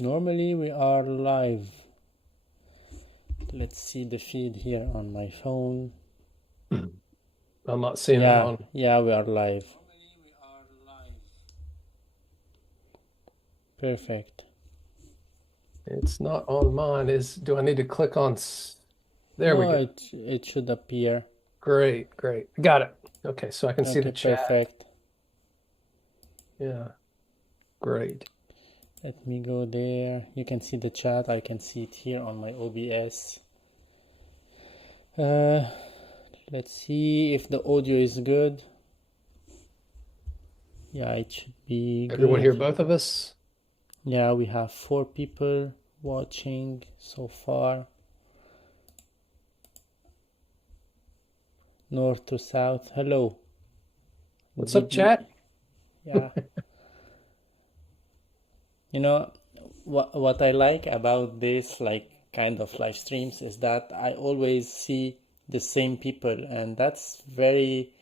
Normally we are live. Let's see the feed here on my phone. I'm not seeing it on. Yeah, we are live. Perfect. It's not on mine. Do I need to click on? There we No, go. it should appear. Great, great. Got it. Okay, so I can see the Okay, chat. perfect. Yeah, great. Let me go there. You can see the chat. I can see it here on my OBS. Let's see if the audio is good. Yeah, it should be Everyone hear good. both of us? Yeah, we have 4 people watching so far. North to south. Hello. What's up, Did you? chat? Yeah. You know, what I like about this like kind of live streams is that I always see the same people, and that's very,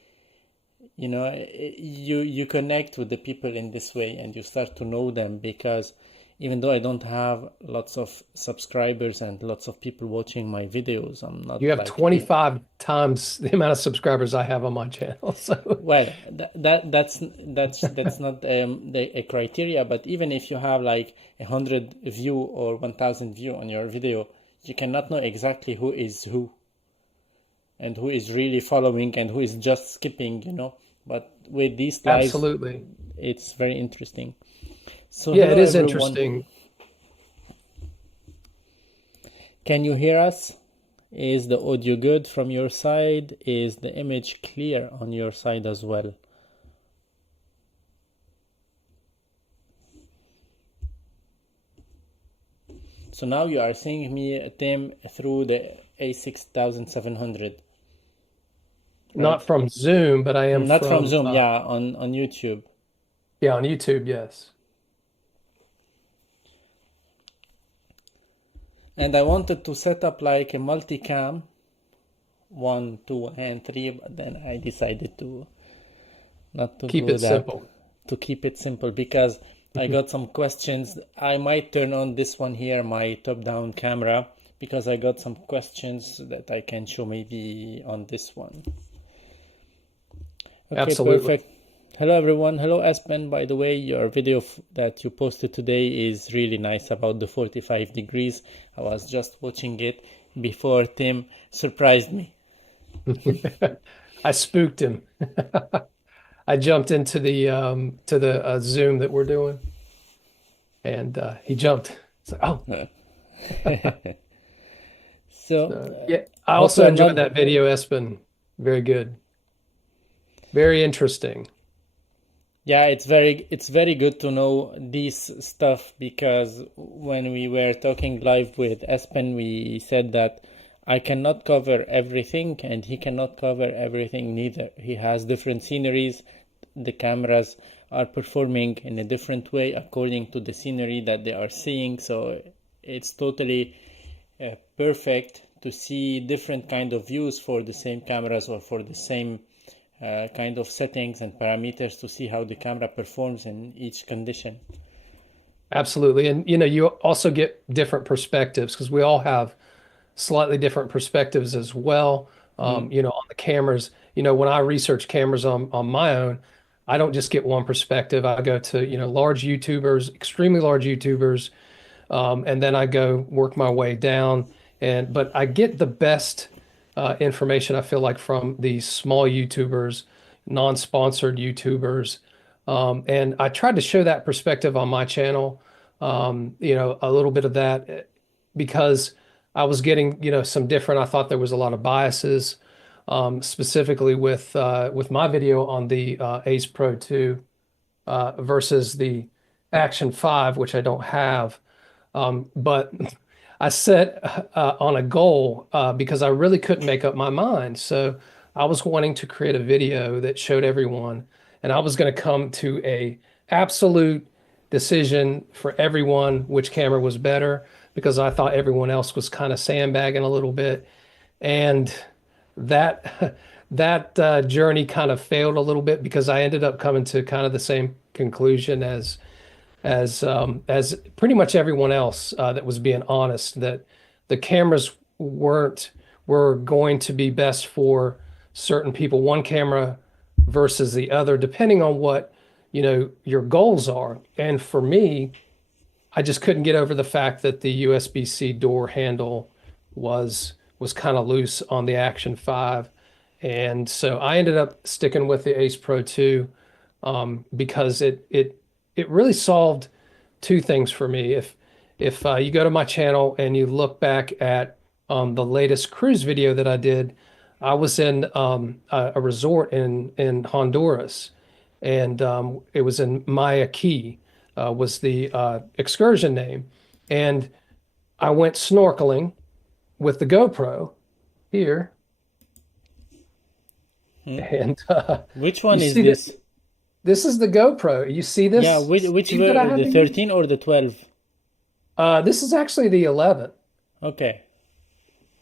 you connect with the people in this way, and you start to know them, because even though I don't have lots of subscribers and lots of people watching my videos, I'm You not have like 25 times the amount of subscribers I have on my channel. So well, that's not a criteria. But even if you have like 100 view or 1,000 view on your video, you cannot know exactly who is who and who is really following and who is just skipping, But with these lives, absolutely. it's very interesting. So Yeah, hello it is everyone. interesting. Can you hear us? Is the audio good from your side? Is the image clear on your side as well? So now you are seeing me, Tim, through the A6700, right? Not from Zoom, but I am Not from from Zoom, yeah, on YouTube. yeah, on YouTube, yes. And I wanted to set up like a multicam, 1, 2, and 3, but then I decided to not to Keep do it that, simple. to keep it simple, because I got some questions. I might turn on this one here, my top-down camera, because I got some questions that I can show maybe on this one. Okay, Absolutely. perfect. Hello everyone. Hello Aspen. By the way, your video that you posted today is really nice about the 45 degrees. I was just watching it before Tim surprised me. I spooked him. I jumped into the Zoom that we're doing, and he jumped. So, oh, So, so yeah. I hope you also are enjoyed not. that video, Espen. Very good. Very interesting. Yeah, it's very good to know this stuff, because when we were talking live with Espen, we said that I cannot cover everything and he cannot cover everything neither. He has different sceneries. The cameras are performing in a different way according to the scenery that they are seeing. So it's totally perfect to see different kind of views for the same cameras or for the same kind of settings and parameters, to see how the camera performs in each condition. Absolutely. And you also get different perspectives because we all have slightly different perspectives as well. Mm. On the cameras, when I research cameras on my own, I don't just get one perspective. I go to, large YouTubers, extremely large YouTubers, and then I go work my way down. But I get the best information, I feel like, from these small YouTubers, non-sponsored YouTubers. And I tried to show that perspective on my channel, a little bit of that because I was getting, some different, I thought there was a lot of biases, specifically with my video on the Ace Pro 2 versus the Action 5, which I don't have. But I set on a goal because I really couldn't make up my mind. So I was wanting to create a video that showed everyone, and I was going to come to a absolute decision for everyone which camera was better because I thought everyone else was kind of sandbagging a little bit, and that that journey kind of failed a little bit because I ended up coming to kind of the same conclusion as as pretty much everyone else that was being honest that the cameras weren't were going to be best for certain people, one camera versus the other, depending on what, your goals are. And for me, I just couldn't get over the fact that the USB-C door handle was kind of loose on the Action 5. And so I ended up sticking with the Ace Pro 2 because it really solved two things for me. If you go to my channel and you look back at the latest cruise video that I did, I was in a resort in Honduras, and it was in Maya Key, was the excursion name, and I went snorkeling with the GoPro here, Hmm. and Which you one is see that this? this is the GoPro. You see Yeah, this which sleeve that I had the to use? 13 or the 12? This is actually the 11. Okay.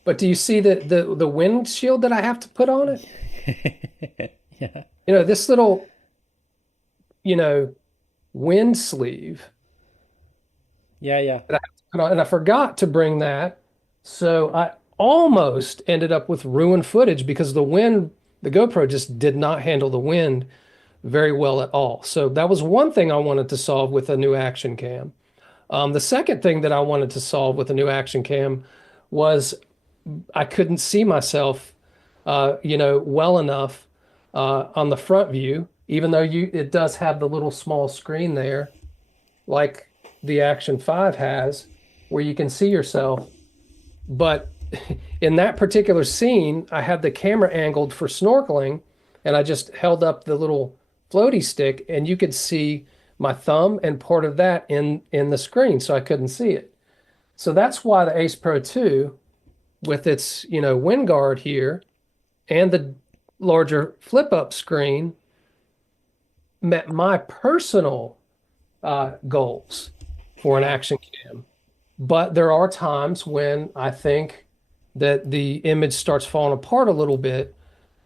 But do you see the windshield that I have to put on it? Yeah. This little, you know, wind sleeve Yeah, yeah. that I have to put on, and I forgot to bring that. So I almost ended up with ruined footage because the GoPro just did not handle the wind very well at all. So that was one thing I wanted to solve with a new action cam. The second thing that I wanted to solve with a new action cam was I couldn't see myself, well enough on the front view, even though it does have the little small screen there, like the Action 5 has, where you can see yourself. But in that particular scene, I had the camera angled for snorkeling, and I just held up the little floaty stick, and you could see my thumb and part of that in the screen, so I couldn't see it. So that's why the Ace Pro 2, with its, wind guard here and the larger flip up screen, met my personal goals for an Yeah. action cam. But there are times when I think that the image starts falling apart a little bit,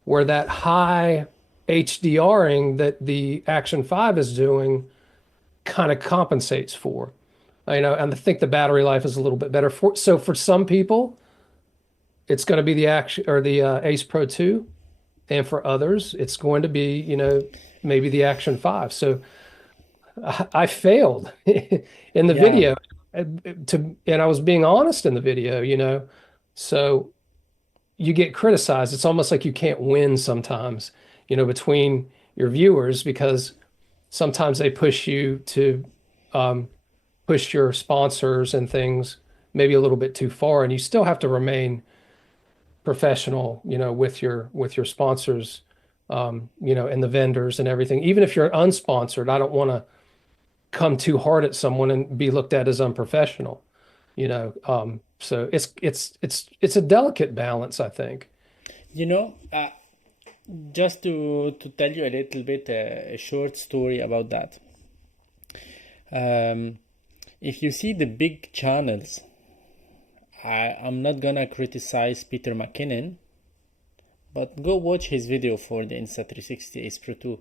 where that high HDRing that the Action 5 is doing kind of compensates for. And I think the battery life is a little bit better so for some people, it's going to be the Action or the Ace Pro 2, and for others, it's going to be, maybe the Action 5. So I failed in the Yeah. video and I was being honest in the video, So you get criticized. It's almost like you can't win sometimes, between your viewers because sometimes they push you to um, push your sponsors and things maybe a little bit too far, and you still have to remain professional, with your sponsors, and the vendors and everything. Even if you're unsponsored, I don't want to come too hard at someone and be looked at as unprofessional, So it's a delicate balance, I think. You know, just to tell you a little bit a short story about that. Um, if you see the big channels, I'm not gonna criticize Peter McKinnon, but go watch his video for the Insta360 Ace Pro 2.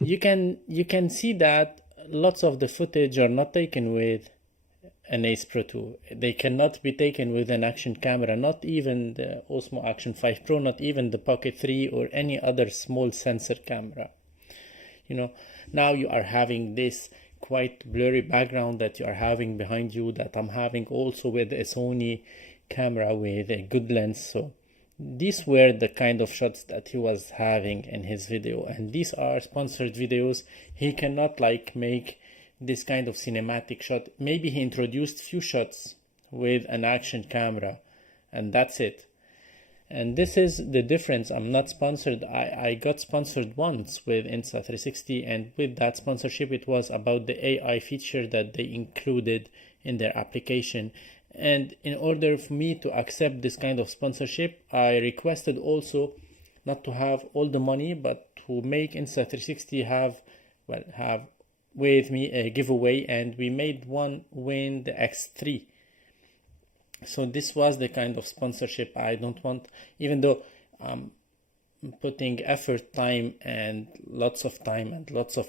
You can see that lots of the footage are not taken with an Ace Pro 2. They cannot be taken with an action camera, not even the Osmo Action 5 Pro, not even the Pocket 3 or any other small sensor camera. Now you are having this quite blurry background that you are having behind you that I'm having also with a Sony camera with a good lens. So these were the kind of shots that he was having in his video, and these are sponsored videos. He cannot make this kind of cinematic shot. Maybe he introduced few shots with an action camera, and that's it. And this is the difference. I'm not sponsored. I got sponsored once with Insta360, and with that sponsorship, it was about the AI feature that they included in their application. And in order for me to accept this kind of sponsorship, I requested also not to have all the money, but to make Insta360 have with me a giveaway, and we made one win the X3. So this was the kind of sponsorship I don't want, even though I'm putting effort, time and lots of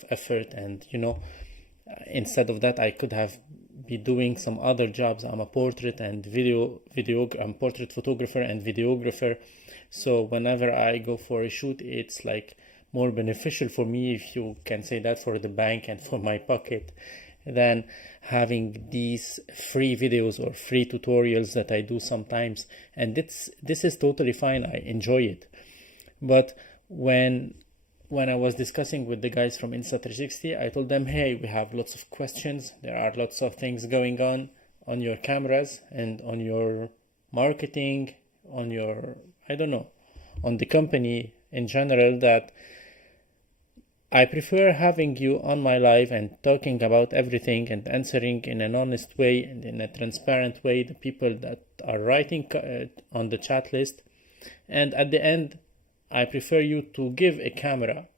effort, and Instead of that, I could have be doing some other jobs. I'm a portrait and I'm portrait photographer and videographer. So whenever I go for a shoot, it's like more beneficial for me, if you can say that, for the bank and for my pocket, than having these free videos or free tutorials that I do sometimes. And this is totally fine. I enjoy it. But when I was discussing with the guys from Insta360, I told them, hey, we have lots of questions. There are lots of things going on your cameras and on your marketing, on your, I don't know, on the company in general, that I prefer having you on my live and talking about everything and answering in an honest way and in a transparent way the people that are writing on the chat list. And at the end, I prefer you to give a camera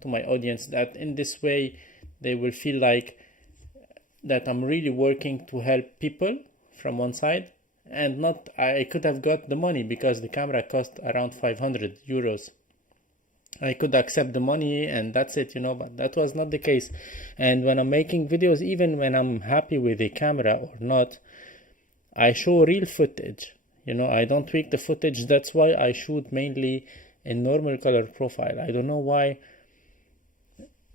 to my audience, that in this way they will feel like that I'm really working to help people from one side, and not I could have got the money because the camera cost around 500 euros. I could accept the money and that's it, but that was not the case. And when I'm making videos, even when I'm happy with the camera or not, I show real footage. I don't tweak the footage. That's why I shoot mainly in normal color profile. I don't know why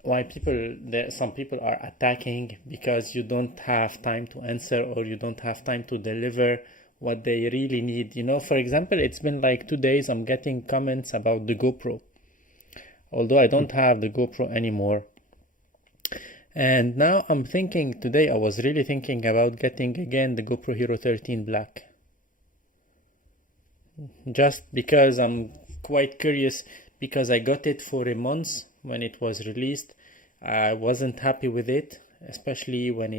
some people are attacking because you don't have time to answer or you don't have time to deliver what they really need. For example, it's been like 2 days I'm getting comments about the GoPro, although I don't have the GoPro anymore. And now today I was really thinking about getting again the GoPro Hero 13 Black, just because I'm quite curious, because I got it for a month when it was released. I wasn't happy with it, especially when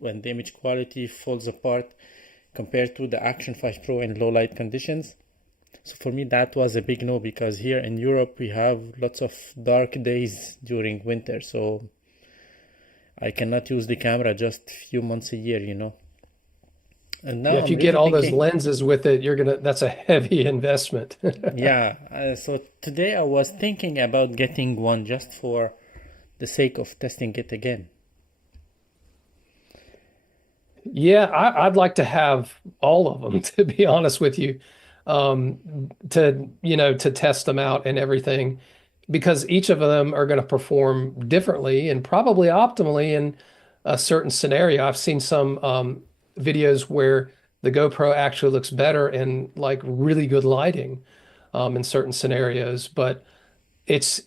the image quality falls apart compared to the Action 5 Pro in low light conditions. So for me that was a big no, because here in Europe we have lots of dark days during winter, so I cannot use the camera just few months a year, And now Yeah, if I'm you get really all those thinking, lenses with it, that's a heavy investment. yeah. So today I was thinking about getting one just for the sake of testing it again. Yeah, I'd like to have all of them, to be honest with you, to test them out and everything, because each of them are going to perform differently and probably optimally in a certain scenario. I've seen some videos where the GoPro actually looks better in like really good lighting in certain scenarios, but it's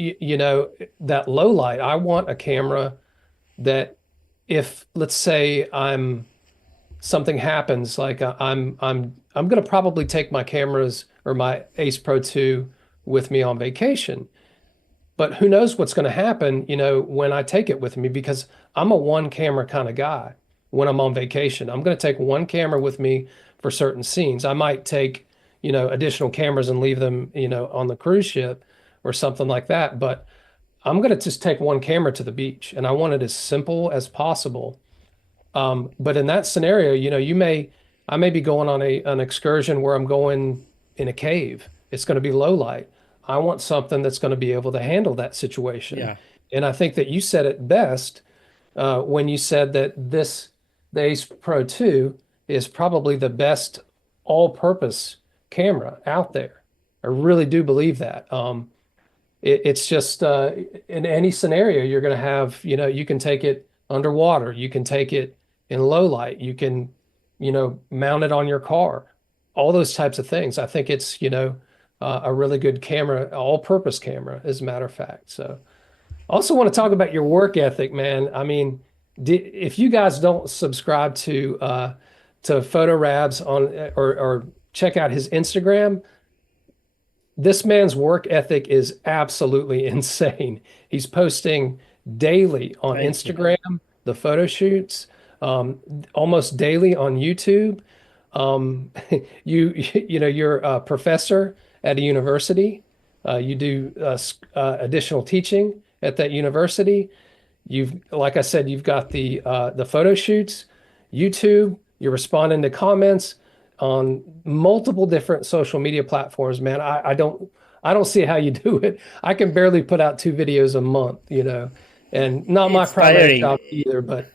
that low light. I want a camera that, if let's say something happens, like I'm going to probably take my cameras or my Ace Pro 2 with me on vacation. But who knows what's going to happen, when I take it with me, because I'm a one camera kind of guy. When I'm on vacation, I'm going to take one camera with me for certain scenes. I might take, additional cameras and leave them, on the cruise ship or something like that. But I'm going to just take one camera to the beach, and I want it as simple as possible. But in that scenario, I may be going on an excursion where I'm going in a cave. It's going to be low light. I want something that's going to be able to handle that situation. Yeah, And I think that you said it best when you said that the Ace Pro 2 is probably the best all-purpose camera out there. I really do believe that. It's just in any scenario you're going to have, you can take it underwater, you can take it in low light, you can, mount it on your car, all those types of things. I think it's, a really good camera, all-purpose camera, as a matter of fact. So I also want to talk about your work ethic, man. I mean, if you guys don't subscribe to Photo Rabs or check out his Instagram, this man's work ethic is absolutely insane. He's posting daily on thank you. Instagram, the photo shoots, almost daily on YouTube. You're a professor at a university. You do additional teaching at that university. Like I said, you've got the photo shoots, YouTube. You're responding to comments on multiple different social media platforms, man. I don't see how you do it. I can barely put out 2 videos a month, and not my It's primary tiring. job either, but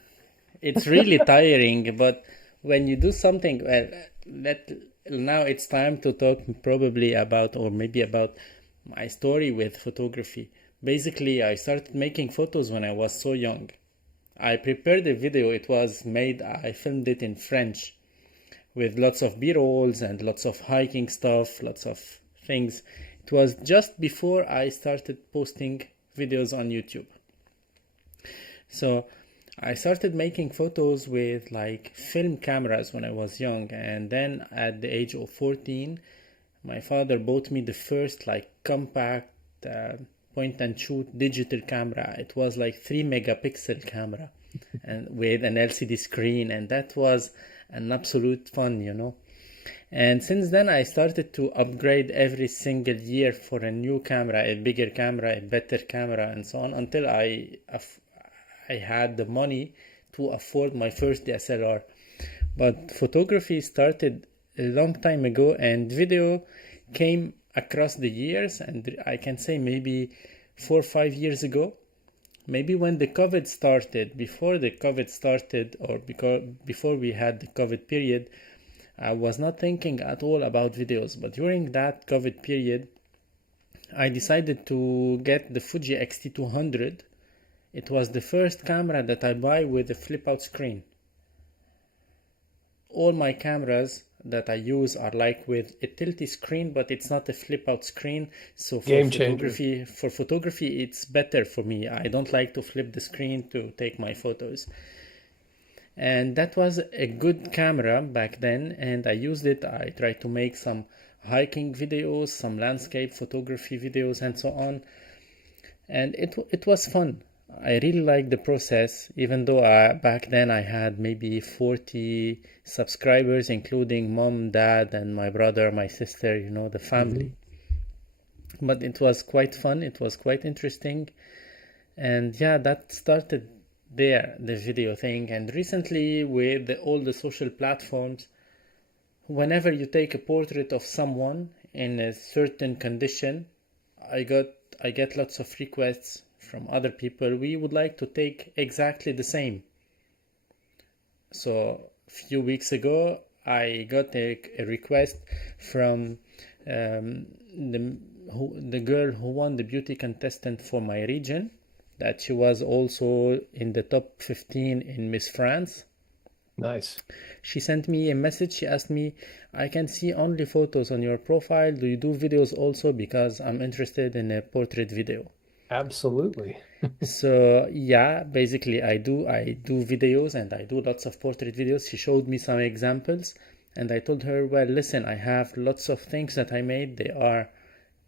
It's really tiring, but when you do something, well, let now it's time to talk probably about, or maybe about my story with photography. Basically, I started making photos when I was so young. I prepared a video, it was made, I filmed it in French with lots of B-rolls and lots of hiking stuff, lots of things. It was just before I started posting videos on YouTube. So I started making photos with like film cameras when I was young, and then at the age of 14, my father bought me the first like compact point and shoot digital camera. It was like 3 megapixel camera and with an LCD screen, and that was an absolute fun, you know. And since then I started to upgrade every single year for a new camera, a bigger camera, a better camera, and so on, until I had the money to afford my first DSLR. But photography started a long time ago, and video came across the years, and I can say maybe 4 or 5 years ago, maybe when the COVID started, before the COVID started, or before we had the COVID period, I was not thinking at all about videos. But during that COVID period, I decided to get the Fuji X-T200. It was the first camera that I buy with a flip out screen. All my cameras that I use are like with a tilty screen, but it's not a flip out screen. So game changer. for photography, it's better for me. I don't like to flip the screen to take my photos. And that was a good camera back then, and I used it. I tried to make some hiking videos, some landscape photography videos, and so on. And it was fun. I really liked the process, even though back then I had maybe 40 subscribers, including mom, dad, and my brother, my sister, you know, the family. But it was quite fun, it was quite interesting. And yeah, that started there, the video thing. And recently, with all the social platforms, whenever you take a portrait of someone in a certain condition, I get lots of requests from other people. We would like to take exactly the same. So a few weeks ago, I got a request from the girl who won the beauty contestant for my region, that she was also in the top 15 in Miss France. Nice. She sent me a message. She asked me, I can see only photos on your profile. Do you do videos also? Because I'm interested in a portrait video. Absolutely. So yeah, basically I do videos, and I do lots of portrait videos. She showed me some examples, and I told her, well, listen, I have lots of things that I made. They are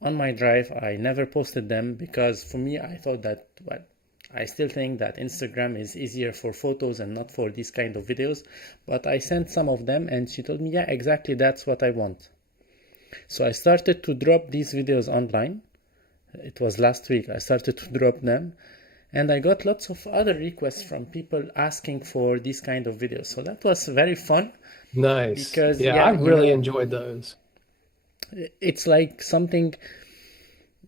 on my drive. I never posted them because for me, I thought that, well, I still think that Instagram is easier for photos and not for these kind of videos. But I sent some of them, and she told me, yeah, exactly, that's what I want. So I started to drop these videos online. It was last week I started to drop them, and I got lots of other requests from people asking for these kind of videos. So that was very fun Nice. because, Yeah, I yeah, you really know, enjoyed those. it's like something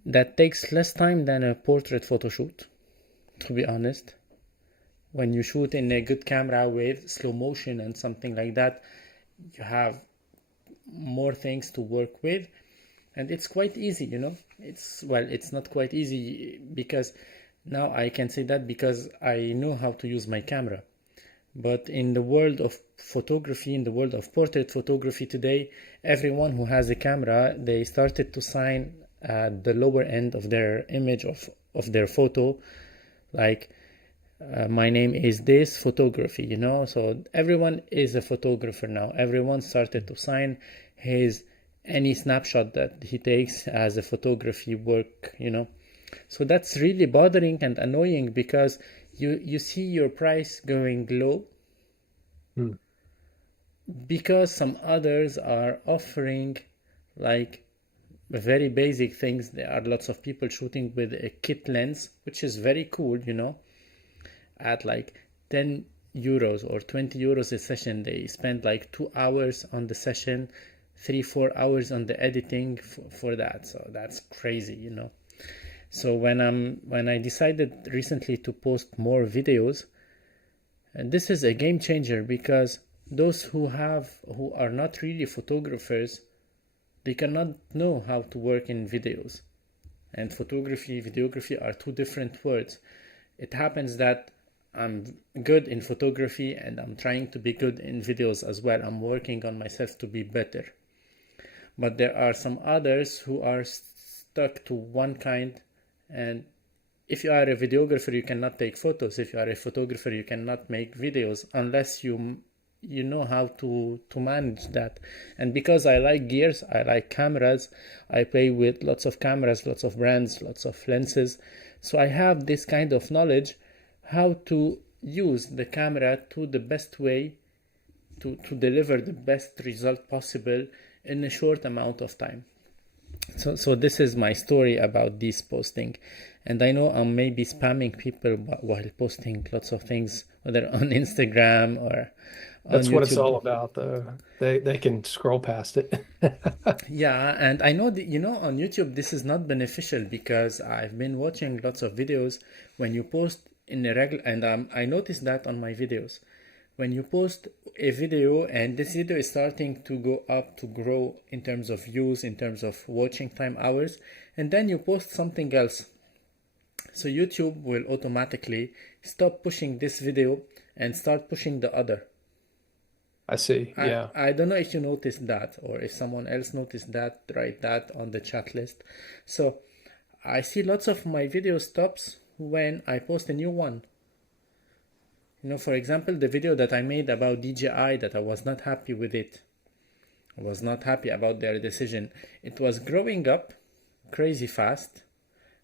that takes less time than a portrait photo shoot, to be honest. When you shoot in a good camera with slow motion and something like that, you have more things to work with, and it's quite easy, you know. It's not quite easy, because now I can say that because I know how to use my camera. But in the world of photography, in the world of portrait photography today, everyone who has a camera, they started to sign at the lower end of their image of their photo, like my name is this photography, you know. So everyone is a photographer now. Everyone started to sign his any snapshot that he takes as a photography work, you know. So that's really bothering and annoying, because you see your price going low Hmm. because some others are offering like very basic things. There are lots of people shooting with a kit lens, which is very cool, you know, at like 10 euros or 20 euros a session. They spend like 2 hours on the session, 3 4 hours on the editing for that. So that's crazy, you know. So when I decided recently to post more videos, and this is a game changer because those who are not really photographers, they cannot know how to work in videos. And photography, videography are two different words. It happens that I'm good in photography and I'm trying to be good in videos as well. I'm working on myself to be better. But there are some others who are stuck to one kind, and if you are a videographer you cannot take photos. If you are a photographer you cannot make videos unless you know how to manage that. And because I like gears, I like cameras, I play with lots of cameras, lots of brands, lots of lenses, so I have this kind of knowledge how to use the camera to the best way to deliver the best result possible in a short amount of time. So this is my story about this posting. And I know I'm maybe spamming people while posting lots of things, whether on Instagram or on That's what it's all YouTube. about, though. They can scroll past it. Yeah, and I know that, on YouTube this is not beneficial because I've been watching lots of videos when you post in a regular, and I noticed that on my videos. When you post a video and this video is starting to go up, to grow in terms of views, in terms of watching time hours, and then you post something else, so YouTube will automatically stop pushing this video and start pushing the other. I see. I, Yeah. I don't know if you noticed that or if someone else noticed that, write that on the chat list. So I see lots of my video stops when I post a new one. For example, the video that I made about DJI, that I was not happy with it. I was not happy about their decision. It was growing up crazy fast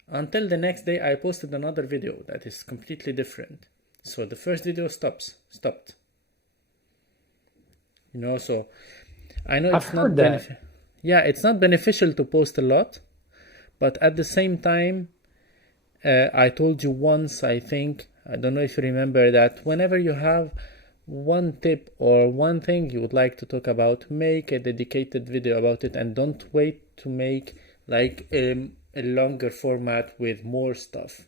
until the next day I posted another video that is completely different. So the first video stopped. So I know I've it's not heard that. yeah, it's not beneficial to post a lot, but at the same time, I told you once, I think, I don't know if you remember, that whenever you have one tip or one thing you would like to talk about, make a dedicated video about it and don't wait to make like a longer format with more stuff,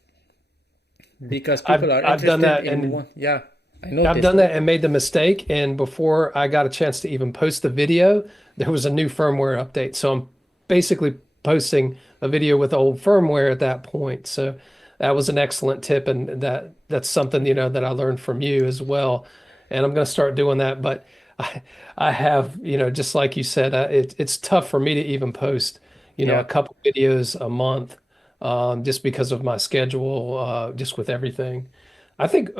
because people are I've done interested that in and one. Yeah, I I've noticed. done that and made the mistake. And before I got a chance to even post the video, there was a new firmware update. So I'm basically posting a video with old firmware at that point. So that was an excellent tip, and that's something, that I learned from you as well. And I'm going to start doing that. But I I have, just like you said, it's tough for me to even post, a Yeah. couple videos a month, just because of my schedule, just with everything. I think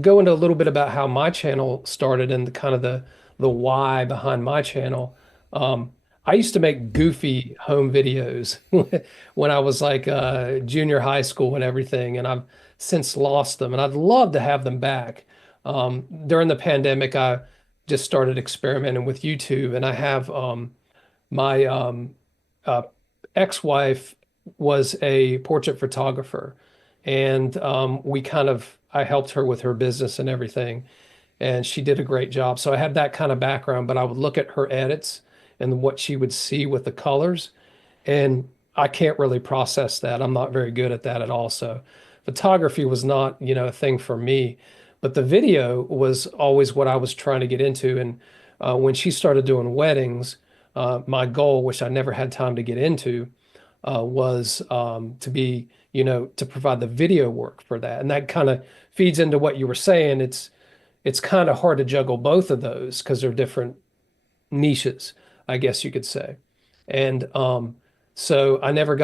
go into a little bit about how my channel started and the kind of the why behind my channel. Um, I used to make goofy home videos when I was like junior high school and everything, and I've since lost them, and I'd love to have them back. During the pandemic, I just started experimenting with YouTube, and I have my uh, ex-wife was a portrait photographer, and I helped her with her business and everything, and she did a great job. So I had that kind of background, but I would look at her edits and what she would see with the colors, and I can't really process that. I'm not very good at that at all. So photography was not, a thing for me, but the video was always what I was trying to get into. And when she started doing weddings, my goal, which I never had time to get into, was to be, to provide the video work for that. And that kind of feeds into what you were saying. It's kind of hard to juggle both of those because they're different niches, I guess you could say. And so I never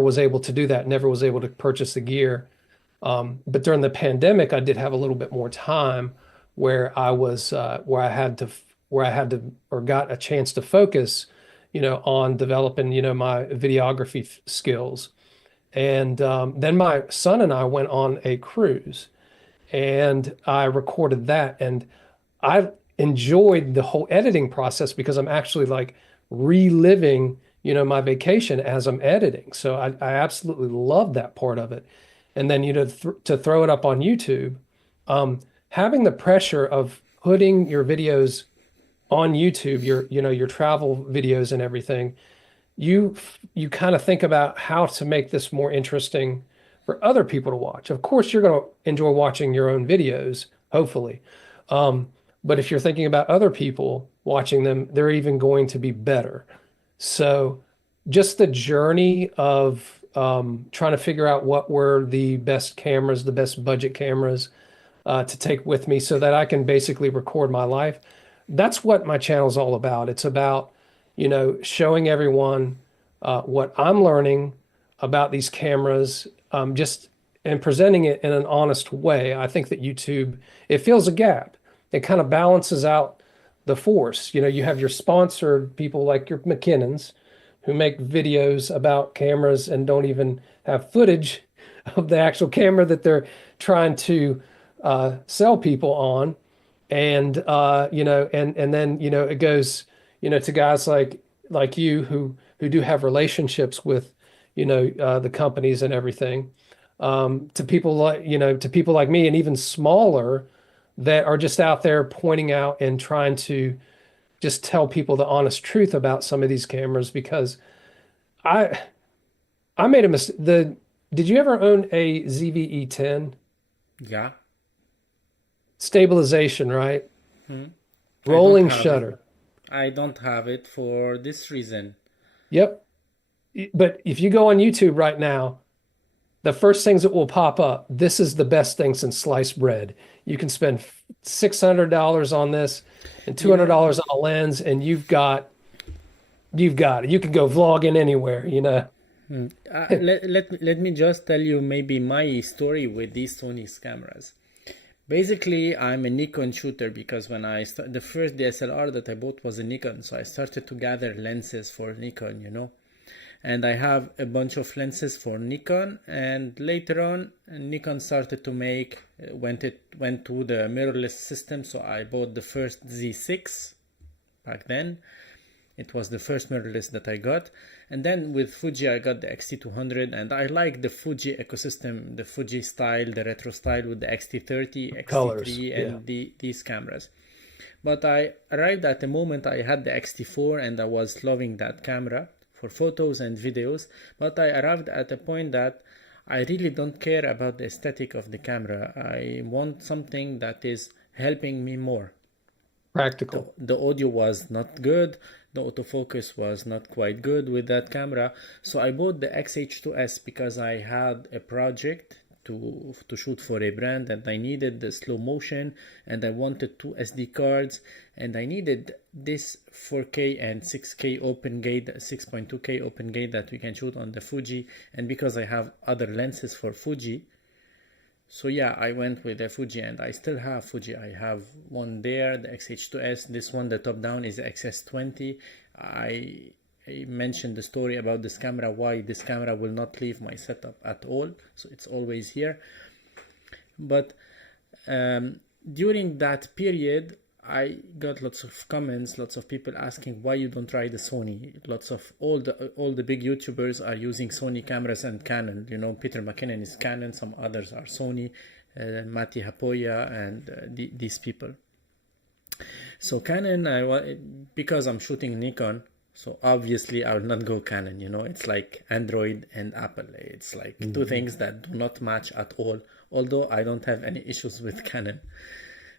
was able to do that, never was able to purchase the gear. But during the pandemic, I did have a little bit more time where where I had to, or got a chance to focus, on developing, my videography skills. And then my son and I went on a cruise, and I recorded that. And I enjoyed the whole editing process because I'm actually like reliving, my vacation as I'm editing. So I absolutely love that part of it. And then, to throw it up on YouTube, having the pressure of putting your videos on YouTube, your travel videos and everything, you kind of think about how to make this more interesting for other people to watch. Of course, you're going to enjoy watching your own videos, hopefully. Um, but if you're thinking about other people watching them, they're even going to be better. So just the journey of trying to figure out what were the best cameras, the best budget cameras to take with me so that I can basically record my life. That's what my channel is all about. It's about, showing everyone what I'm learning about these cameras, just and presenting it in an honest way. I think that YouTube, it fills a gap. It kind of balances out the force. You have your sponsored people like your McKinnons who make videos about cameras and don't even have footage of the actual camera that they're trying to sell people on. And and then it goes to guys like you who do have relationships with the companies and everything, to people like me and even smaller that are just out there pointing out and trying to just tell people the honest truth about some of these cameras because I I made a mistake. Did you ever own a ZVE10? Yeah. Stabilization, right? Hmm. I don't Rolling have it. shutter. I don't have it for this reason. Yep. But if you go on YouTube right now, the first things that will pop up, this is the best thing since sliced bread. You can spend $600 on this and Yeah. $200 on a lens, and you've got it. You can go vlogging anywhere. Let me just tell you maybe my story with these Sony's cameras. Basically, I'm a Nikon shooter because when the first DSLR that I bought was a Nikon, so I started to gather lenses for Nikon. And I have a bunch of lenses for Nikon, and later on Nikon started to make went to the mirrorless system, so I bought the first Z6 back then. It was the first mirrorless that I got. And then with Fuji, I got the X-T200, and I like the Fuji ecosystem, the Fuji style, the retro style with the X-T30, Colors. X-T3, Yeah. and these cameras. But I arrived at the moment I had the X-T4, and I was loving that camera for photos and videos. But I arrived at a point that I really don't care about the aesthetic of the camera. I want something that is helping me more. the, Practical. the audio was not good, the autofocus was not quite good with that camera, so I bought the XH2S because I had a project to shoot for a brand and I needed the slow motion and I wanted two SD cards and I needed this 4K and 6K open gate, 6.2K open gate that we can shoot on the Fuji, and because I have other lenses for Fuji. So yeah, I went with the Fuji and I still have Fuji. I have one there, the XH2S. This one, the top down, is the XS20. I mentioned the story about this camera, why this camera will not leave my setup at all. So it's always here. But during that period, I got lots of comments, lots of people asking why you don't try the Sony. Lots of all the big YouTubers are using Sony cameras and Canon. Peter McKinnon is Canon, some others are Sony, Matti Hapoya, and these people. So Canon, because I'm shooting Nikon, so obviously I will not go Canon. It's like Android and Apple. It's like two things that do not match at all. Although I don't have any issues with Canon.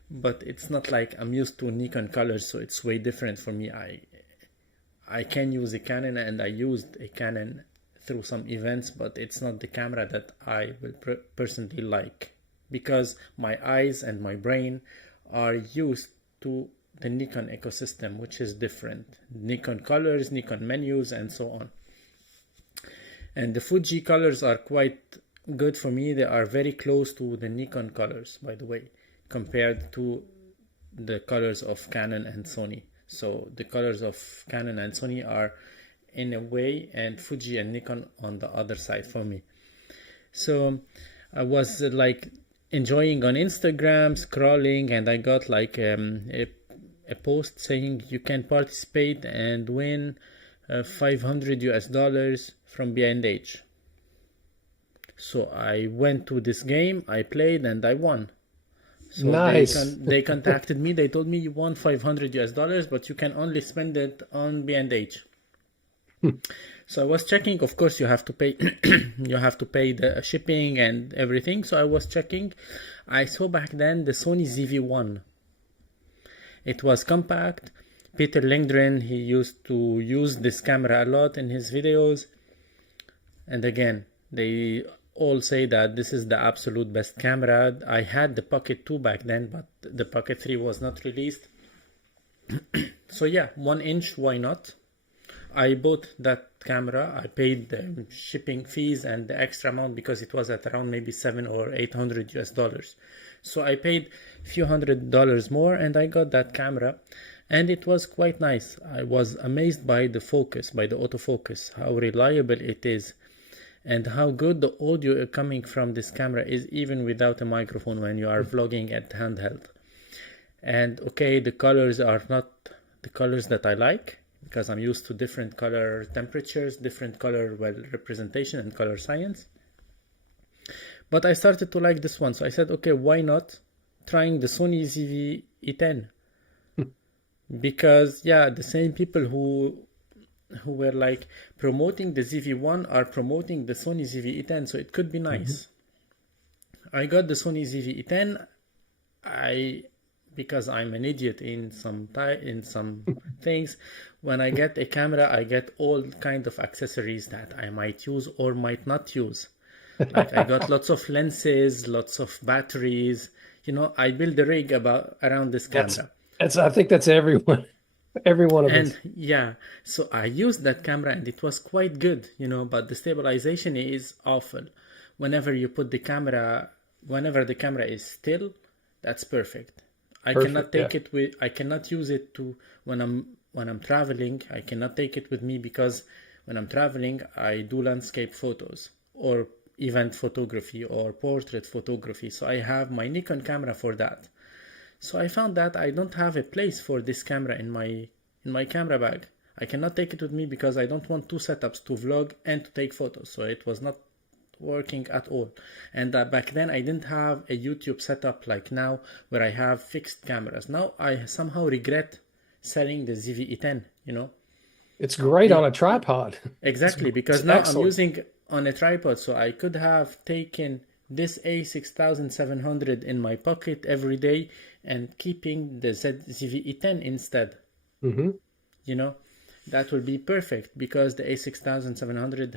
But it's not like I'm used to Nikon colors, so it's way different for me. I can use a Canon and I used a Canon through some events, but it's not the camera that I will personally like because my eyes and my brain are used to the Nikon ecosystem, which is different. Nikon colors, Nikon menus, and so on. And the Fuji colors are quite good for me. They are very close to the Nikon colors, by the way, compared to the colors of Canon and Sony. So the colors of Canon and Sony are in a way, and Fuji and Nikon on the other side for me. So I was like enjoying on Instagram, scrolling, and I got like a post saying you can participate and win $500 from B&H. So I went to this game, I played, and I won. So Nice. they contacted me. They told me you won $500, but you can only spend it on B&H. So I was checking, of course you have to pay you have to pay the shipping and everything. So I was checking. I saw back then the Sony ZV-1. It was compact. Peter Lindgren, he used to use this camera a lot in his videos. And again, they all say that this is the absolute best camera. I had the Pocket 2 back then, but the Pocket 3 was not released. So yeah, 1 inch, why not? I bought that camera. I paid the shipping fees and the extra amount because it was at around maybe 700 or 800 US dollars. So I paid a few $100s more and I got that camera, and it was quite nice. I was amazed by the focus, by the autofocus, how reliable it is, and how good the audio coming from this camera is even without a microphone when you are vlogging at handheld. And okay, the colors are not the colors that I like, because I'm used to different color temperatures, different color representation and color science. But I started to like this one, so I said, okay, why not trying the Sony ZV-E10? Because yeah, the same people who were like promoting the ZV-1 are promoting the Sony ZV-E10, so it could be nice. I got the Sony ZV-E10. Because I'm an idiot in some things, when I get a camera, I get all kind of accessories that I might use or might not use. Like I got lots of lenses, lots of batteries. I build a rig around this camera. I think that's everyone, every one of us. And yeah, so I used that camera and it was quite good, but the stabilization is awful. Whenever you put the camera, whenever the camera is still, that's perfect. I cannot use it to when I'm traveling. I cannot take it with me because when I'm traveling, I do landscape photos or event photography or portrait photography. So I have my Nikon camera for that. So I found that I don't have a place for this camera in my camera bag. I cannot take it with me because I don't want two setups, to vlog and to take photos. So it was not working at all. And back then I didn't have a YouTube setup like now where I have fixed cameras. Now I somehow regret selling the ZV-E10. It's great on a tripod. Exactly, because now I'm using on a tripod, so I could have taken this A6700 in my pocket every day and keeping the ZV-E10 instead. That will be perfect, because the A6700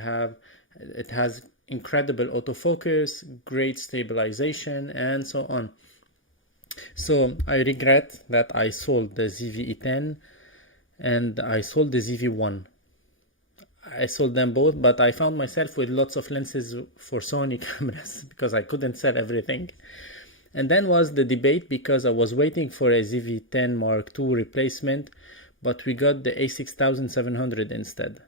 has incredible autofocus, great stabilization, and so on. So I regret that I sold the ZV-E10 and I sold the ZV-1. I sold them both, but I found myself with lots of lenses for Sony cameras because I couldn't sell everything. And then was the debate, because I was waiting for a ZV-10 Mark II replacement, but we got the A6700 instead.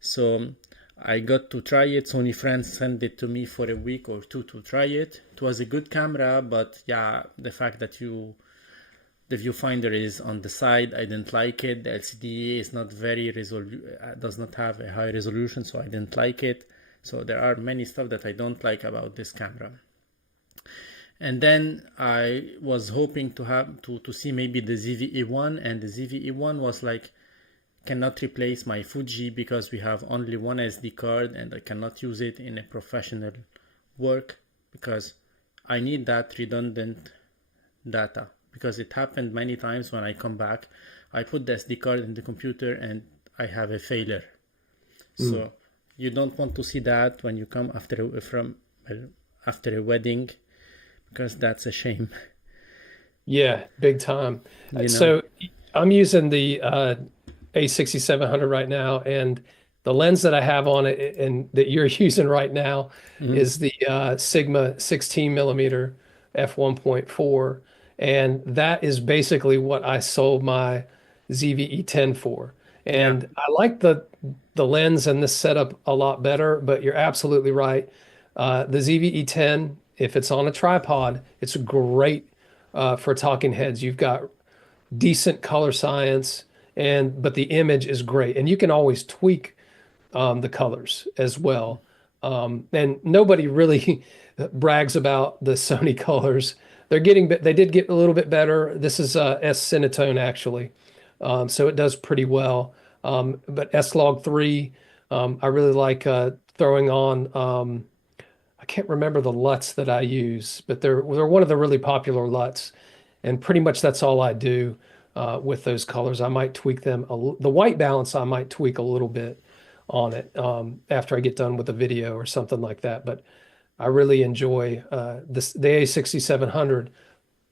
So I got to try it. Sony France sent it to me for a week or two to try it. It was a good camera, but yeah, the fact that the viewfinder is on the side, I didn't like it. The LCD is not does not have a high resolution, so I didn't like it. So there are many stuff that I don't like about this camera. And then I was hoping to have to see maybe the ZV-E1, and the ZV-E1 was like, cannot replace my Fuji because we have only one SD card and I cannot use it in a professional work because I need that redundant data, because it happened many times when I come back, I put the SD card in the computer and I have a failure. So you don't want to see that when you come after a wedding, because that's a shame. Yeah, big time. So I'm using the A6700 right now, and the lens that I have on it and that you're using right now is the Sigma 16 millimeter f1.4, and that is basically what I sold my ZV-E10 for. And I like the lens and the setup a lot better, but you're absolutely right. The ZV-E10, if it's on a tripod, it's great for talking heads. You've got decent color science, but the image is great, and you can always tweak the colors as well. And nobody really brags about the Sony colors. They did get a little bit better. This is S Cinetone actually, so it does pretty well. But S-Log 3, I really like throwing on. I can't remember the LUTs that I use, but they're one of the really popular LUTs, and pretty much that's all I do with those colors. I might tweak them. The white balance I might tweak a little bit on it after I get done with the video or something like that. But I really enjoy the A6700.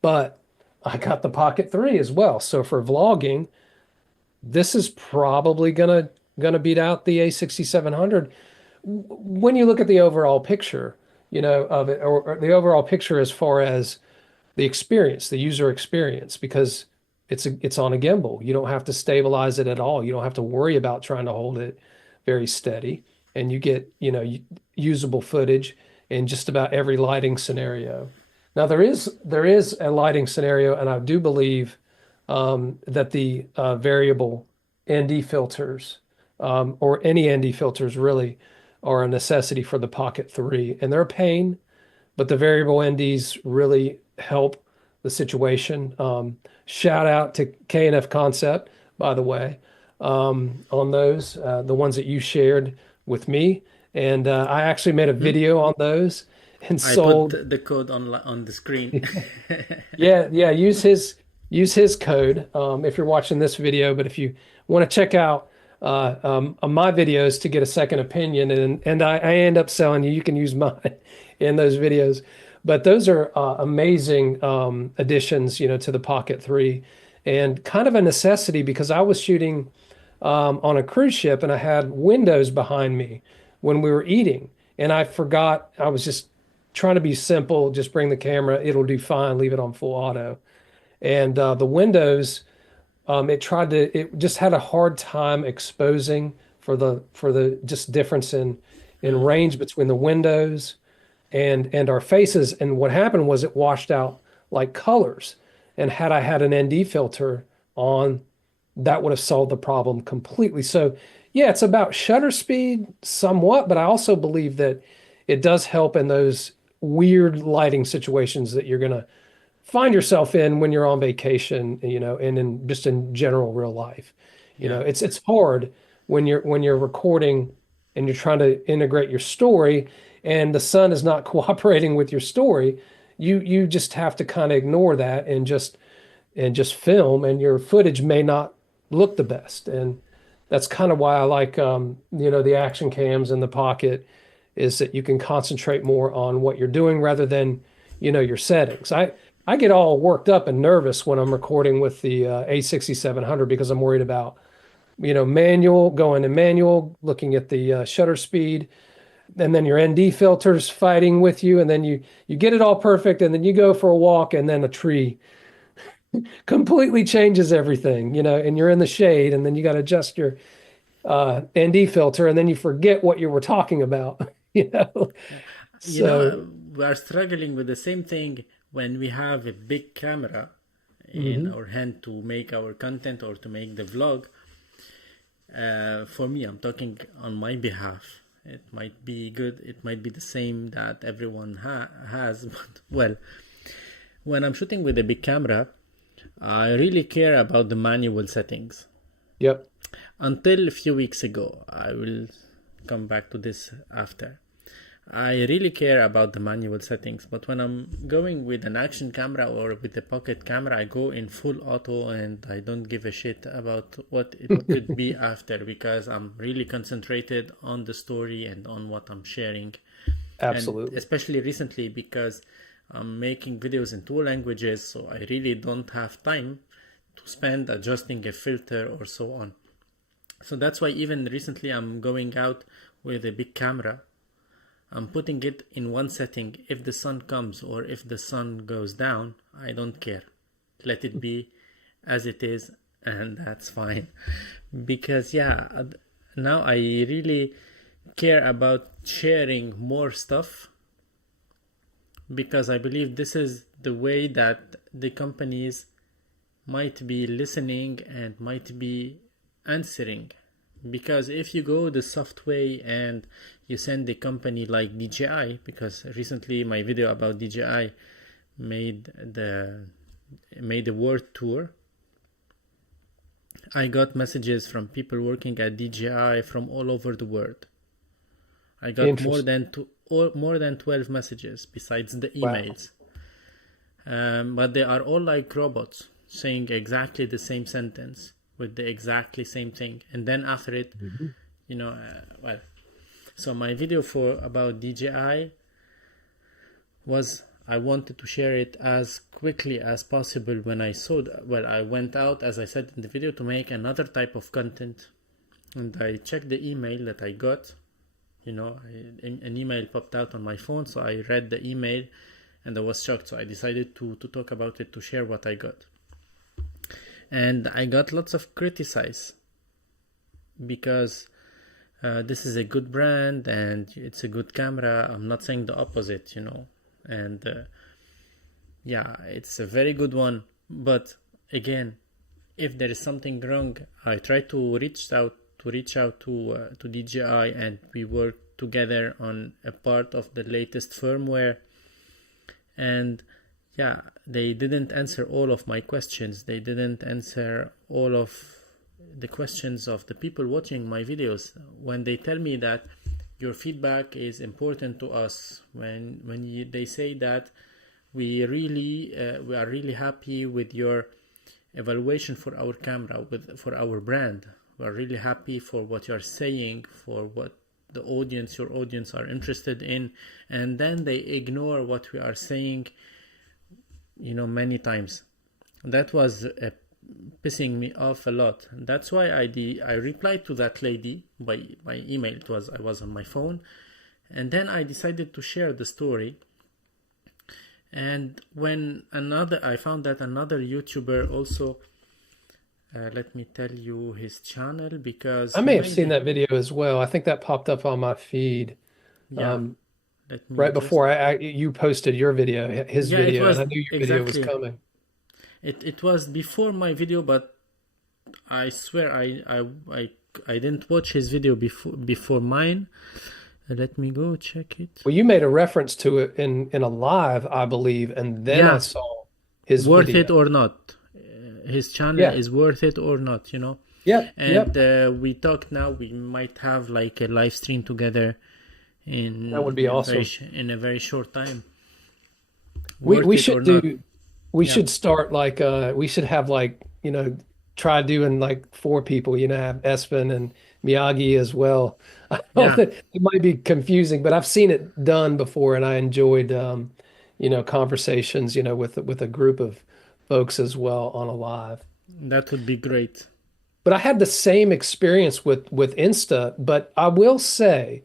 But I got the Pocket 3 as well. So for vlogging, this is probably gonna beat out the A6700 when you look at the overall picture, of it, or the overall picture as far as the experience, the user experience, because it's on a gimbal. You don't have to stabilize it at all. You don't have to worry about trying to hold it very steady, and you get, usable footage in just about every lighting scenario. Now there is a lighting scenario, and I do believe that the variable ND filters, or any ND filters really, are a necessity for the Pocket 3, and they're a pain, but the variable NDs really help the situation. Shout out to K&F Concept, by the way, on those, the ones that you shared with me. And I actually made a Hmm? video on those and I put sold. the code on the screen. Yeah, yeah, use his code if you're watching this video. But if you want to check out my videos to get a second opinion, and I end up selling you can use mine in those videos. But those are amazing additions, to the Pocket 3, and kind of a necessity because I was shooting on a cruise ship and I had windows behind me when we were eating, and I forgot. I was just trying to be simple, just bring the camera, it'll do fine, leave it on full auto. And the windows, it just had a hard time exposing for the just difference in Yeah, range between the windows and our faces. And what happened was it washed out like colors. And had I had an ND filter on, that would have solved the problem completely. So yeah, it's about shutter speed somewhat, but I also believe that it does help in those weird lighting situations that you're gonna find yourself in when you're on vacation, and in just in general real life. yeah, It's hard when you're recording and you're trying to integrate your story and the sun is not cooperating with your story. You just have to kind of ignore that and just film, and your footage may not look the best. And that's kind of why I like the action cams in the Pocket, is that you can concentrate more on what you're doing rather than your settings. I get all worked up and nervous when I'm recording with the A6700 because I'm worried about manual, going to manual, looking at the shutter speed, and then your ND filters fighting with you, and then you get it all perfect, and then you go for a walk, and then a tree completely changes everything, and you're in the shade, and then you got to adjust your ND filter, and then you forget what you were talking about, you know. yeah. So, We are struggling with the same thing when we have a big camera in mhm. our hand to make our content or to make the vlog. For me, I'm talking on my behalf. It might be good, it might be the same that everyone has, but well, when I'm shooting with a big camera, I really care about the manual settings. Yep. Until a few weeks ago, I will come back to this after. I really care about the manual settings, but when I'm going with an action camera or with a pocket camera, I go in full auto and I don't give a shit about what it could be after, because I'm really concentrated on the story and on what I'm sharing. And Absolutely. especially recently, because I'm making videos in two languages, so I really don't have time to spend adjusting a filter or so on. So that's why even recently I'm going out with a big camera. I'm putting it in one setting. If the sun comes or if the sun goes down, I don't care. Let it be as it is, and that's fine. Because, yeah, now I really care about sharing more stuff, because I believe this is the way that the companies might be listening and might be answering. Because if you go the soft way and you send a company like DJI, because recently my video about DJI made the world tour, I got messages from people working at DJI from all over the world. I got Interesting. more than 12 messages besides the Wow. emails. But they are all like robots saying exactly the same sentence with the exactly same thing. And then after it, Mhm. well, so my video for about DJI was, I wanted to share it as quickly as possible when I saw that. Well, I went out, as I said in the video, to make another type of content, and I checked the email that I got. An email popped out on my phone, so I read the email and I was shocked. So I decided to talk about it, to share what I got. And I got lots of criticize because this is a good brand and it's a good camera. I'm not saying the opposite, and yeah, it's a very good one. But again, if there is something wrong, I try to reach out to DJI, and we work together on a part of the latest firmware. And yeah, they didn't answer all of my questions. They didn't answer all of the questions of the people watching my videos. When they tell me that your feedback is important to us, they say that we are really happy with your evaluation for our camera, for our brand. We are really happy for what you are saying, for what your audience are interested in, and then they ignore what we are saying, many times. That was pissing me off a lot. That's why I replied to that lady by email. I was on my phone, and then I decided to share the story. And I found that another YouTuber also, let me tell you his channel, because I he may have seen maybe, that video as well. I think that popped up on my feed yeah, um, let me right just, before you posted your video, his yeah, it video, and was I knew your video was exactly, coming. it was before my video, but I swear I didn't watch his video before mine. Let me go check it. Well, you made a reference to it in a live, I believe, and then I Yeah, saw his worth video. it or not. His channel Yeah. is worth it or not, Yep. And Yep. we talked now. We might have like a live stream together That would be awesome. in a very short time. We Worth we it or should not? do we Yeah, should start like we should have like, try doing like four people, have Espen and Miyagi as well. I know yeah. that it might be confusing, but I've seen it done before and I enjoyed conversations, with a group of folks as well on a live. That would be great. But I had the same experience with Insta, but I will say,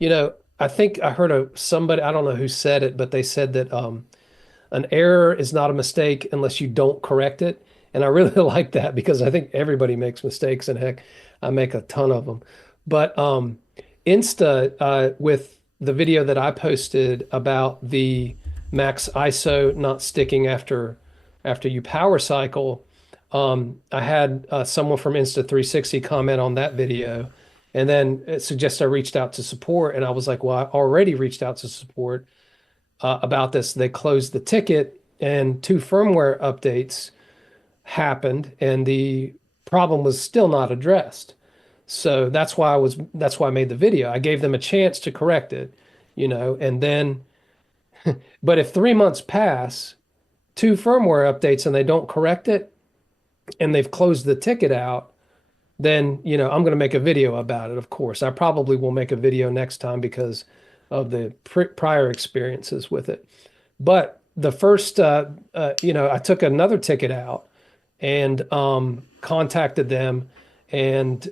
I think I heard somebody, I don't know who said it, but they said that an error is not a mistake unless you don't correct it. And I really like that because I think everybody makes mistakes, and heck, I make a ton of them. But Insta, with the video that I posted about the max ISO not sticking after you power cycle, I had someone from Insta360 comment on that video, and then it suggests I reached out to support, and I was like, well, I already reached out to support about this. They closed the ticket, and two firmware updates happened, and the problem was still not addressed. So that's why I made the video. I gave them a chance to correct it, and then, but if 3 months pass, two firmware updates, and they don't correct it, and they've closed the ticket out, then, I'm going to make a video about it, of course. I probably will make a video next time because of the prior experiences with it. But the first, I took another ticket out and contacted them, and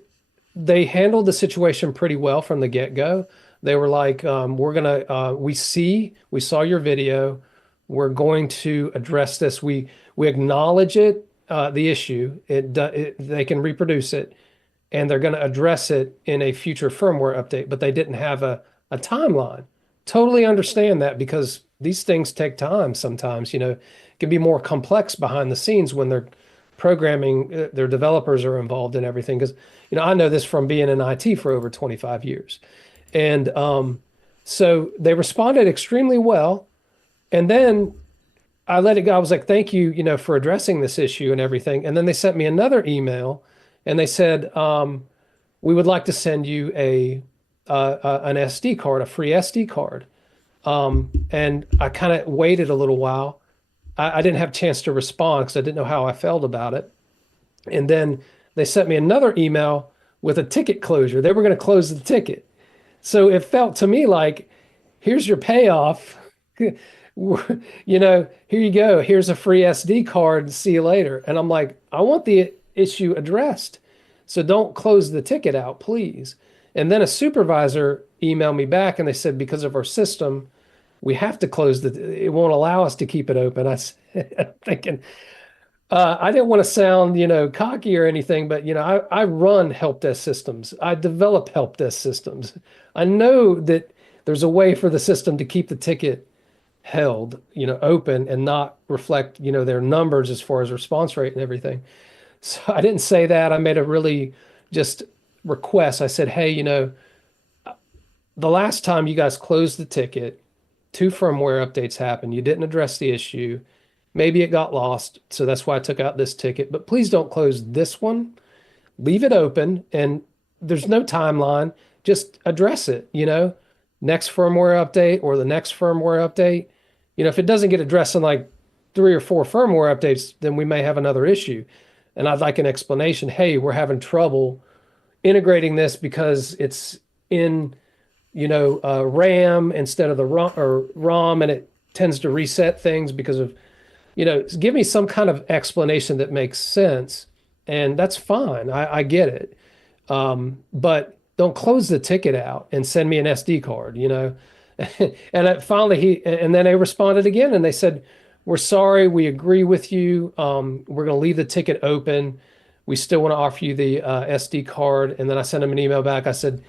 they handled the situation pretty well from the get-go. They were like, we saw your video. We're going to address this. We acknowledge it, the issue. They can reproduce it, and they're going to address it in a future firmware update, but they didn't have a timeline. Totally understand that because these things take time sometimes, it can be more complex behind the scenes when they're programming, their developers are involved in everything. Because, I know this from being in IT for over 25 years. And so they responded extremely well. And then I let it go. I was like, thank you, for addressing this issue and everything. And then they sent me another email and they said, we would like to send you an SD card, a free SD card. And I kind of waited a little while. I didn't have a chance to respond because I didn't know how I felt about it. And then they sent me another email with a ticket closure. They were going to close the ticket. So it felt to me like, here's your payoff. Here you go. Here's a free SD card. See you later. And I'm like, I want the issue addressed. So don't close the ticket out, please. And then a supervisor emailed me back and they said, because of our system, we have to it won't allow us to keep it open. I'm thinking, I didn't want to sound, cocky or anything, but, I run help desk systems. I develop help desk systems. I know that there's a way for the system to keep the ticket held, open and not reflect, their numbers as far as response rate and everything. So I didn't say that. I made a really just request. I said, hey, the last time you guys closed the ticket, 2 firmware updates happened. You didn't address the issue. Maybe it got lost. So that's why I took out this ticket. But please don't close this one. Leave it open. And there's no timeline. Just address it, next firmware update or the next firmware update. If it doesn't get addressed in like 3 or 4 firmware updates, then we may have another issue. And I'd like an explanation. Hey, we're having trouble integrating this because it's in, RAM instead of the ROM, and it tends to reset things because of, give me some kind of explanation that makes sense. And that's fine. I get it. But don't close the ticket out and send me an SD card, And then they responded again and they said, we're sorry, we agree with you. We're going to leave the ticket open. We still want to offer you the SD card. And then I sent them an email back. I said,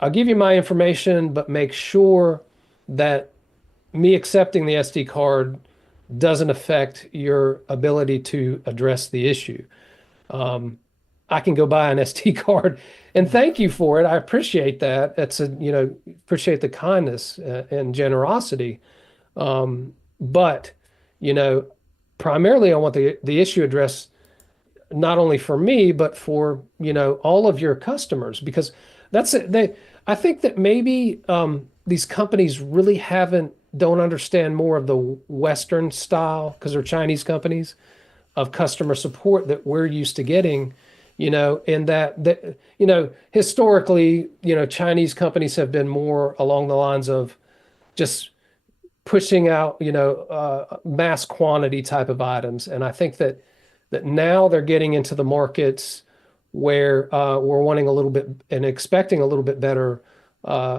I'll give you my information, but make sure that me accepting the SD card doesn't affect your ability to address the issue. I can go buy an SD card and thank you for it. I appreciate that. Appreciate the kindness and generosity. But, primarily I want the issue addressed not only for me, but for, all of your customers, because that's it. I think that maybe these companies really don't understand more of the Western style, because they're Chinese companies, of customer support that we're used to getting, in that, historically, Chinese companies have been more along the lines of just pushing out, mass quantity type of items. And I think that now they're getting into the markets where we're wanting a little bit and expecting a little bit better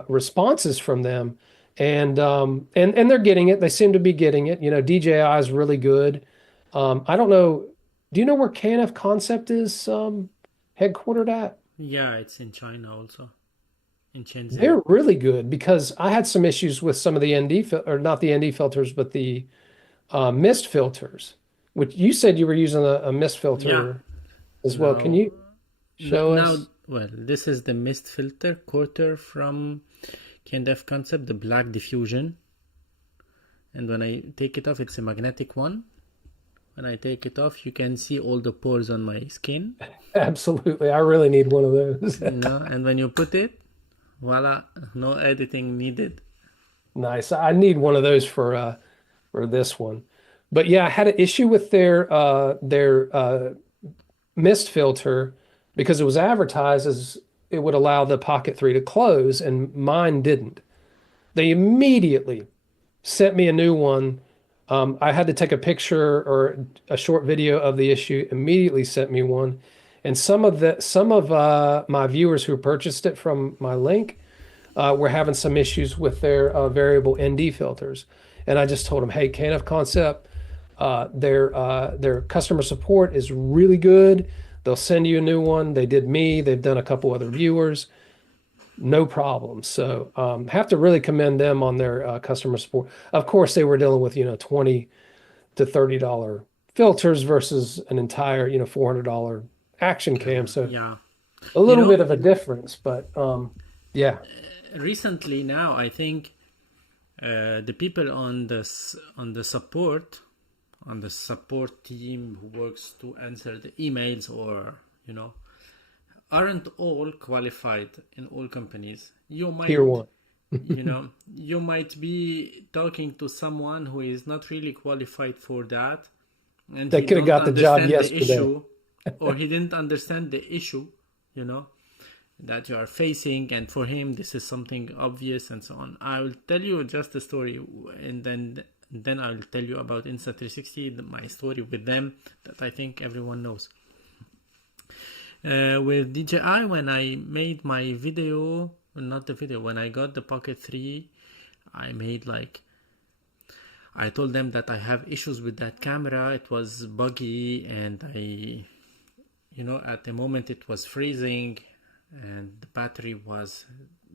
responses from them. And they're getting it. They seem to be getting it. DJI is really good. I don't know. Do you know where KNF Concept is headquartered at? Yeah, it's in China also, in Shenzhen. They're really good because I had some issues with some of the or not the ND filters, but the mist filters, which you said you were using a mist filter as well. Can you show us? Well, this is the mist filter quarter from KNF Concept, the black diffusion. And when I take it off, it's a magnetic one. When I take it off, you can see all the pores on my skin. Absolutely. I really need one of those. And when you put it, voila, no editing needed. Nice. I need one of those for this one. But yeah, I had an issue with their mist filter because it was advertised as it would allow the Pocket 3 to close, and mine didn't. They immediately sent me a new one. I had to take a picture or a short video of the issue, immediately sent me one. And some of my viewers who purchased it from my link were having some issues with their variable ND filters. And I just told them, hey, KNF Concept, their customer support is really good. They'll send you a new one. They did me. They've done a couple other viewers. No problem. So have to really commend them on their customer support. Of course, they were dealing with, $20 to $30 filters versus an entire, $400 action cam. So a little bit of a difference, but yeah. Recently now, I think the people on the support team who works to answer the emails or you know, aren't all qualified in all companies. You Tier might, one. you might be talking to someone who is not really qualified for that, and They he could have don't got the job understand the yesterday. issue, or he didn't understand the issue, you know, that you are facing, and for him this is something obvious and so on. I will tell you just a story, and then I'll tell you about Insta360, my story with them that I think everyone knows. With DJI, when I made my video, not the video, when I got the Pocket 3, I made like, I told them that I have issues with that camera. It was buggy, and at the moment it was freezing, and the battery was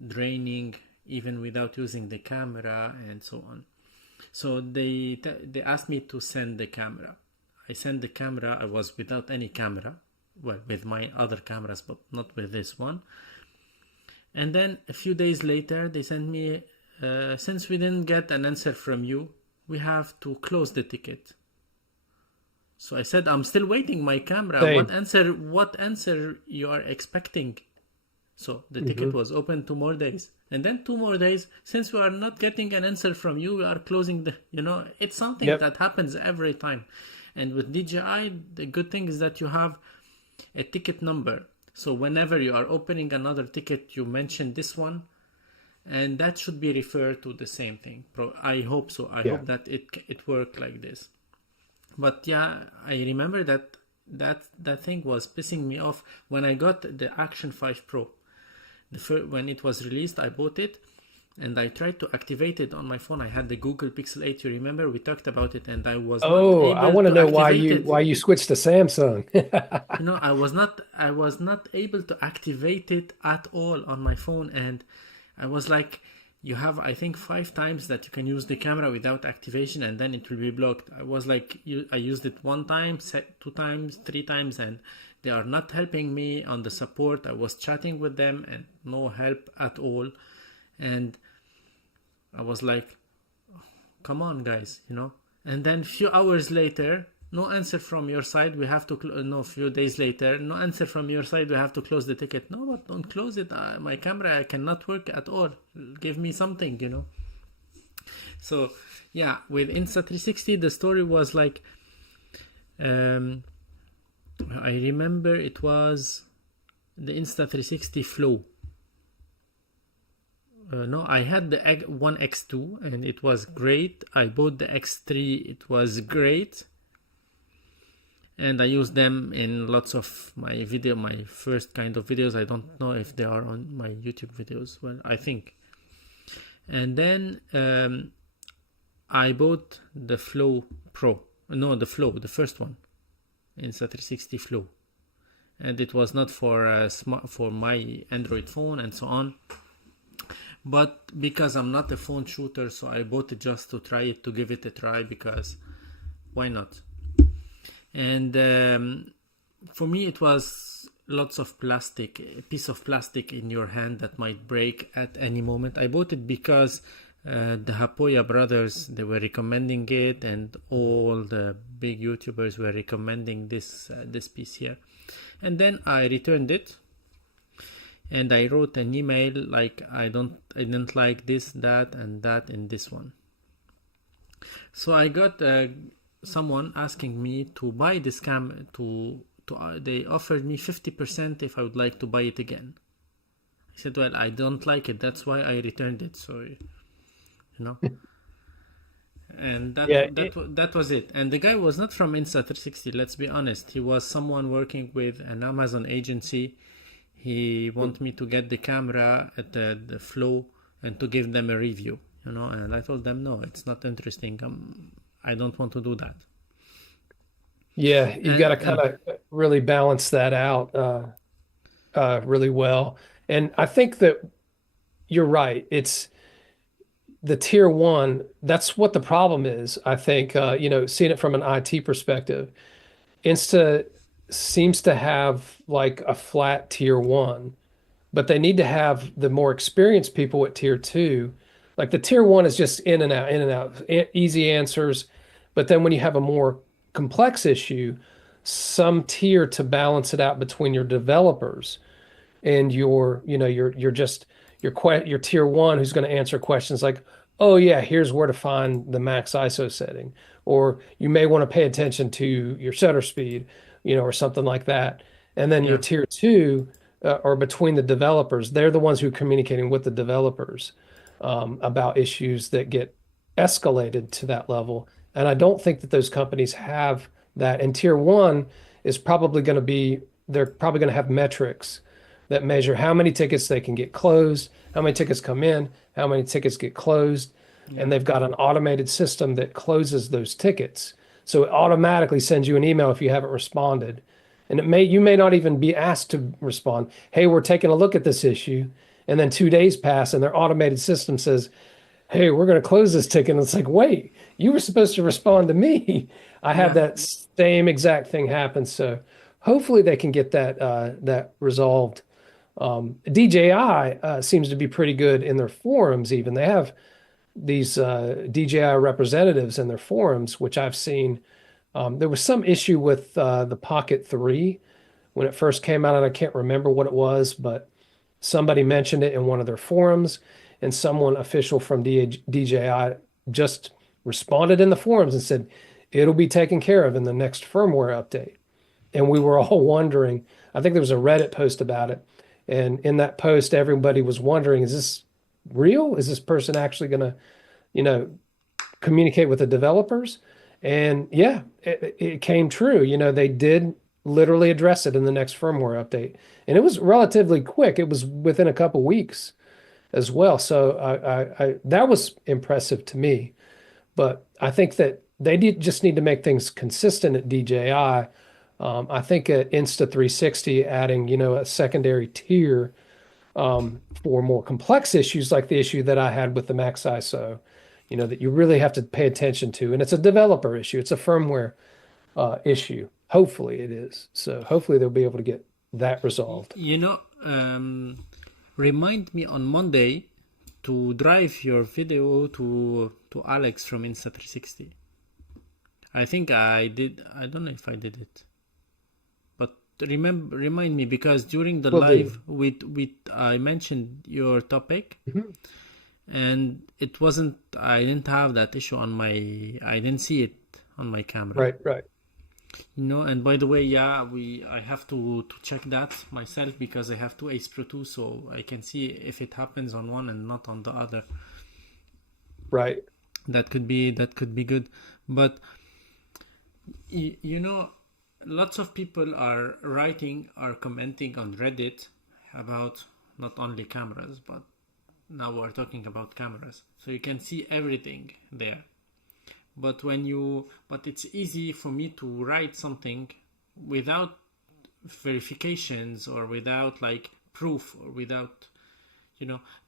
draining even without using the camera, and so on. So they asked me to send the camera. I sent the camera. I was without any camera, well, with my other cameras, but not with this one. And then a few days later, they sent me, since we didn't get an answer from you, we have to close the ticket. So I said, I'm still waiting my camera. Same. What answer you are expecting? So the ticket was open 2 more days. And then 2 more days, since we are not getting an answer from you, we are closing it's something Yep. that happens every time. And with DJI, the good thing is that you have a ticket number. So whenever you are opening another ticket, you mention this one, and that should be referred to the same thing. I hope so. I Yeah. hope that it worked like this. But yeah, I remember that thing was pissing me off when I got the Action 5 Pro. When it was released, I bought it, and I tried to activate it on my phone. I had the Google Pixel 8. You remember we talked about it, and I was not Oh, I able want to to know why activate you it. why you switched to Samsung. I was not able to activate it at all on my phone, and I was like, you have, I think, 5 times that you can use the camera without activation, and then it will be blocked. I was like, I used it 1 time, 2 times, 3 times, and they are not helping me on the support. I was chatting with them, and no help at all. And I was like, come on, guys, And then few hours later, no answer from your side. We have to few days later, no answer from your side. We have to close the ticket. No, but don't close it. My camera cannot work at all. Give me something. So yeah, with Insta360, the story was like, I remember it was the Insta360 Flow. No, I had the One X2, and it was great. I bought the X3. It was great. And I used them in lots of my first kind of videos. I don't know if they are on my YouTube videos. Well, I think. And then I bought the Flow Pro. No, the Flow, the first one. Insta360 Flow. And it was not for my Android phone and so on. But because I'm not a phone shooter, so I bought it just to try it, to give it a try, because why not? And for me, it was lots of plastic, a piece of plastic in your hand that might break at any moment. I bought it because the Hapoya brothers, they were recommending it, and all the big YouTubers were recommending this piece here. And then I returned it, and I wrote an email like, I didn't like this, that, and that in this one. So I got someone asking me to buy this camera. They offered me 50% if I would like to buy it again. I said, well, I don't like it. That's why I returned it. Sorry, And that was it. And the guy was not from Insta360. Let's be honest. He was someone working with an Amazon agency. He wanted me to get the camera at the Flow and to give them a review, and I told them, no, it's not interesting. I don't want to do that. Yeah, you've got to kind of really balance that out really well. And I think that you're right. It's the tier one. That's what the problem is. I think, seeing it from an IT perspective, Insta seems to have like a flat tier one, but they need to have the more experienced people at tier two. Like the tier one is just in and out, easy answers. But then when you have a more complex issue, some tier to balance it out between your developers and your tier one who's going to answer questions like, oh yeah, here's where to find the max ISO setting, or you may want to pay attention to your shutter speed, or something like that. And then your Yeah. tier two are between the developers. They're the ones who are communicating with the developers about issues that get escalated to that level. And I don't think that those companies have that. And tier one is probably going to be, they're probably going to have metrics that measure how many tickets they can get closed, how many tickets come in, how many tickets get closed. Yeah. And they've got an automated system that closes those tickets. So it automatically sends you an email if you haven't responded. And you may not even be asked to respond. Hey, we're taking a look at this issue. And then 2 days pass and their automated system says, hey, we're going to close this ticket. And it's like, wait, you were supposed to respond to me. I had Yeah. that same exact thing happen. So hopefully they can get that resolved. DJI seems to be pretty good in their forums, even. They have these DJI representatives in their forums, which I've seen. There was some issue with the Pocket 3 when it first came out, and I can't remember what it was, but somebody mentioned it in one of their forums, and someone official from DJI just responded in the forums and said, it'll be taken care of in the next firmware update. And we were all wondering, I think there was a Reddit post about it. And in that post, everybody was wondering, is this real? Is this person actually going to, you know, communicate with the developers? And yeah, it came true. They did literally address it in the next firmware update. And it was relatively quick. It was within a couple weeks as well. So that was impressive to me. But I think that they just need to make things consistent at DJI. I think at Insta360, adding, a secondary tier for more complex issues like the issue that I had with the Max ISO, that you really have to pay attention to. And it's a developer issue. It's a firmware issue. Hopefully it is. So hopefully they'll be able to get that resolved. Remind me on Monday to drive your video to Alex from Insta360. I think I did. I don't know if I did it, but remind me, because during the Will live do. with I mentioned your topic, Mhm. and it wasn't. I didn't have that issue on my. I didn't see it on my camera. Right, right. And by the way, yeah, I have to check that myself, because I have two acepro 2, so I can see if it happens on one and not on the other. Right. That could be good. But lots of people are commenting on Reddit about not only cameras, but now we're talking about cameras, so you can see everything there. But it's easy for me to write something without verifications, or without like proof, or without,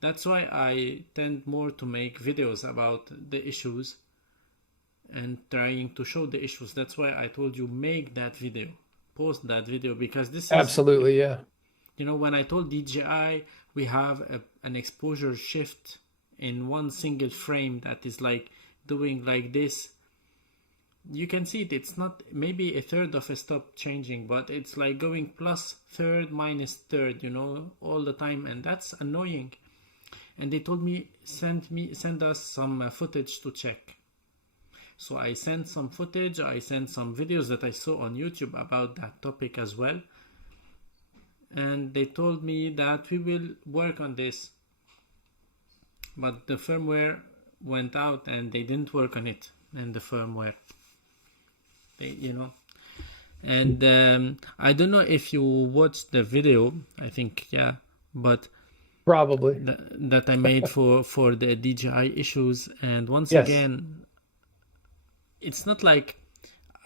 that's why I tend more to make videos about the issues and trying to show the issues. That's why I told you, make that video, post that video, because this is, Absolutely. Yeah. when I told DJI we have an exposure shift in one single frame that is like doing like this, you can see it. It's not maybe a third of a stop changing, but it's like going plus third minus third, all the time, and that's annoying. And they told me, send us some footage to check. So I sent some footage, I sent some videos that I saw on YouTube about that topic as well. And they told me that we will work on this. But the firmware went out and they didn't work on it in the firmware. And I don't know if you watched the video, I think, yeah, but Probably. that I made for the DJI issues. And once Yes. again, it's not like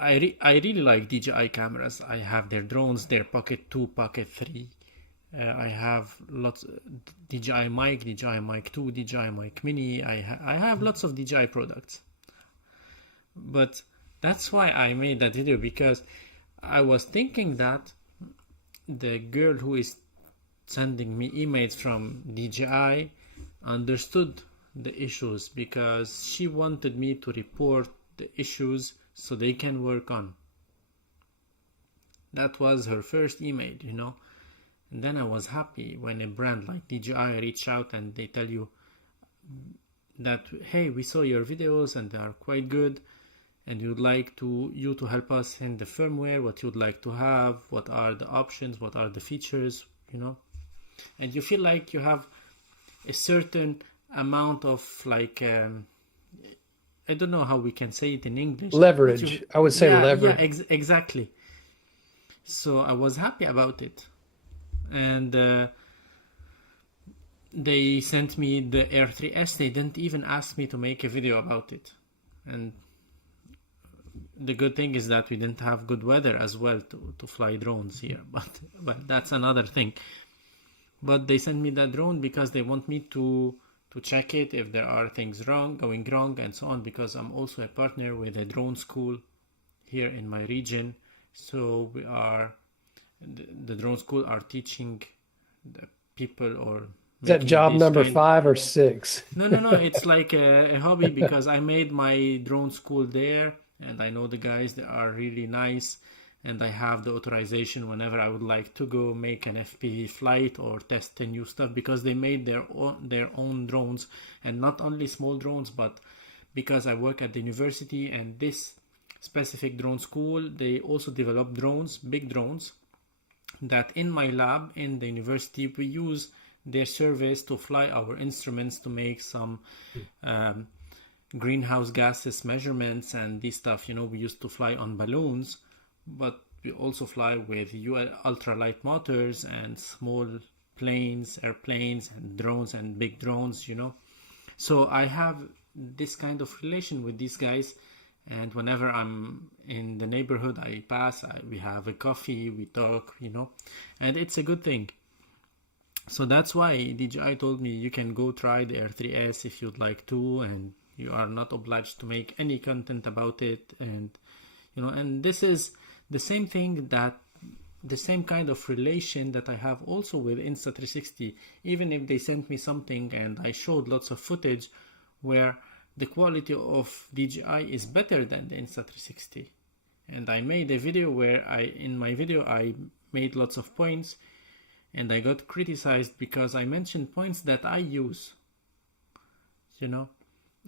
I really like DJI cameras. I have their drones, their Pocket 2, Pocket 3. I have lots DJI mic, DJI mic 2, DJI mic mini. I have lots of DJI products. But that's why I made that video, because I was thinking that the girl who is sending me emails from DJI understood the issues, because she wanted me to report the issues so they can work on. That was her first email, you know. And then I was happy when a brand like DJI reach out and they tell you that, hey, we saw your videos and they are quite good, and you'd like you to help us in the firmware, what you'd like to have, what are the options, what are the features, you know. And you feel like you have a certain amount of like I don't know how we can say it in English. Leverage. I would say leverage. Yeah, exactly. So I was happy about it, and they sent me the Air 3S. They didn't even ask me to make a video about it, and the good thing is that we didn't have good weather as well to fly drones here, but that's another thing. But they sent me that drone because they want me to check it if there are things going wrong and so on, because I'm also a partner with a drone school here in my region. So the drone school are teaching the people, or Is that job number 5 or 6? No, it's like a hobby, because I made my drone school there and I know the guys. They are really nice, and I have the authorization whenever I would like to go make an FPV flight or test a new stuff, because they made their own drones, and not only small drones, but because I work at the university and this specific drone school, they also develop drones, big drones, that in my lab in the university we use their service to fly our instruments to make some greenhouse gases measurements and this stuff. You know, we used to fly on balloons, but we also fly with ultralight motors and small planes, airplanes, and drones and big drones, you know. So I have this kind of relation with these guys, and whenever I'm in the neighborhood I pass, we have a coffee, we talk, you know, and it's a good thing. So that's why DJI told me you can go try the Air 3S if you'd like to, and you are not obliged to make any content about it. And you know, and this is the same thing, that the same kind of relation that I have also with Insta360. Even if they sent me something and I showed lots of footage where the quality of DJI is better than the Insta360, and I made a video where in my video I made lots of points, and I got criticized because I mentioned points that I use, you know.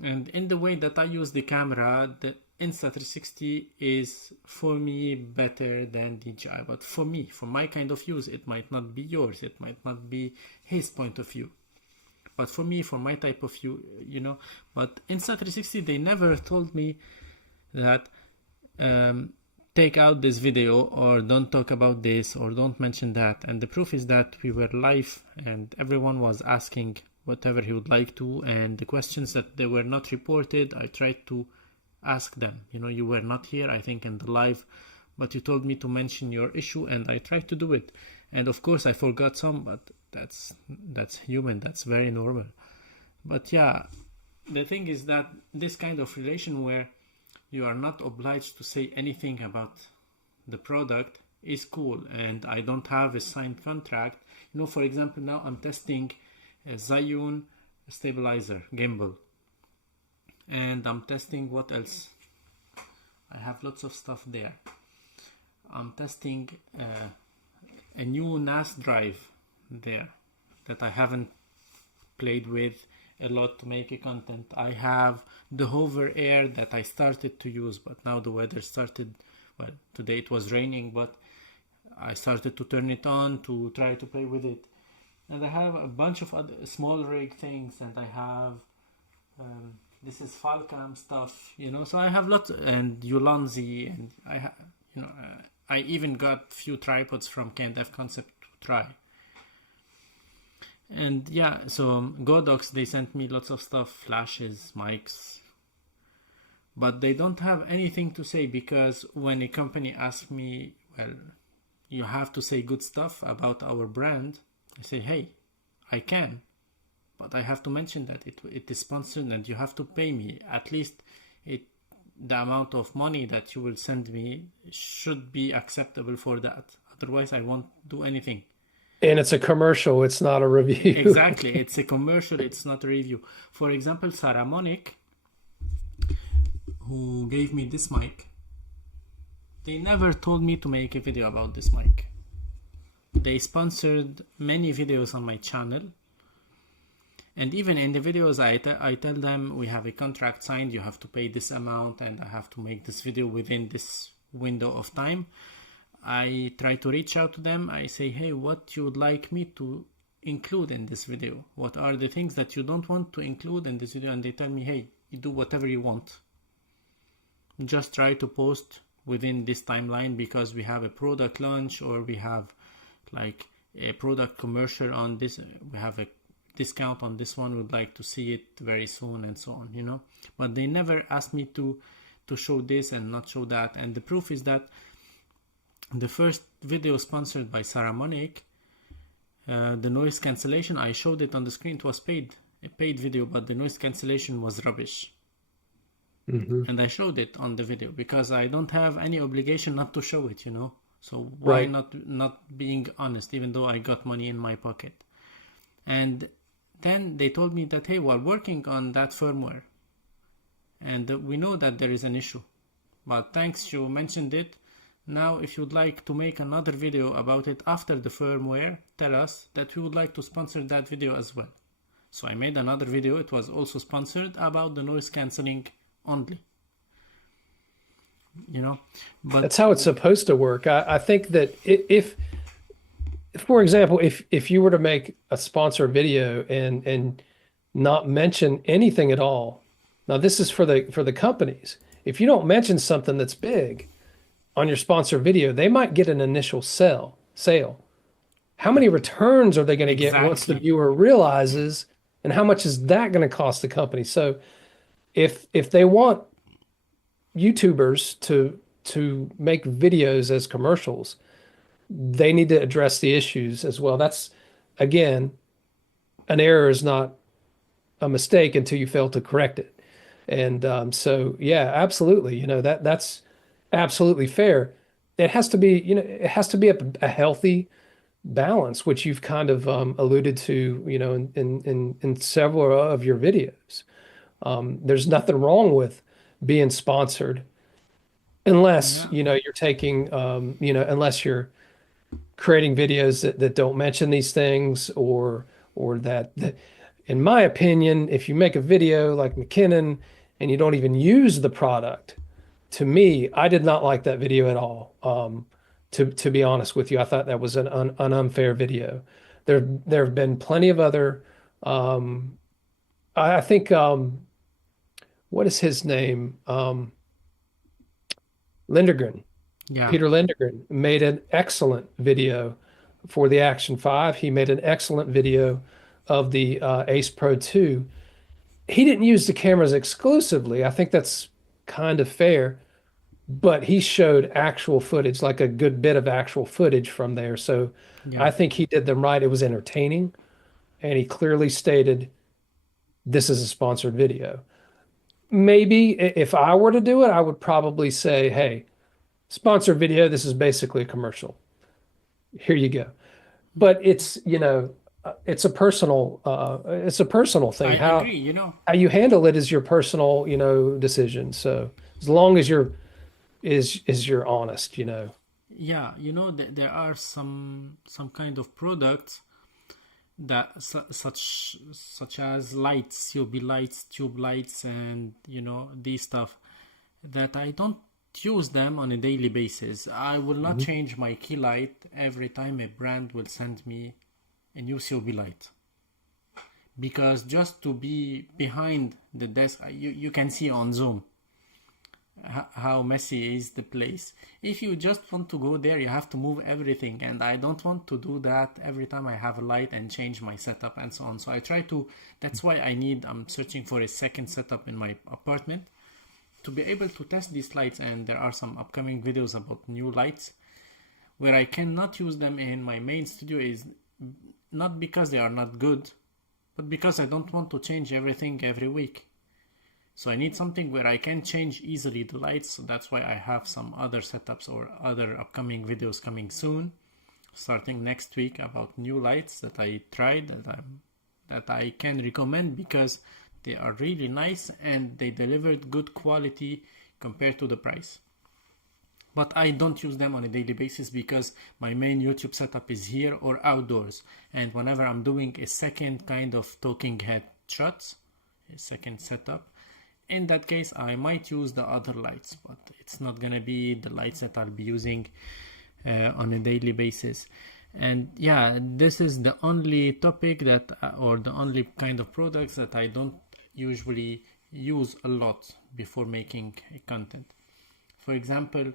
And in the way that I use the camera, the Insta360 is for me better than DJI. But for me, for my kind of use, it might not be yours, it might not be his point of view. But for me, for my type of view, you know. But Insta360, they never told me that take out this video, or don't talk about this, or don't mention that. And the proof is that we were live and everyone was asking whatever he would like to, and the questions that they were not reported, I tried to ask them. You know, you were not here, I think, in the live, but you told me to mention your issue, and I tried to do it. And of course I forgot some, but that's human, that's very normal. But yeah, the thing is that this kind of relation where you are not obliged to say anything about the product is cool, and I don't have a signed contract. You know, for example, now I'm testing a Zhiyun stabilizer gimbal, and I'm testing what else. I have lots of stuff there. I'm testing a new NAS drive there that I haven't played with a lot to make a content. I have the Hover Air that I started to use, but now the weather started, well, today it was raining, but I started to turn it on to try to play with it. And I have a bunch of other small rig things, and I have this is Falcam stuff, you know. So I have lots, and Ulanzi, and I even got few tripods from K&F Concept to try. And yeah, so Godox, they sent me lots of stuff, flashes, mics, but they don't have anything to say, because when a company asks me, well, you have to say good stuff about our brand, I say, hey, I can, but I have to mention that it is sponsored, and you have to pay me at least the amount of money that you will send me should be acceptable for that. Otherwise, I won't do anything. And it's a commercial, it's not a review. Exactly, it's a commercial, it's not a review. For example, Saramonic, who gave me this mic, They never told me to make a video about this mic. They sponsored many videos on my channel. And even in the videos, I tell them we have a contract signed, you have to pay this amount, and I have to make this video within this window of time. I try to reach out to them. I say, hey, what you would like me to include in this video? What are the things that you don't want to include in this video? And they tell me, hey, you do whatever you want. Just try to post within this timeline because we have a product launch or we have like a product commercial on this. We have a discount on this one, would like to see it very soon and so on, you know. But they never asked me to show this and not show that. And the proof is that the first video sponsored by Sarah Monique, the noise cancellation, I showed it on the screen. It was a paid video, but the noise cancellation was rubbish. And I showed it on the video because I don't have any obligation not to show it, you know. So why not being honest, even though I got money in my pocket? And then they told me that, hey, we're working on that firmware and we know that there is an issue, but thanks, you mentioned it. Now, if you'd like to make another video about it after the firmware, tell us that we would like to sponsor that video as well. So I made another video. It was also sponsored about the noise cancelling only, you know. But that's how it's supposed to work. I think that if for example, if you were to make a sponsor video and not mention anything at all, now this is for the companies. If you don't mention something that's big on your sponsor video, they might get an initial sale. How many returns are they going to get once the viewer realizes, and how much is that going to cost the company? So if they want YouTubers to make videos as commercials, they need to address the issues as well. That's, again, an error is not a mistake until you fail to correct it. And so, yeah, absolutely. You know, that's absolutely fair. It has to be, you know, it has to be a healthy balance, which you've kind of alluded to, you know, in several of your videos. There's nothing wrong with being sponsored unless, you know, you're taking, you know, unless you're creating videos that don't mention these things or that, in my opinion, if you make a video like McKinnon and you don't even use the product, to me, I did not like that video at all. To be honest with you, I thought that was an unfair video. There have been plenty of other, I think, what is his name? Lindergren. yeah, Peter Lindergren made an excellent video for the Action 5. He made an excellent video of the Ace Pro 2. He didn't use the cameras exclusively. I think that's kind of fair, but he showed actual footage, like a good bit of actual footage from there. So I think he did them right. It was entertaining, and he clearly stated, this is a sponsored video. Maybe if I were to do it, I would probably say, hey, sponsored video, this is basically a commercial. Here you go. But it's, you know, it's a personal thing. I agree, you know. How you handle it is your personal, you know, decision. So as long as you're honest, you know. Yeah, you know, there are some kind of products that such as lights, UV lights, tube lights, and you know, these stuff that I don't use them on a daily basis. I will not change my key light every time a brand will send me a new COB light, because just to be behind the desk, you can see on Zoom how messy is the place. If you just want to go there, you have to move everything, and I don't want to do that every time I have a light and change my setup and so on. So I try to, that's why I'm searching for a second setup in my apartment to be able to test these lights. And there are some upcoming videos about new lights where I cannot use them in my main studio, is not because they are not good, but because I don't want to change everything every week. So I need something where I can change easily the lights. So that's why I have some other setups or other upcoming videos coming soon, starting next week, about new lights that I tried, that I can recommend because they are really nice and they delivered good quality compared to the price. but I don't use them on a daily basis because my main YouTube setup is here or outdoors. And whenever I'm doing a second kind of talking head shots, a second setup, in that case I might use the other lights, but it's not gonna be the lights that I'll be using on a daily basis. And yeah, this is the only topic that or the only kind of products that I don't usually use a lot before making content. For example,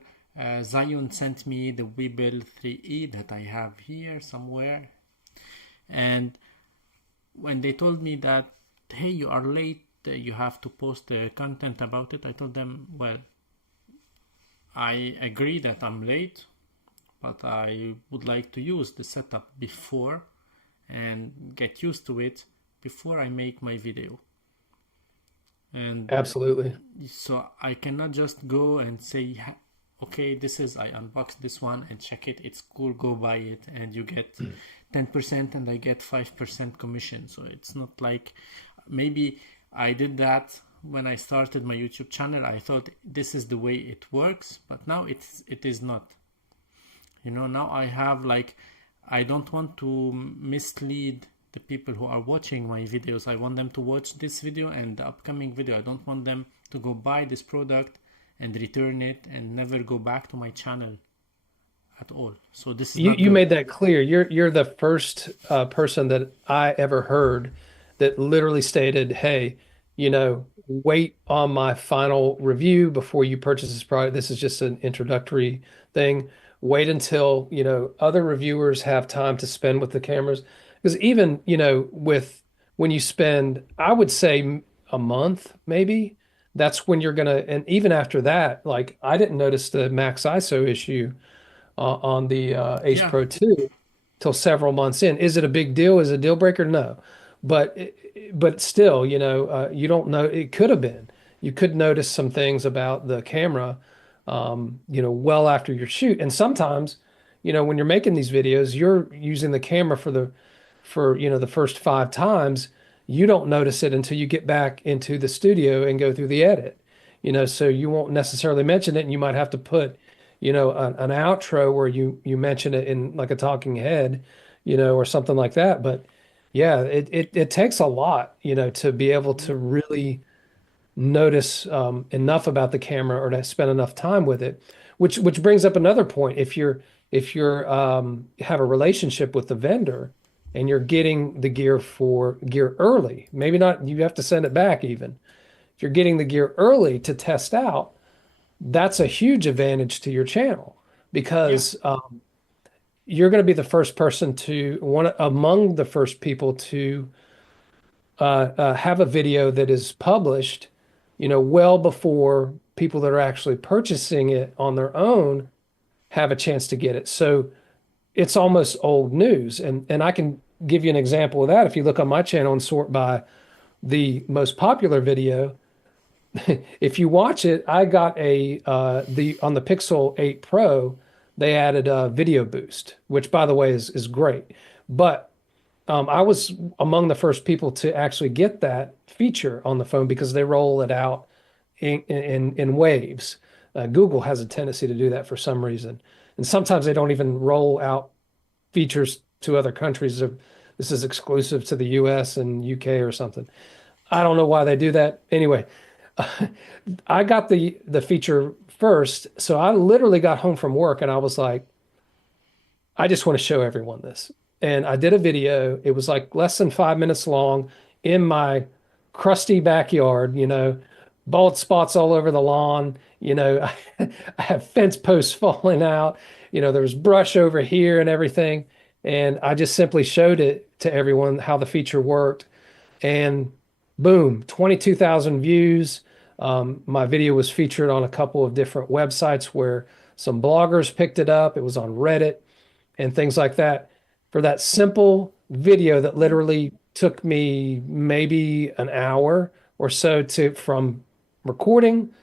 Zion sent me the Weebill 3E that I have here somewhere, and when they told me that, hey, you are late, you have to post content about it, I told them, well, I agree that I'm late, but I would like to use the setup before and get used to it before I make my video. And Absolutely. so I cannot just go and say, okay, this is, I unboxed this one and check it, it's cool, go buy it, and you get 10% and I get 5% commission. So it's not like, maybe I did that when I started my YouTube channel. I thought this is the way it works, but now it is not. You know, now I have like, I don't want to mislead the people who are watching my videos. I want them to watch this video and the upcoming video. I don't want them to go buy this product and return it and never go back to my channel at all. So this is You not you good. made that clear. You're the first person that I ever heard that literally stated, "Hey, wait on my final review before you purchase this product. This is just an introductory thing. Wait until, other reviewers have time to spend with the cameras." Because even, with when you spend, I would say a month, maybe, that's when you're gonna, and even after that, like I didn't notice the max ISO issue on the Ace Yeah, Pro 2 till several months in. Is it a big deal? Is it a deal breaker? No. But still, you don't know. It could have been. You could notice some things about the camera, well after your shoot. And sometimes, when you're making these videos, you're using the camera for the first 5 times. You don't notice it until you get back into the studio and go through the edit. So you won't necessarily mention it, and you might have to put an outro where you mention it in like a talking head, or something like that. But yeah, it takes a lot, to be able to really notice enough about the camera or to spend enough time with it. Which brings up another point. If you're have a relationship with the vendor and you're getting the gear early, maybe not, you have to send it back even. If you're getting the gear early to test out, that's a huge advantage to your channel yeah, because you're going to be the first person to one among the first people to have a video that is published, well before people that are actually purchasing it on their own have a chance to get it. So it's almost old news. And I can give you an example of that. If you look on my channel and sort by the most popular video, if you watch it, I got the on the Pixel 8 Pro, they added a video boost, which by the way is great. But I was among the first people to actually get that feature on the phone because they roll it out in waves. Google has a tendency to do that for some reason, and sometimes they don't even roll out features to other countries. This is exclusive to the US and UK or something. I don't know why they do that. Anyway, I got the feature first, so I literally got home from work and I was like, I just want to show everyone this. And I did a video. It was like less than 5 minutes long in my crusty backyard, bald spots all over the lawn. I have fence posts falling out. There was brush over here and everything. And I just simply showed it to everyone how the feature worked. And boom, 22,000 views. My video was featured on a couple of different websites where some bloggers picked it up. It was on Reddit and things like that. For that simple video that literally took me maybe an hour or so from recording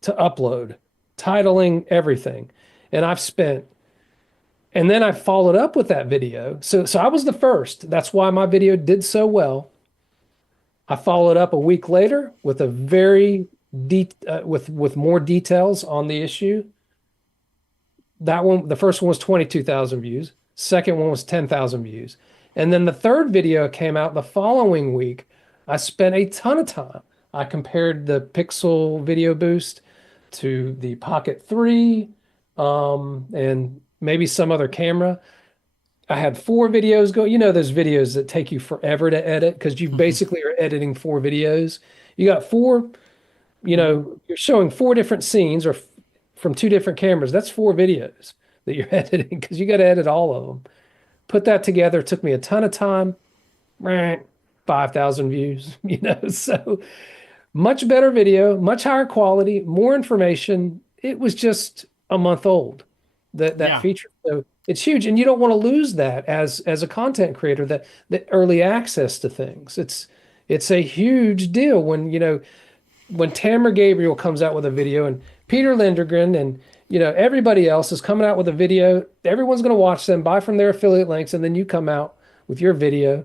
to upload, titling, everything. And and then I followed up with that video. So I was the first. That's why my video did so well. I followed up a week later with a very with more details on the issue. That one, the first one was 22,000 views. Second one was 10,000 views. And then the third video came out the following week. I spent a ton of time. I compared the Pixel Video Boost to the Pocket 3, and maybe some other camera. I had four videos go. You know those videos that take you forever to edit because you basically are editing four videos. You got four, you're showing four different scenes or from two different cameras. That's four videos that you're editing because you got to edit all of them. Put that together. It took me a ton of time. 5,000 views, so much better video, much higher quality, more information. It was just a month old, that Yeah, feature. So it's huge. And you don't want to lose that as a content creator, that early access to things. It's a huge deal when Tamara Gabriel comes out with a video and Peter Lindgren and everybody else is coming out with a video, everyone's going to watch them, buy from their affiliate links, and then you come out with your video,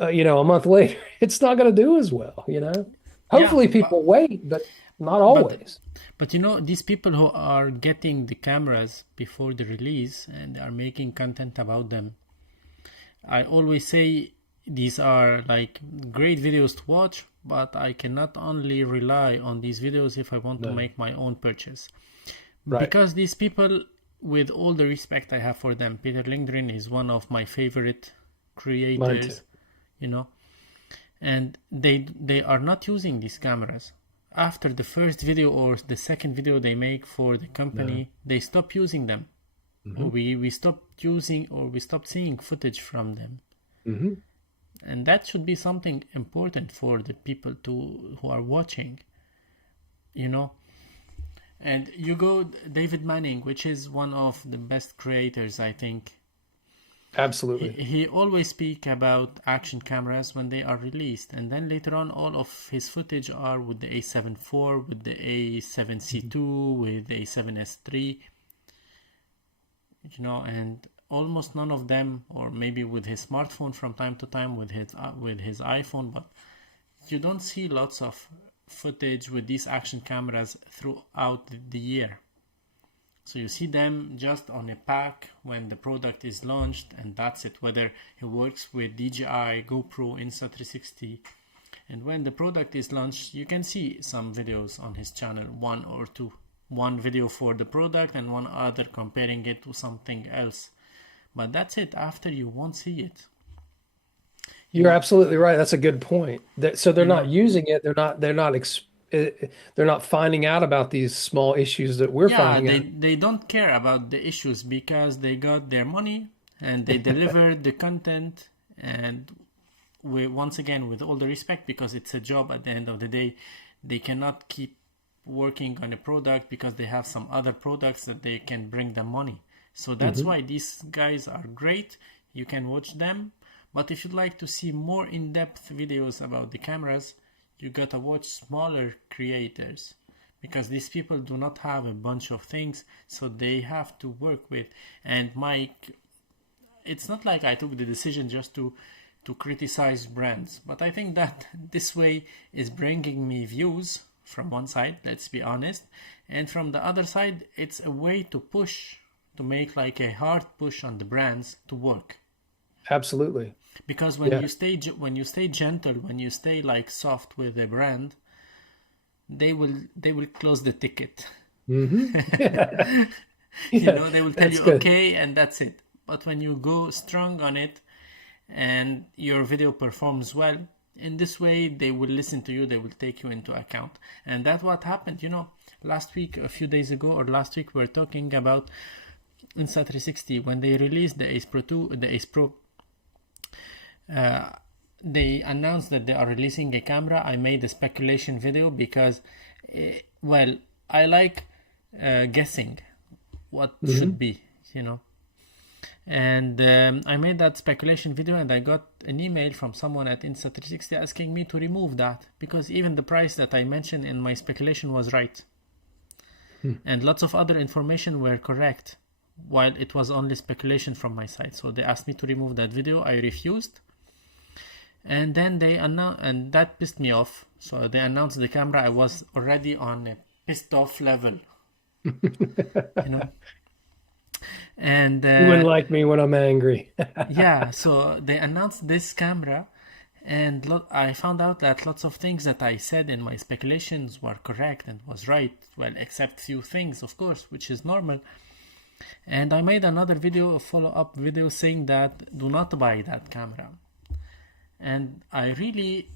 a month later. It's not going to do as well. yeah, Hopefully people wait, but not but always. but these people who are getting the cameras before the release and are making content about them, I always say these are like great videos to watch, but I cannot only rely on these videos if I want to No. make my own purchase. Right. Because these people, with all the respect I have for them, Peter Lindgren is one of my favorite Mine too. creators, you know, and they are not using these cameras. After the first video or the second video they make for the No. company, they stop using them. Hmm. We stopped using or we stopped seeing footage from them. Hmm. And that should be something important for the people who are watching, you know. And you go David Manning, which is one of the best creators, I think. Absolutely. He always speak about action cameras when they are released, and then later on all of his footage are with the A7 IV, with the A7C2, with the A7S3, and almost none of them, or maybe with his smartphone from time to time with his iPhone, but you don't see lots of footage with these action cameras throughout the year. So you see them just on a pack when the product is launched, and that's it. Whether he works with DJI, GoPro, Insta360, and when the product is launched, you can see some videos on his channel, one or two. One video for the product and one other comparing it to something else. But that's it. After, you won't see it. You You're know, absolutely right. That's a good point. So they're you not know. using it. They're not finding out about these small issues that we're Yeah, finding they out. they don't care about the issues because they got their money and they deliver the content. And once again, with all the respect, because it's a job at the end of the day, they cannot keep working on a product because they have some other products that they can bring them money. So that's Hmm. why these guys are great. You can watch them. But if you'd like to see more in-depth videos about the cameras, you gotta watch smaller creators, because these people do not have a bunch of things, so they have to work with. And Mike, it's not like I took the decision just to criticize brands, but I think that this way is bringing me views from one side, let's be honest, and from the other side, it's a way to make like a hard push on the brands to work. Absolutely. Because Yeah. when you stay gentle, when you stay like soft with a brand, they will close the ticket. Hmm. Yeah. Yeah. They will tell That's you good. okay, and that's it. But when you go strong on it and your video performs well, in this way they will listen to you, they will take you into account. And that's what happened, last week, a few days ago, or last week, we were talking about Insta360 when they released the Ace Pro 2, the Ace Pro. Uh, they announced that they are releasing a camera. I made a speculation video because, well, I like guessing what should Hmm. be, you know. And I made that speculation video, and I got an email from someone at Insta360 asking me to remove that because even the price that I mentioned in my speculation was right, and lots of other information were correct, while it was only speculation from my side. So they asked me to remove that video. I refused, and then they announced, and that pissed me off. So they announced the camera. I was already on a pissed off level, you know. And You wouldn't like me when I'm angry. yeah, so they announced this camera, and I found out that lots of things that I said in my speculations were correct and was right. Well, except few things, of course, which is normal. And I made another video, a follow-up video, saying that do not buy that camera. And I really,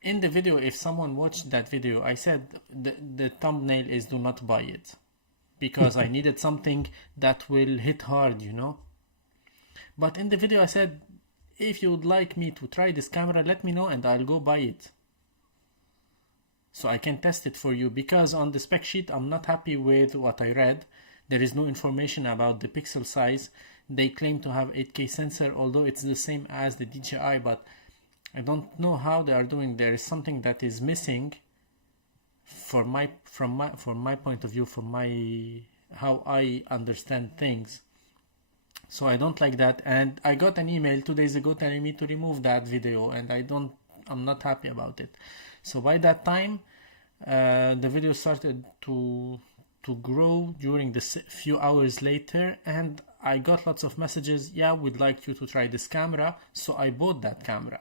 in the video, if someone watched that video, I said the thumbnail is do not buy it, because I needed something that will hit hard, you know. But in the video I said, if you would like me to try this camera, let me know and I'll go buy it, so I can test it for you, because on the spec sheet I'm not happy with what I read. There is no information about the pixel size. They claim to have 8K sensor, although it's the same as the DJI, but I don't know how they are doing. There is something that is missing from my point of view, from my how I understand things. So I don't like that, and I got an email 2 days ago telling me to remove that video, and I'm not happy about it. So by that time, the video started to grow during the few hours later, and I got lots of messages. Yeah, we'd like you to try this camera. So I bought that camera.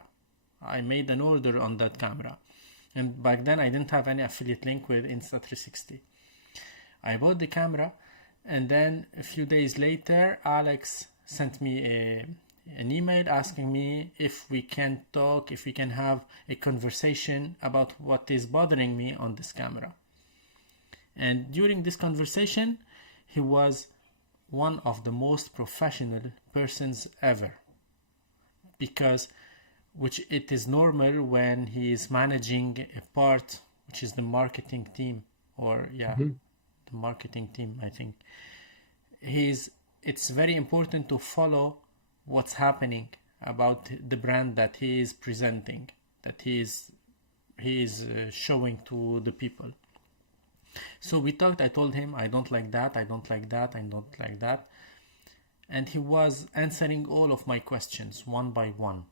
I made an order on that camera, and back then I didn't have any affiliate link with Insta360. I bought the camera, and then a few days later Alex sent me an email asking me if we can talk, if we can have a conversation about what is bothering me on this camera. And during this conversation, he was one of the most professional persons ever, because which it is normal when he is managing a part which is the marketing team, or yeah, Mhm. the marketing team, I think. It's very important to follow what's happening about the brand that he is presenting, that he is showing to the people. So we talked. I told him I don't like that, I don't like that, I don't like that, and he was answering all of my questions one by one,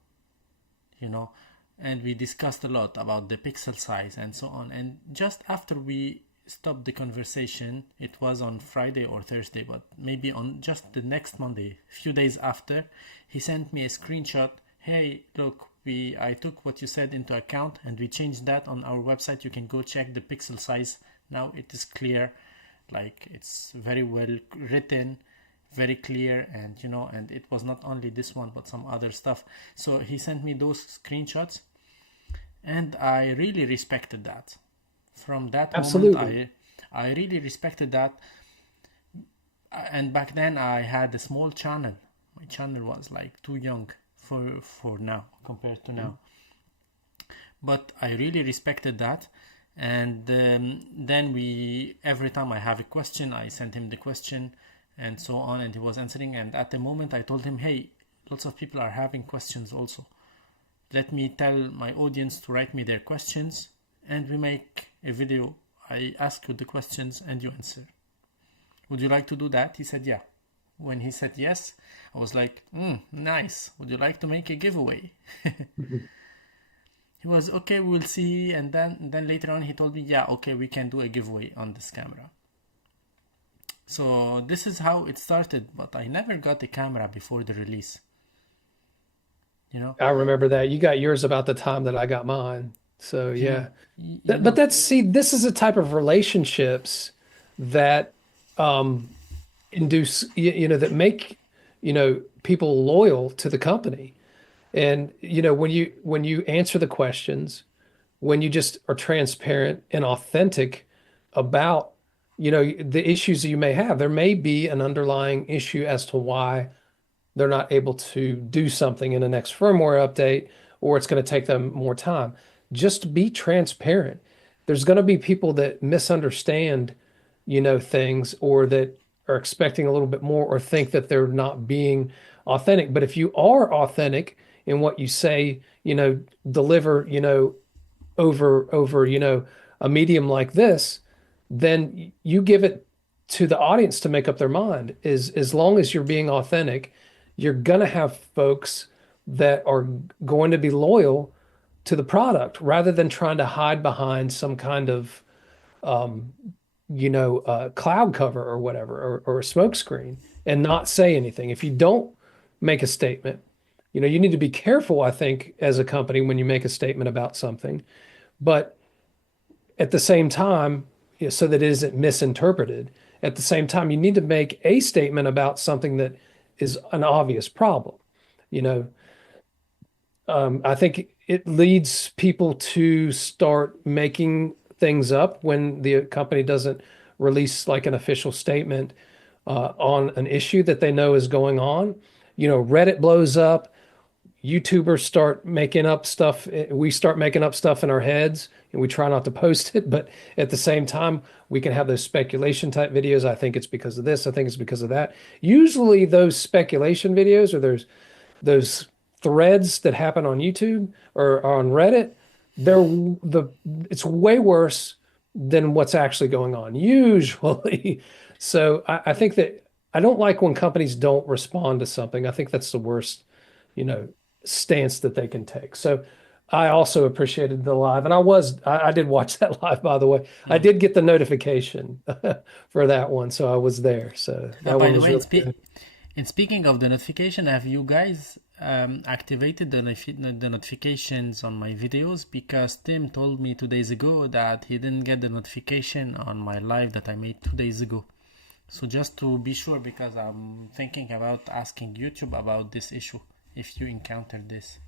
you know. And we discussed a lot about the pixel size and so on. And just after we stopped the conversation, it was on Friday or Thursday, but maybe on just the next Monday, a few days after, he sent me a screenshot. Hey, look, I took what you said into account and we changed that on our website. You can go check the pixel size. Now it is clear, like it's very well written, very clear, and you know, and it was not only this one but some other stuff. So he sent me those screenshots, and I really respected that. From that moment, Absolutely. I really respected that. And back then I had a small channel. My channel was like too young for now, compared to now. But I really respected that. And then every time I have a question, I sent him the question and so on, and he was answering. And at the moment I told him, hey, lots of people are having questions also. Let me tell my audience to write me their questions, and we make a video. I ask you the questions and you answer. Would you like to do that? He said, yeah. When he said yes, I was like, nice. Would you like to make a giveaway? Mhm. He was, okay, we'll see. And then later on he told me, yeah, okay, we can do a giveaway on this camera. So this is how it started, but I never got a camera before the release. You know, I remember that. You got yours about the time that I got mine. So you know, yeah. you But know, see, this is a type of relationships that induce, that make, people loyal to the company. And, when you answer the questions, when you just are transparent and authentic about, the issues that you may have, there may be an underlying issue as to why they're not able to do something in the next firmware update, or it's going to take them more time. Just be transparent. There's going to be people that misunderstand, things, or that are expecting a little bit more, or think that they're not being authentic. But if you are authentic in what you say, deliver, over, a medium like this, then you give it to the audience to make up their mind. As long as you're being authentic, you're gonna have folks that are going to be loyal to the product rather than trying to hide behind some kind of cloud cover or whatever, or a smoke screen. and not say anything. If you don't make a statement, you need to be careful, I think, as a company when you make a statement about something, but at the same time, so that it isn't misinterpreted, at the same time, you need to make a statement about something that is an obvious problem. You know, I think it leads people to start making things up when the company doesn't release like an official statement on an issue that they know is going on. Reddit blows up, YouTubers start making up stuff. We start making up stuff in our heads and we try not to post it. But at the same time, we can have those speculation type videos. I think it's because of this. I think it's because of that. Usually those speculation videos or those threads that happen on YouTube or on Reddit, they're it's way worse than what's actually going on, usually. So I think that I don't like when companies don't respond to something. I think that's the worst, you know, stance that they can take. So I also appreciated the live, and I did watch that live, by the way. I Mm. did get the notification for that one, so I was there. So that By one the was way, really good. in speaking of the notification, have you guys activated the notifications on my videos? Because Tim told me 2 days ago that he didn't get the notification on my live that I made 2 days ago. So just to be sure, because I'm thinking about asking YouTube about this issue if you encountered this.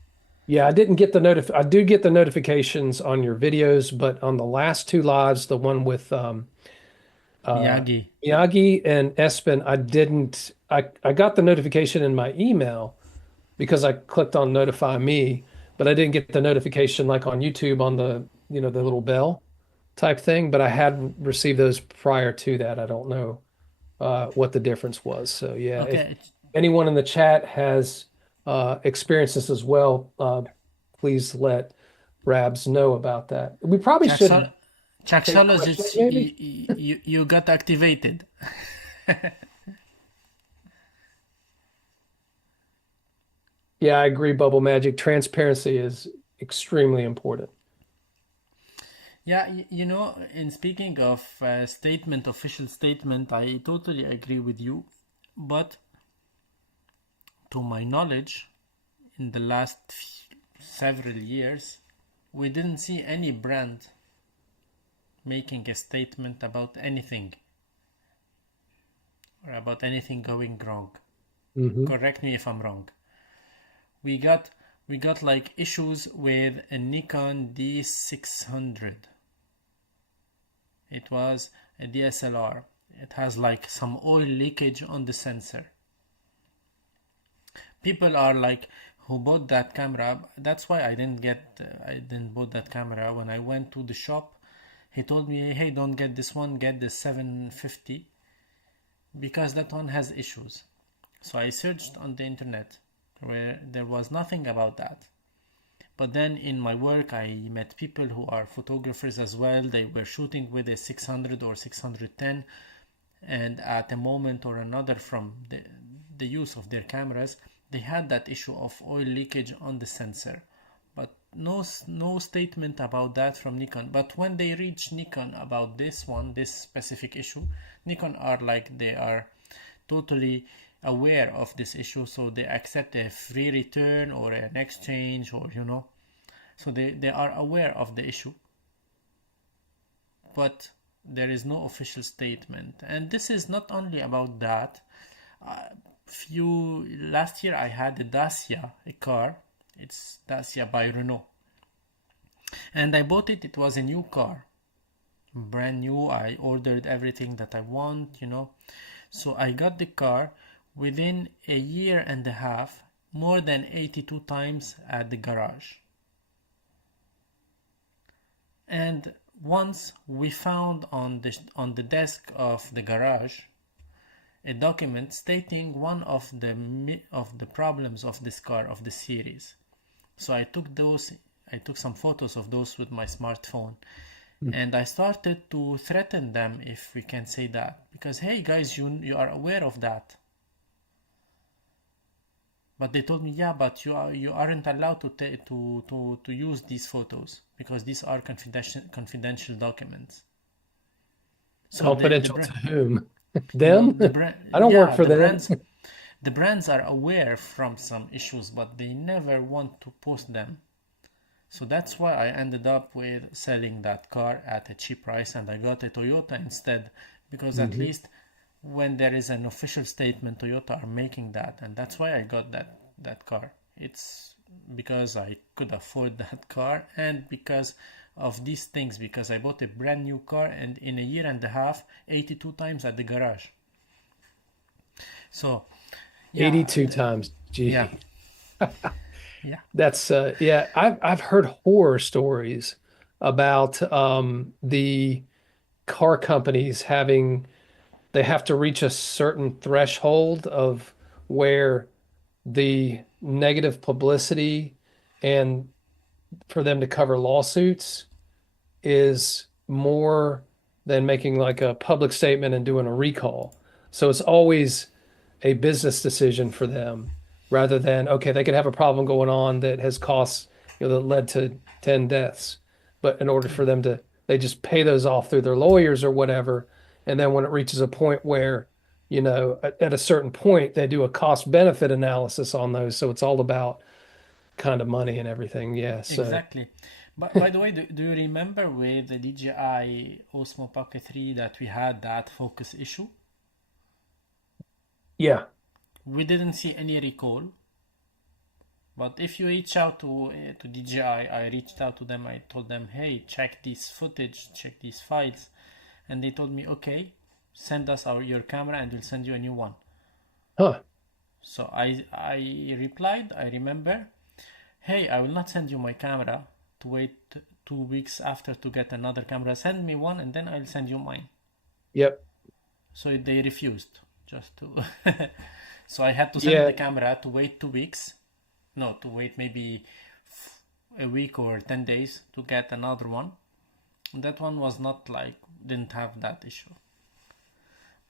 Yeah, I do get the notifications on your videos, but on the last two lives, the one with uh Miyagi. Miyagi and Espen, I didn't I got the notification in my email because I clicked on notify me, but I didn't get the notification like on YouTube on the little bell type thing, but I had received those prior to that. I don't know what the difference was. So yeah, if Okay, anyone in the chat has experienced this as well, please let Rabs know about that. We probably should take questions, Chaxologist, maybe. you got activated. Yeah, I agree, Bubble Magic. Transparency is extremely important. Yeah, in speaking of statement, official statement, I totally agree with you. But to my knowledge, in the last several years, we didn't see any brand making a statement about anything or about anything going wrong. Hmm. Correct me if I'm wrong. We got like issues with a Nikon D600. It was a DSLR. It has like some oil leakage on the sensor. People are like, who bought that camera? That's why I didn't bought that camera. When I went to the shop, he told me, hey, don't get this one, get the 750 because that one has issues. So I searched on the internet where there was nothing about that. But then in my work, I met people who are photographers as well. They were shooting with a 600 or 610, and at a moment or another from the use of their cameras, they had that issue of oil leakage on the sensor. But no statement about that from Nikon. But when they reach Nikon about this specific issue, Nikon are like, they are totally aware of this issue, so they accept a free return or an exchange, or so they are aware of the issue, but there is no official statement. And this is not only about that. Few last year I had a Dacia, a car. It's Dacia by Renault, and I bought it. It was a new car, brand new. I ordered everything that I want. So I got the car within a year and a half, more than 82 times at the garage. And once we found on the desk of the garage a document stating one of the problems of this car, of the series. So I took some photos of those with my smartphone, and I started to threaten them, if we can say that, because hey guys, you are aware of that. But they told me, yeah, but you aren't allowed to use these photos because these are confidential documents. So Confidential to whom? Them? The brand, I don't work yeah, for them. the brands are aware from some issues, but they never want to post them. So that's why I ended up with selling that car at a cheap price, and I got a Toyota instead, because at Hmm. least when there is an official statement, Toyota are making that, and that's why I got that car. It's because I could afford that car, and because of these things, because I bought a brand new car, and in a year and a half, 82 times at the garage. So yeah, 82 times. yeah, Gee. yeah, That's yeah, I've heard horror stories about the car companies having they have to reach a certain threshold of where the negative publicity and for them to cover lawsuits is more than making like a public statement and doing a recall. So it's always a business decision for them rather than, okay, they could have a problem going on that has costs, that led to 10 deaths. But in order for them to, they just pay those off through their lawyers or whatever. And then when it reaches a point where, at a certain point, they do a cost benefit analysis on those. So it's all about kind of money and everything. Yeah. So, exactly. But by the way, do you remember with the DJI Osmo Pocket 3 that we had that focus issue? yeah. We didn't see any recall. But if you reach out to DJI, I reached out to them. I told them, "Hey, check this footage, check these files," and they told me, "Okay, send us your camera, and we'll send you a new one." Huh. So I replied, I remember, "Hey, I will not send you my camera to wait 2 weeks after to get another camera. Send me one, and then I'll send you mine." Yep. So they refused, just to. So I had to send the Yeah. camera to wait 2 weeks. No, to wait maybe a week or 10 days to get another one. And that one was not like, didn't have that issue.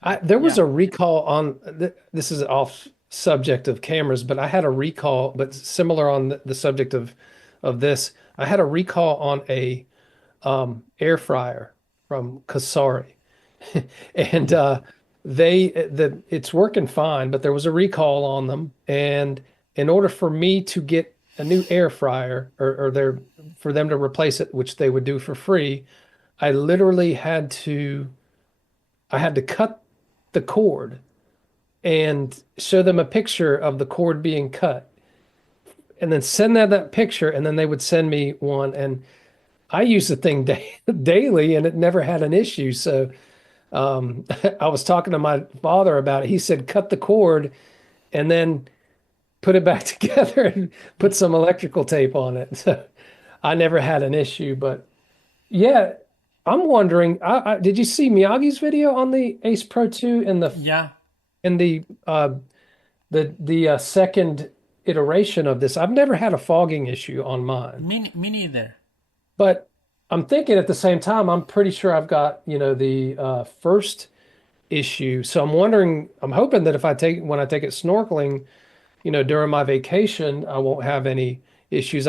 But There was yeah, a recall on this is off subject of cameras, but I had a recall, but similar on the subject of this. I had a recall on a air fryer from Kasari, and it's working fine, but there was a recall on them, and in order for me to get a new air fryer for them to replace it, which they would do for free, I literally had to cut the cord and show them a picture of the cord being cut and then send that picture and then they would send me one and I use the thing daily and it never had an issue. So I was talking to my father about it. He said cut the cord and then put it back together and put some electrical tape on it. So I never had an issue, but yeah, I'm wondering, did you see Miyagi's video on the Ace Pro 2 and the yeah, and the second iteration of this? I've never had a fogging issue on mine, me neither. but I'm thinking at the same time, I'm pretty sure I've got, the first issue. So I'm wondering, I'm hoping that when I take it snorkeling, during my vacation, I won't have any issues.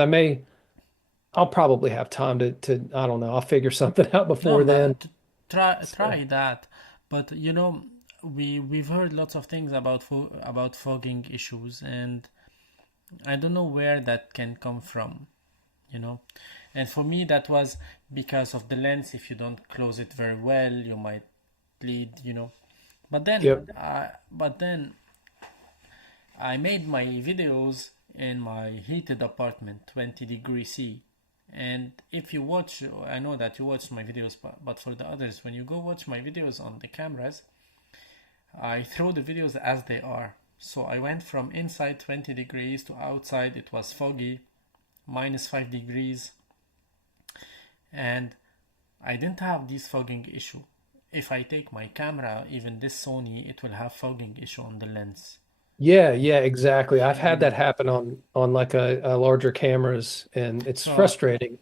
I'll probably have time I don't know, I'll figure something out No, before then. but try So, try that. But we've heard lots of things about about fogging issues, and I don't know where that can come from. You know, and for me that was because of the lens. If you don't close it very well, you might bleed. yep. But then I made my videos in my heated apartment, 20 degree C. And if you watch, I know that you watch my videos, but for the others, when you go watch my videos on the cameras, I throw the videos as they are. So I went from inside 20 degrees to outside, it was foggy, -5 degrees, and I didn't have this fogging issue. If I take my camera, even this Sony, it will have fogging issue on the lens. Yeah, yeah, exactly. I've You had that know, happen on like a larger cameras and it's so frustrating.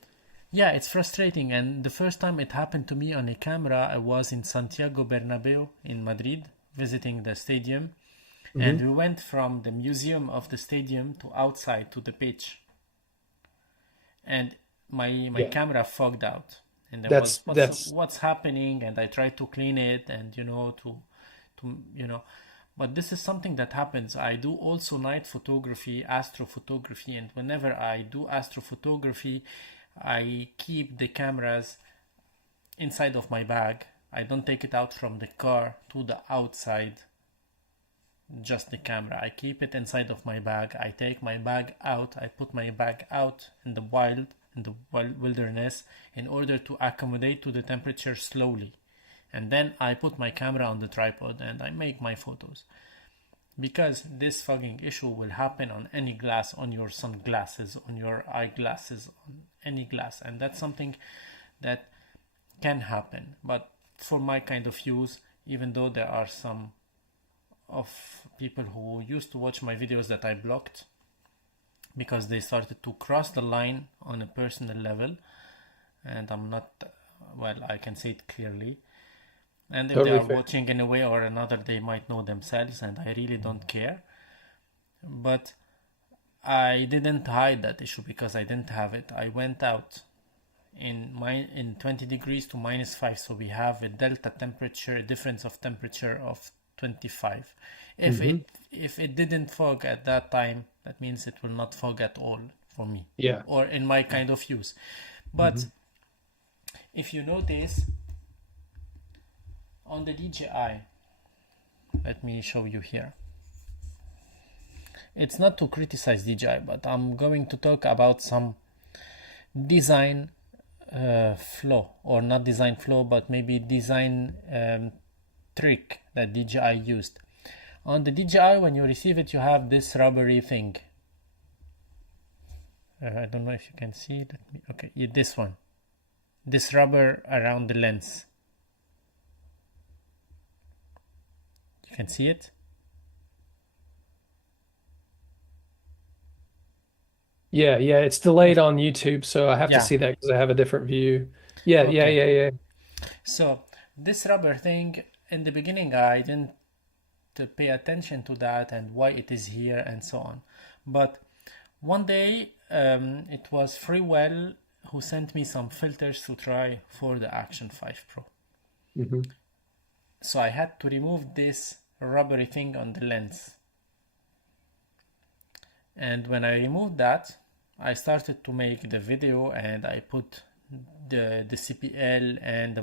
yeah, it's frustrating. And the first time it happened to me on a camera, I was in Santiago Bernabeu in Madrid visiting the stadium. And Hmm. we went from the museum of the stadium to outside to the pitch. And my Yeah. camera fogged out. And there was That's what's happening, and I tried to clean it and to but this is something that happens. I do also night photography, astrophotography, and whenever I do astrophotography, I keep the cameras inside of my bag. I don't take it out from the car to the outside, just the camera. I keep it inside of my bag. I take my bag out. I put my bag out in the wilderness, in order to accommodate to the temperature slowly. And then I put my camera on the tripod and I make my photos. Because this fogging issue will happen on any glass, on your sunglasses, on your eyeglasses, on any glass. And that's something that can happen. But for my kind of use, even though there are some of people who used to watch my videos that I blocked because they started to cross the line on a personal level, and I'm not, well, I can say it clearly. And if they Totally are fair. watching in a way or another, they might know themselves, and I really don't care. But I didn't hide that issue because I didn't have it. I went out in 20 degrees to -5, so we have a delta temperature, a difference of temperature of 25. If it didn't fog at that time, that means it will not fog at all for me, Yeah. or in my kind of use. But if you notice on the DJI, let me show you here. It's not to criticize DJI, but I'm going to talk about some design flaw, or not design flaw, but maybe design trick that DJI used. On the DJI, when you receive it, you have this rubbery thing. I don't know if you can see it. Okay, this one. This rubber around the lens. You can see it? Yeah, it's delayed on YouTube, so I have to Yeah. see that because I have a different view. Yeah, Okay. yeah. So this rubber thing, in the beginning, I didn't pay attention to that and why it is here and so on. But one day, it was Freewell who sent me some filters to try for the Action 5 Pro. hmm So I had to remove this rubbery thing on the lens. And when I removed that, I started to make the video and I put the CPL and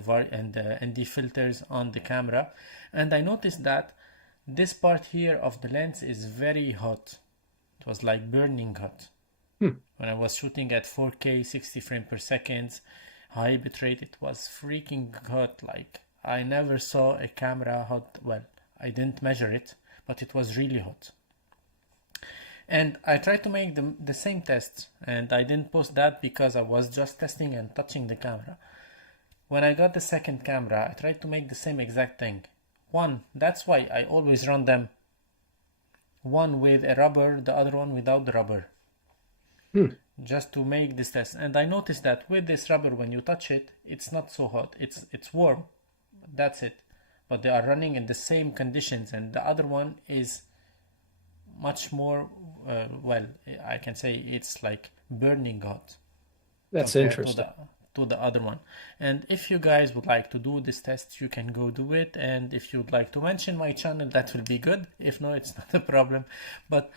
the ND filters on the camera, and I noticed that this part here of the lens is very hot. It was like burning hot. When I was shooting at 4K 60 frames per second, high bitrate, it was freaking hot. Like, I never saw a camera hot. Well, I didn't measure it, but it was really hot. And I tried to make the same test, and I didn't post that because I was just testing and touching the camera. When I got the second camera, I tried to make the same exact thing. That's why I always run them, one with a rubber, the other one without the rubber, just to make this test. And I noticed that with this rubber, when you touch it, it's not so hot. It's warm. That's it. But they are running in the same conditions, and the other one is much more, I can say it's like burning hot That's compared interesting. to the other one. And if you guys would like to do this test, you can go do it. And if you'd like to mention my channel, that will be good. If no, it's not a problem. But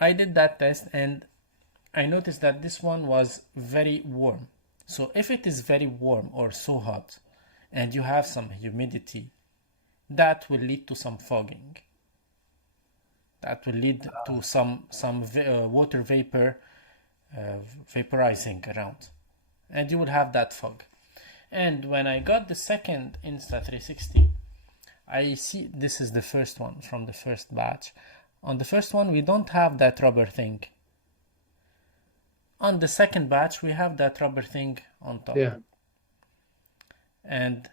I did that test and I noticed that this one was very warm. So if it is very warm or so hot and you have some humidity, that will lead to some fogging. That will lead to some water vapor vaporizing around, and you will have that fog. And when I got the second Insta360, I see this is the first one from the first batch. On the first one, we don't have that rubber thing. On the second batch, we have that rubber thing on top. Yeah. And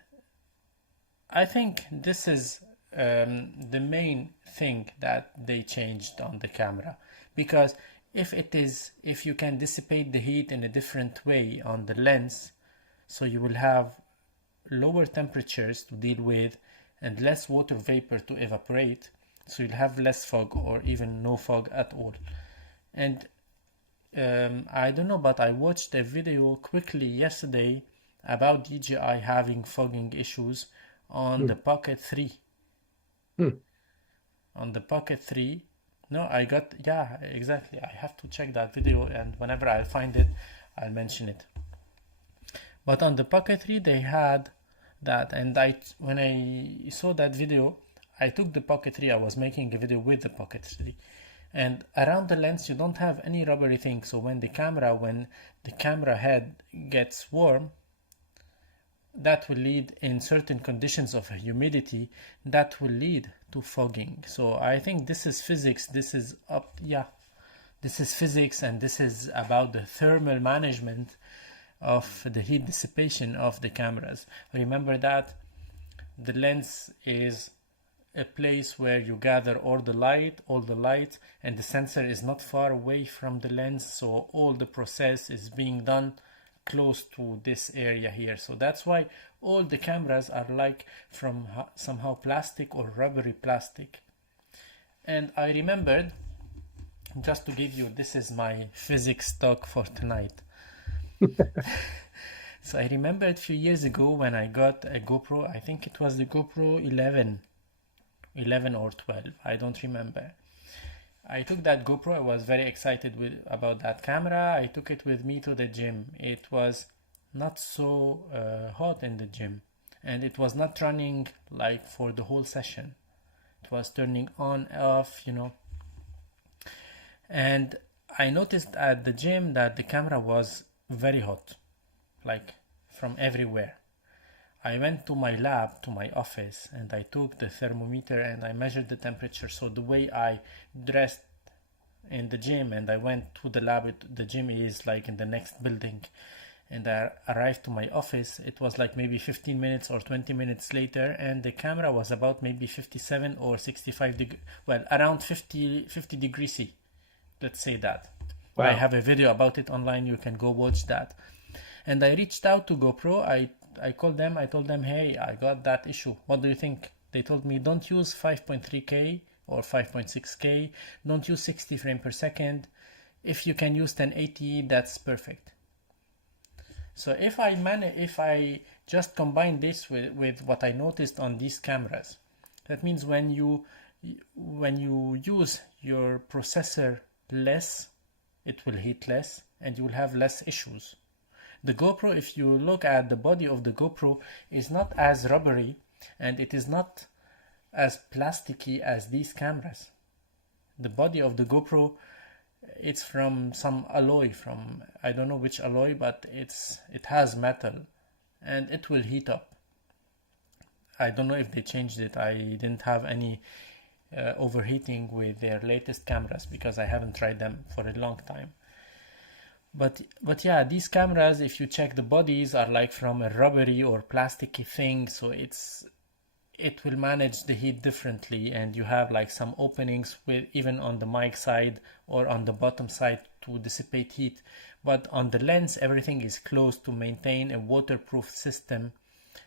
I think this is the main thing that they changed on the camera, because if you can dissipate the heat in a different way on the lens, so you will have lower temperatures to deal with and less water vapor to evaporate, so you'll have less fog or even no fog at all. And I don't know, but I watched a video quickly yesterday about DJI having fogging issues on Hmm. the Pocket 3. Hmm. On the Pocket 3, no, I got, yeah, exactly. I have to check that video, and whenever I find it, I'll mention it. But on the Pocket 3, they had that, and when I saw that video, I took the Pocket 3. I was making a video with the Pocket 3, and around the lens you don't have any rubbery thing. So when the camera head gets warm, that will lead, in certain conditions of humidity, that will lead to fogging. So I think this is physics. This is up, yeah, this is physics, and this is about the thermal management of the heat dissipation of the cameras. Remember that the lens is a place where you gather all the light, and the sensor is not far away from the lens, so all the process is being done close to this area here. So that's why all the cameras are like from somehow plastic or rubbery plastic. And I remembered, just to give you, this is my physics talk for tonight. So I remembered a few years ago when I got a GoPro. I think it was the GoPro 11 or 12, I don't remember. I took that GoPro. I was very excited about that camera. I took it with me to the gym. It was not so hot in the gym, and it was not running like for the whole session. It was turning on, off, and I noticed at the gym that the camera was very hot, like from everywhere. I went to my lab, to my office, and I took the thermometer and I measured the temperature. So the way I dressed in the gym and I went to the lab, the gym is like in the next building, and I arrived to my office, it was like maybe 15 minutes or 20 minutes later, and the camera was about maybe 57 or 65 degrees, well, around 50 degrees C, let's say that. I Wow. have a video about it online, you can go watch that. And I reached out to GoPro. I called them. I told them, hey, I got that issue. What do you think? They told me, don't use 5.3K or 5.6K. Don't use 60 frames per second. If you can use 1080, that's perfect. So if I just combine this with what I noticed on these cameras, that means when you use your processor less, it will heat less and you will have less issues. The GoPro, if you look at the body of the GoPro, is not as rubbery and it is not as plasticky as these cameras. The body of the GoPro, it's from some alloy, from I don't know which alloy, but it has metal and it will heat up. I don't know if they changed it. I didn't have any overheating with their latest cameras because I haven't tried them for a long time. But yeah, these cameras, if you check the bodies, are like from a rubbery or plasticky thing, so it will manage the heat differently, and you have like some openings with even on the mic side or on the bottom side to dissipate heat. But on the lens, everything is closed to maintain a waterproof system.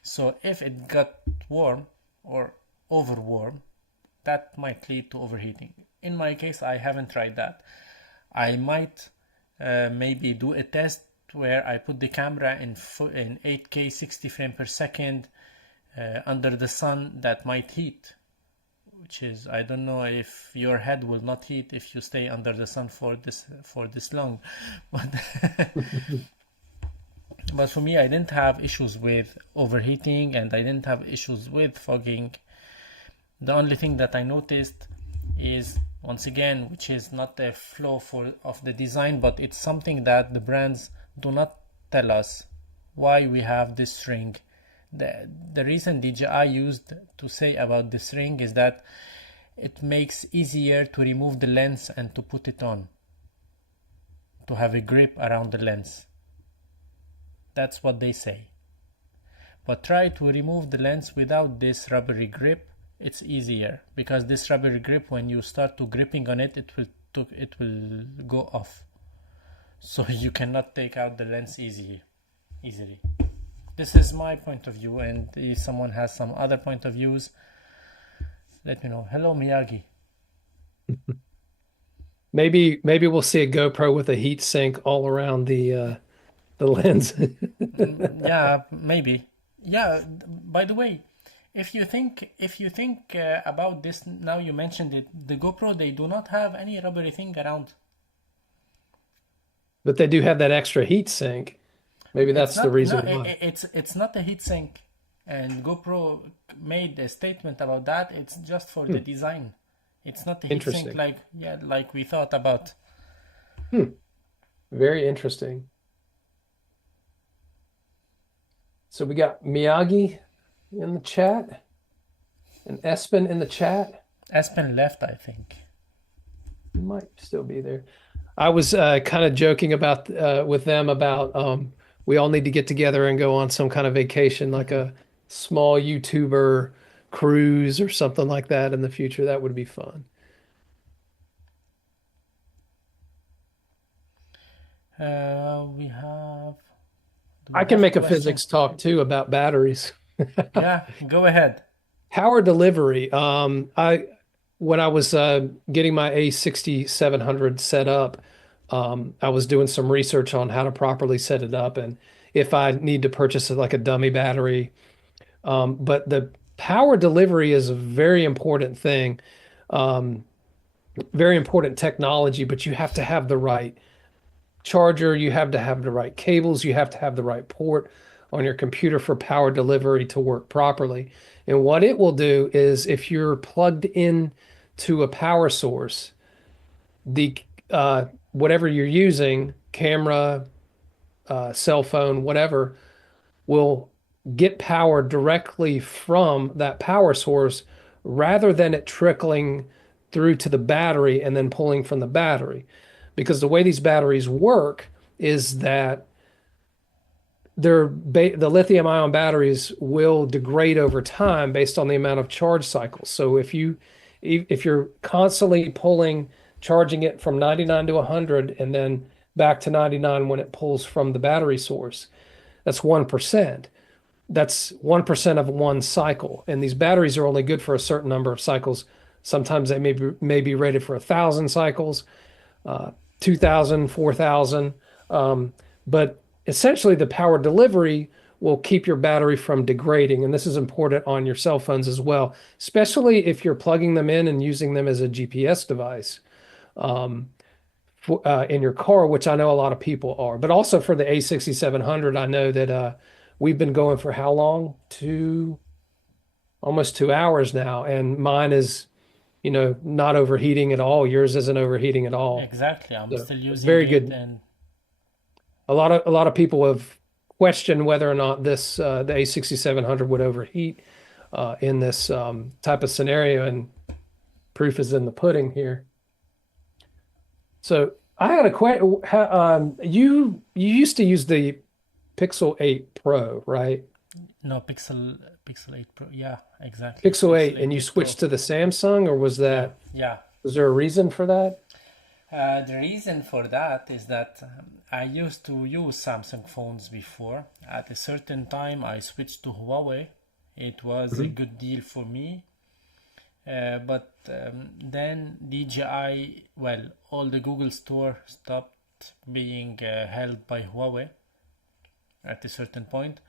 So if it got warm or over warm, that might lead to overheating. In my case, I haven't tried that. I might maybe do a test where I put the camera in 8K 60 frames per second under the sun. That might heat, which is, I don't know if your head will not heat if you stay under the sun for this long, but but for me, I didn't have issues with overheating and I didn't have issues with fogging. The only thing that I noticed is, once again, which is not a flaw of the design, but it's something that the brands do not tell us why we have this ring. The reason DJI used to say about this ring is that it makes easier to remove the lens and to put it on, to have a grip around the lens. That's what they say. But try to remove the lens without this rubbery grip. It's easier because this rubbery grip, when you start to gripping on it, it will go off. So you cannot take out the lens easily. This is my point of view, and if someone has some other point of views, let me know. Hello, Miyagi. Maybe we'll see a GoPro with a heat sink all around the lens. Yeah, maybe. Yeah, by the way, If you think about this, now you mentioned it, the GoPro, they do not have any rubbery thing around. But they do have that extra heat sink. Maybe It's that's the not, no, reason why. it's not a heat sink, and GoPro made a statement about that. It's just for the Hmm, design. It's not a heat sink interesting. like, yeah, like we thought about. Hmm, very interesting. So we got Miyagi in the chat and Espen in the chat. Aspen left, I think. He might still be there. I was kind of joking about with them about we all need to get together and go on some kind of vacation, like a small YouTuber cruise or something like that in the future. That would be fun. We have. Do we I can have make a questions? physics talk too about batteries. Yeah, go ahead. Power delivery. I when I was getting my A6700 set up, I was doing some research on how to properly set it up and if I need to purchase like a dummy battery. But the power delivery is a very important thing, um, very important technology, but you have to have the right charger, you have to have the right cables, you have to have the right port on your computer for power delivery to work properly. And what it will do is if you're plugged in to a power source, the whatever you're using, camera, cell phone, whatever, will get power directly from that power source rather than it trickling through to the battery and then pulling from the battery. Because the way these batteries work is that the lithium ion batteries will degrade over time based on the amount of charge cycles. So if you're constantly charging it from 99 to 100 and then back to 99 when it pulls from the battery source, that's 1%. That's 1% of one cycle. And these batteries are only good for a certain number of cycles. Sometimes they may be rated for 1,000 cycles, 2,000, 4,000. But essentially, the power delivery will keep your battery from degrading. And this is important on your cell phones as well, especially if you're plugging them in and using them as a GPS device in your car, which I know a lot of people are. But also for the A6700, I know that we've been going for how long? Almost 2 hours now. And mine is not overheating at all. Yours isn't overheating at all. Exactly. I'm So still using very it, good. and A lot of people have questioned whether or not the A6700 would overheat in this type of scenario, and proof is in the pudding here. So I had a question. You used to use the Pixel 8 Pro, right? no, Pixel 8 Pro. Yeah, exactly. Pixel Pixel 8, and 8 you Pro. switched to the Samsung, or Yeah, yeah. was there a reason for that? The reason for that is that I used to use Samsung phones before. At a certain time, I switched to Huawei. It was a Mhm. good deal for me. But then DJI, well, all the Google Store stopped being held by Huawei at a certain point,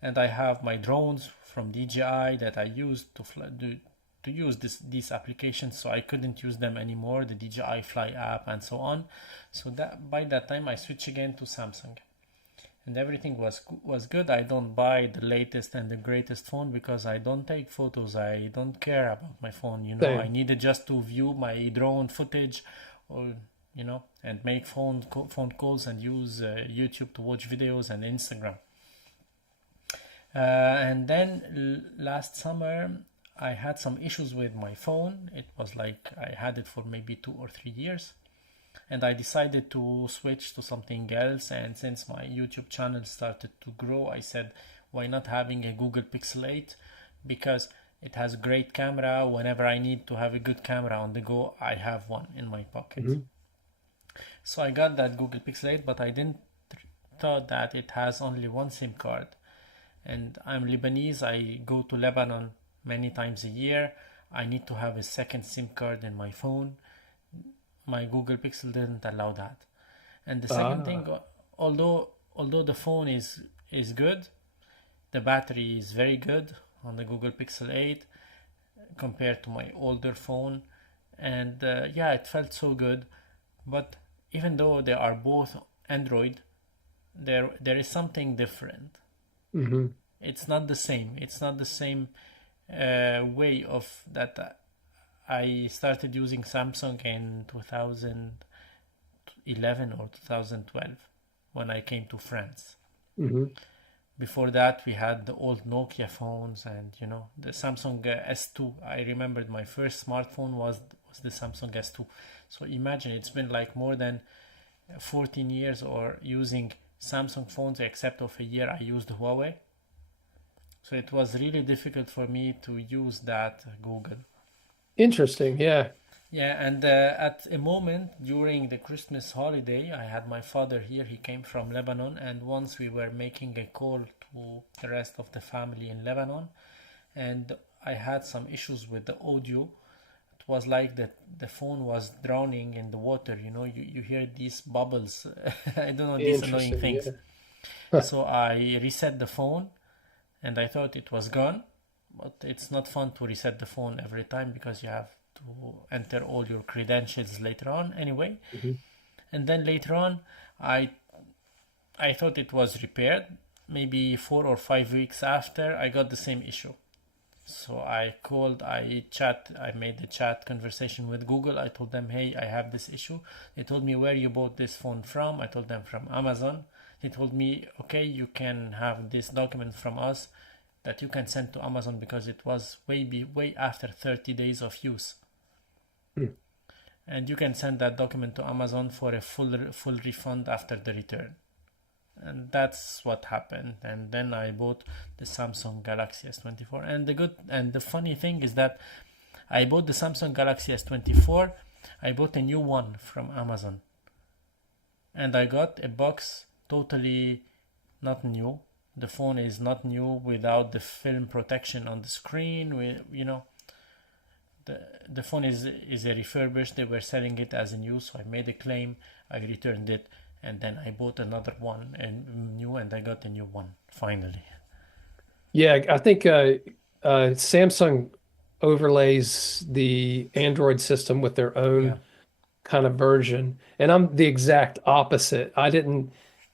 and I have my drones from DJI that I used to use these applications, so I couldn't use them anymore, the DJI Fly app and so on. So that by that time I switched again to Samsung, and everything was good. I don't buy the latest and the greatest phone because I don't take photos. I don't care about my phone. I Same. needed just to view my drone footage, or and make phone calls and use YouTube to watch videos and Instagram. And then last summer, I had some issues with my phone. It was like I had it for maybe 2 or 3 years, and I decided to switch to something else. And since my YouTube channel started to grow, I said, why not having a Google Pixel 8? Because it has great camera. Whenever I need to have a good camera on the go, I have one in my pocket. Mhm. So I got that Google Pixel 8, but I didn't thought that it has only one SIM card. And I'm Lebanese. I go to Lebanon many times a year. I need to have a second SIM card in my phone. My Google Pixel didn't allow that. And the second thing, Ah, although the phone is good, the battery is very good. on the Google Pixel 8 compared to my older phone. And yeah, it felt so good. But even though they are both Android, there is something different. Hmm. It's not the same. It's not the same way of that. I started using Samsung in 2011 or 2012 when I came to France. Hmm. Before that, we had the old Nokia phones and the Samsung S2. I remembered my first smartphone was the Samsung S2. So imagine it's been like more than 14 years or using Samsung phones, except of a year I used Huawei. So it was really difficult for me to use that Google. Interesting. Yeah. Yeah, and at a moment during the Christmas holiday, I had my father here. He came from Lebanon, and once we were making a call to the rest of the family in Lebanon, and I had some issues with the audio. It was like the phone was drowning in the water. You hear these bubbles. I don't know, these annoying Interesting. things. Yeah. So I reset the phone, and I thought it was gone, but it's not fun to reset the phone every time because you have to enter all your credentials later on anyway. Mhm. And then later on, I I thought it was repaired. Maybe 4 or 5 weeks after, I got the same issue. So I made a chat conversation with Google. I told them, hey, I have this issue. They told me where you bought this phone from. I told them from Amazon. They told me, okay, you can have this document from us that you can send to Amazon because it was way after 30 days of use. Hmm. And you can send that document to Amazon for a full refund after the return. And that's what happened. And then I bought the Samsung Galaxy S24. And the funny thing is that I bought the Samsung Galaxy S24. I bought a new one from Amazon, and I got a box totally not new. The phone is not new without the film protection on the screen. The phone is a refurbished. They were selling it as a new, so I made a claim. I returned it, and then I bought another one and new, and I got a new one finally. Yeah, I think Samsung overlays the Android system with their Yeah. own kind of version. And I'm the exact opposite.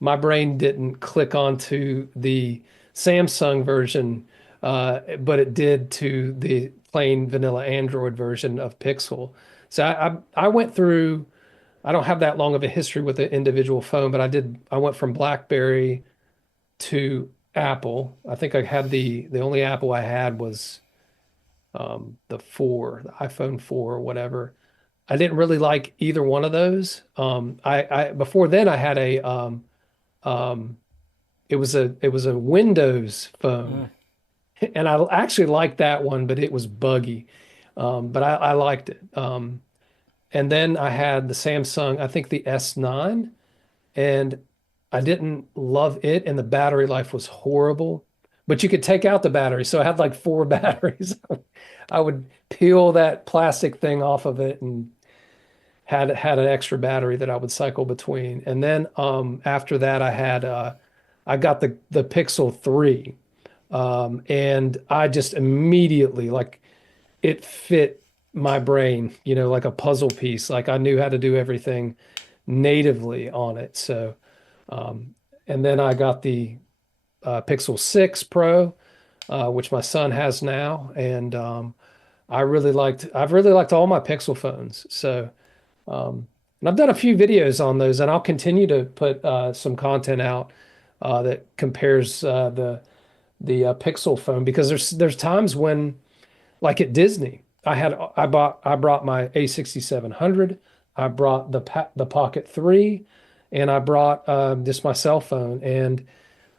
My brain didn't click onto the Samsung version, but it did to the plain vanilla Android version of Pixel. So I went through, I don't have that long of a history with the individual phone, but I went from BlackBerry to Apple. I think the only Apple I had was the iPhone 4 or whatever. I didn't really like either one of those. I before then I had um, it was a Windows Mm. phone, and I actually liked that one, but it was buggy. But I liked it. And then I had the Samsung, I think the S9, and I didn't love it, and the battery life was horrible. But you could take out the battery, so I had like four batteries. I would peel that plastic thing off of it and had an extra battery that I would cycle between. And then after that I got the Pixel 3. And I just immediately like it fit my brain, like a puzzle piece. Like I knew how to do everything natively on it. So and then I got the Pixel 6 Pro, which my son has now, and I've really liked all my Pixel phones. So and I've done a few videos on those, and I'll continue to put some content out that compares the Pixel phone because there's times when, like at Disney, I brought my A6700, I brought the Pocket 3, and I brought just my cell phone, and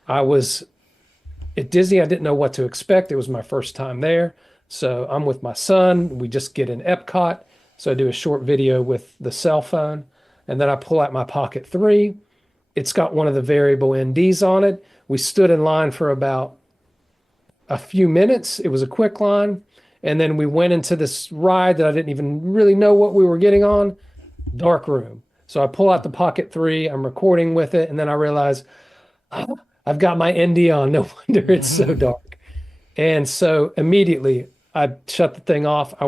I was at Disney. I didn't know what to expect. It was my first time there, so I'm with my son. We just get in Epcot. So I do a short video with the cell phone, and then I pull out my Pocket 3. It's got one of the variable NDs on it. We stood in line for about a few minutes. It was a quick line. And then we went into this ride that I didn't even really know what we were getting on, dark room. So I pull out the Pocket 3, I'm recording with it, and then I realize, "Ah, I've got my ND on. No wonder it's so dark." And so immediately I shut the thing off. I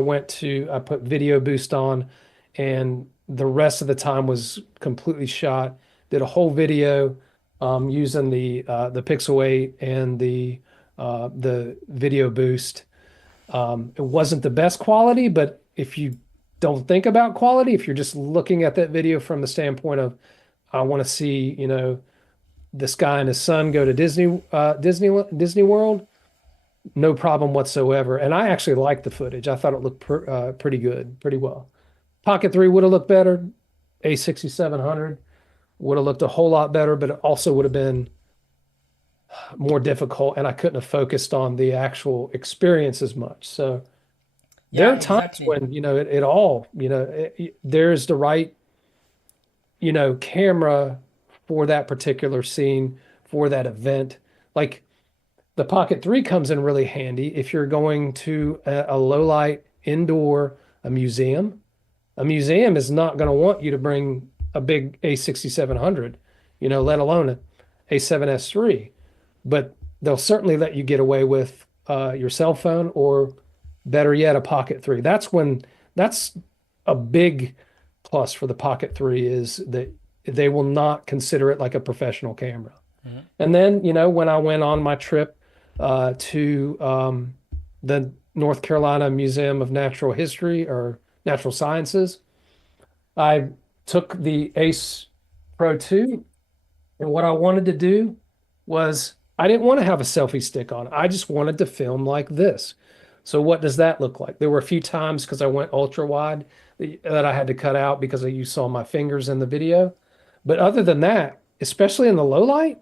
put video boost on, and the rest of the time was completely shot. Did a whole video using the Pixel 8 and the video boost. It wasn't the best quality, but if you don't think about quality, if you're just looking at that video from the standpoint of I want to see, this guy and his son go to Disney World, no problem whatsoever. And I actually liked the footage. I thought it looked pretty good, pretty well. Pocket 3 would have looked better. A6700 would have looked a whole lot better, but it also would have been more difficult, and I couldn't have focused on the actual experience as much. So there Yeah, are times exactly. when, it all, there's the right, camera for that particular scene, for that event. Like the Pocket 3 comes in really handy if you're going to a low light indoor, a museum. A museum is not going to want you to bring a big A6700, let alone a A7S3. But they'll certainly let you get away with your cell phone, or better yet, a Pocket 3. That's a big plus for the Pocket 3, is that they will not consider it like a professional camera. Mhm. And then, when I went on my trip to the North Carolina Museum of Natural History or Natural Sciences, I took the Ace Pro 2, and what I wanted to do was I didn't want to have a selfie stick on. I just wanted to film like this. So what does that look like? There were a few times because I went ultra wide that I had to cut out because you saw my fingers in the video. But other than that, especially in the low light,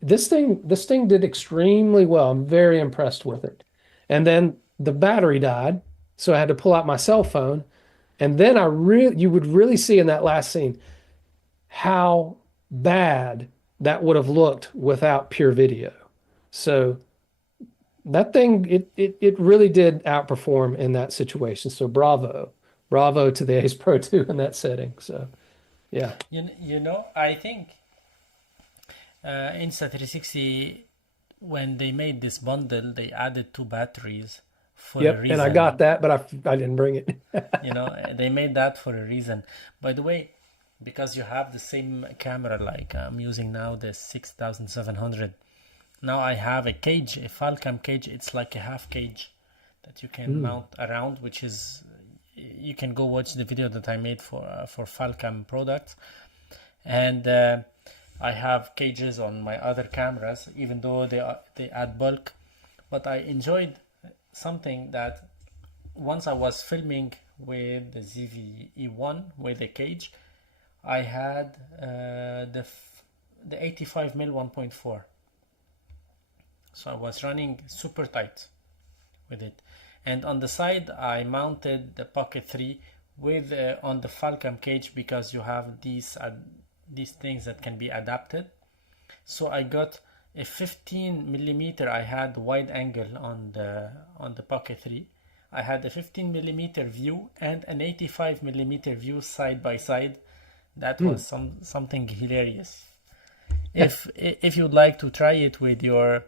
this thing did extremely well. I'm very impressed with it. And then the battery died, so I had to pull out my cell phone. And then you would really see in that last scene how bad that would have looked without pure video. So that thing, it really did outperform in that situation. So bravo to the Ace Pro 2 in that setting. So yeah, I think Insta360, when they made this bundle, they added two batteries for a yep. And I got reason. that, but I didn't bring it. They made that for a reason. By the way, because you have the same camera like I'm using now, the 6700. Now I have a cage, a Falcam cage. It's like a half cage that you can Mm. mount around, which is you can go watch the video that I made for Falcam products. And I have cages on my other cameras, even though they add bulk. But I enjoyed something that once I was filming with the ZV-E1 with a cage, I had the 85mm 1.4. So I was running super tight with it. And on the side, I mounted the Pocket 3 with on the Falcam cage, because you have these things that can be adapted. So I got a 15 millimeter. I had wide angle on the Pocket 3. I had a 15 millimeter view and an 85 millimeter view side by side. That Mm. was something hilarious. If you'd like to try it with your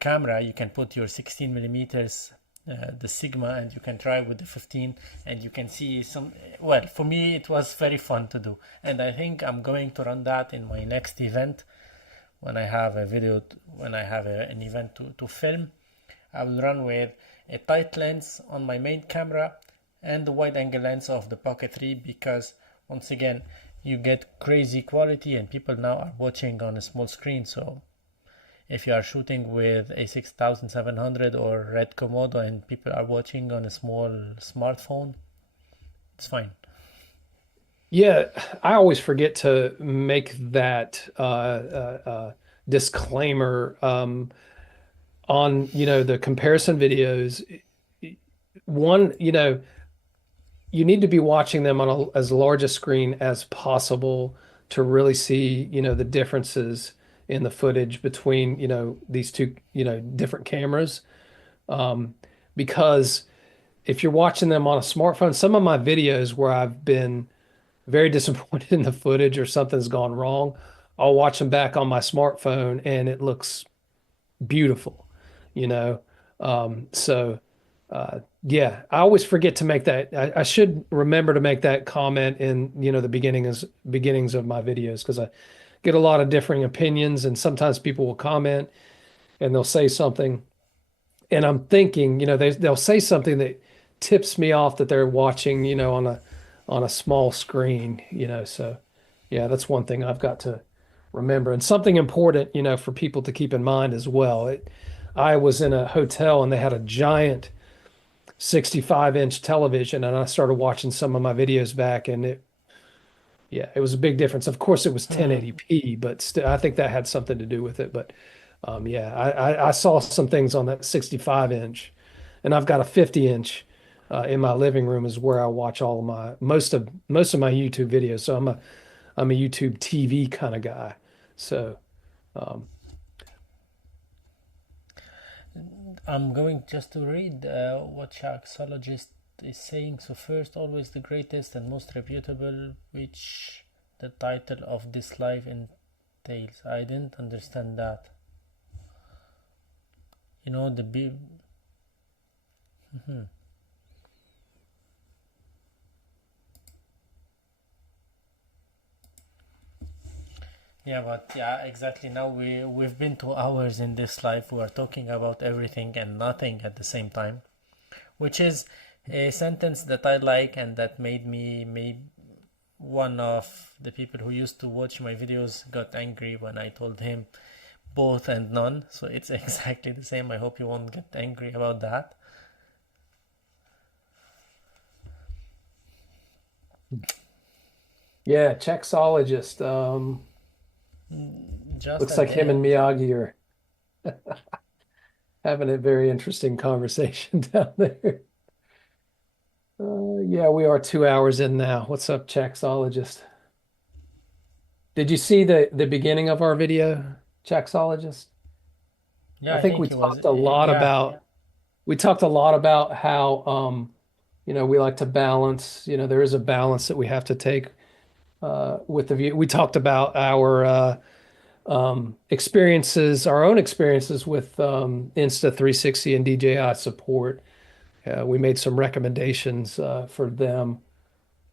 camera, you can put your 16 millimeters, the Sigma, and you can try with the 15, and you can see some. Well, for me, it was very fun to do, and I think I'm going to run that in my next event when I have a video, when I have an event to film. I will run with a tight lens on my main camera and the wide angle lens of the Pocket 3, because once again, you get crazy quality and people now are watching on a small screen. So if you are shooting with a 6700 or Red Komodo and people are watching on a small smartphone, it's fine. Yeah, I always forget to make that disclaimer on, the comparison videos. One, you need to be watching them on as large a screen as possible to really see, the differences in the footage between, these two, different cameras. Um, because if you're watching them on a smartphone, some of my videos where I've been very disappointed in the footage or something's gone wrong, I'll watch them back on my smartphone and it looks beautiful, you know. So yeah, I always forget to make that. I should remember to make that comment in, the beginnings of my videos because I get a lot of differing opinions, and sometimes people will comment and they'll say something, and I'm thinking, they'll say something that tips me off that they're watching, on a small screen, so yeah, that's one thing I've got to remember. And something important, for people to keep in mind as well. I was in a hotel and they had a giant 65-inch television, and I started watching some of my videos back, and yeah, it was a big difference. Of course, it was Hmm. 1080p, but still, I think that had something to do with it. But yeah, I saw some things on that 65-inch, and I've got a 50-inch in my living room is where I watch all of my most of my YouTube videos. So I'm a YouTube TV kind of guy. So um, I'm going just to read what Sharksologist is saying. So first, always the greatest and most reputable, which the title of this live entails. I didn't understand that. The big. Yeah, but yeah, exactly. Now we've been 2 hours in this live. We're talking about everything and nothing at the same time, which is a sentence that I like and that made me maybe one of the people who used to watch my videos got angry when I told him both and none. So it's exactly the same. I hope you won't get angry about that. yeah, Czechsologist. Just Looks at like the him and end. Miyagi are having a very interesting conversation down there. Yeah, we are 2 hours in now. What's up, Chaxologist? Did you see the beginning of our video, Chaxologist? Yeah, I I think think he was. Yeah, we talked a lot about how we like to balance, there is a balance that we have to take with the view. We talked about our experiences, our own experiences with Insta360 and DJI support. We made some recommendations for them.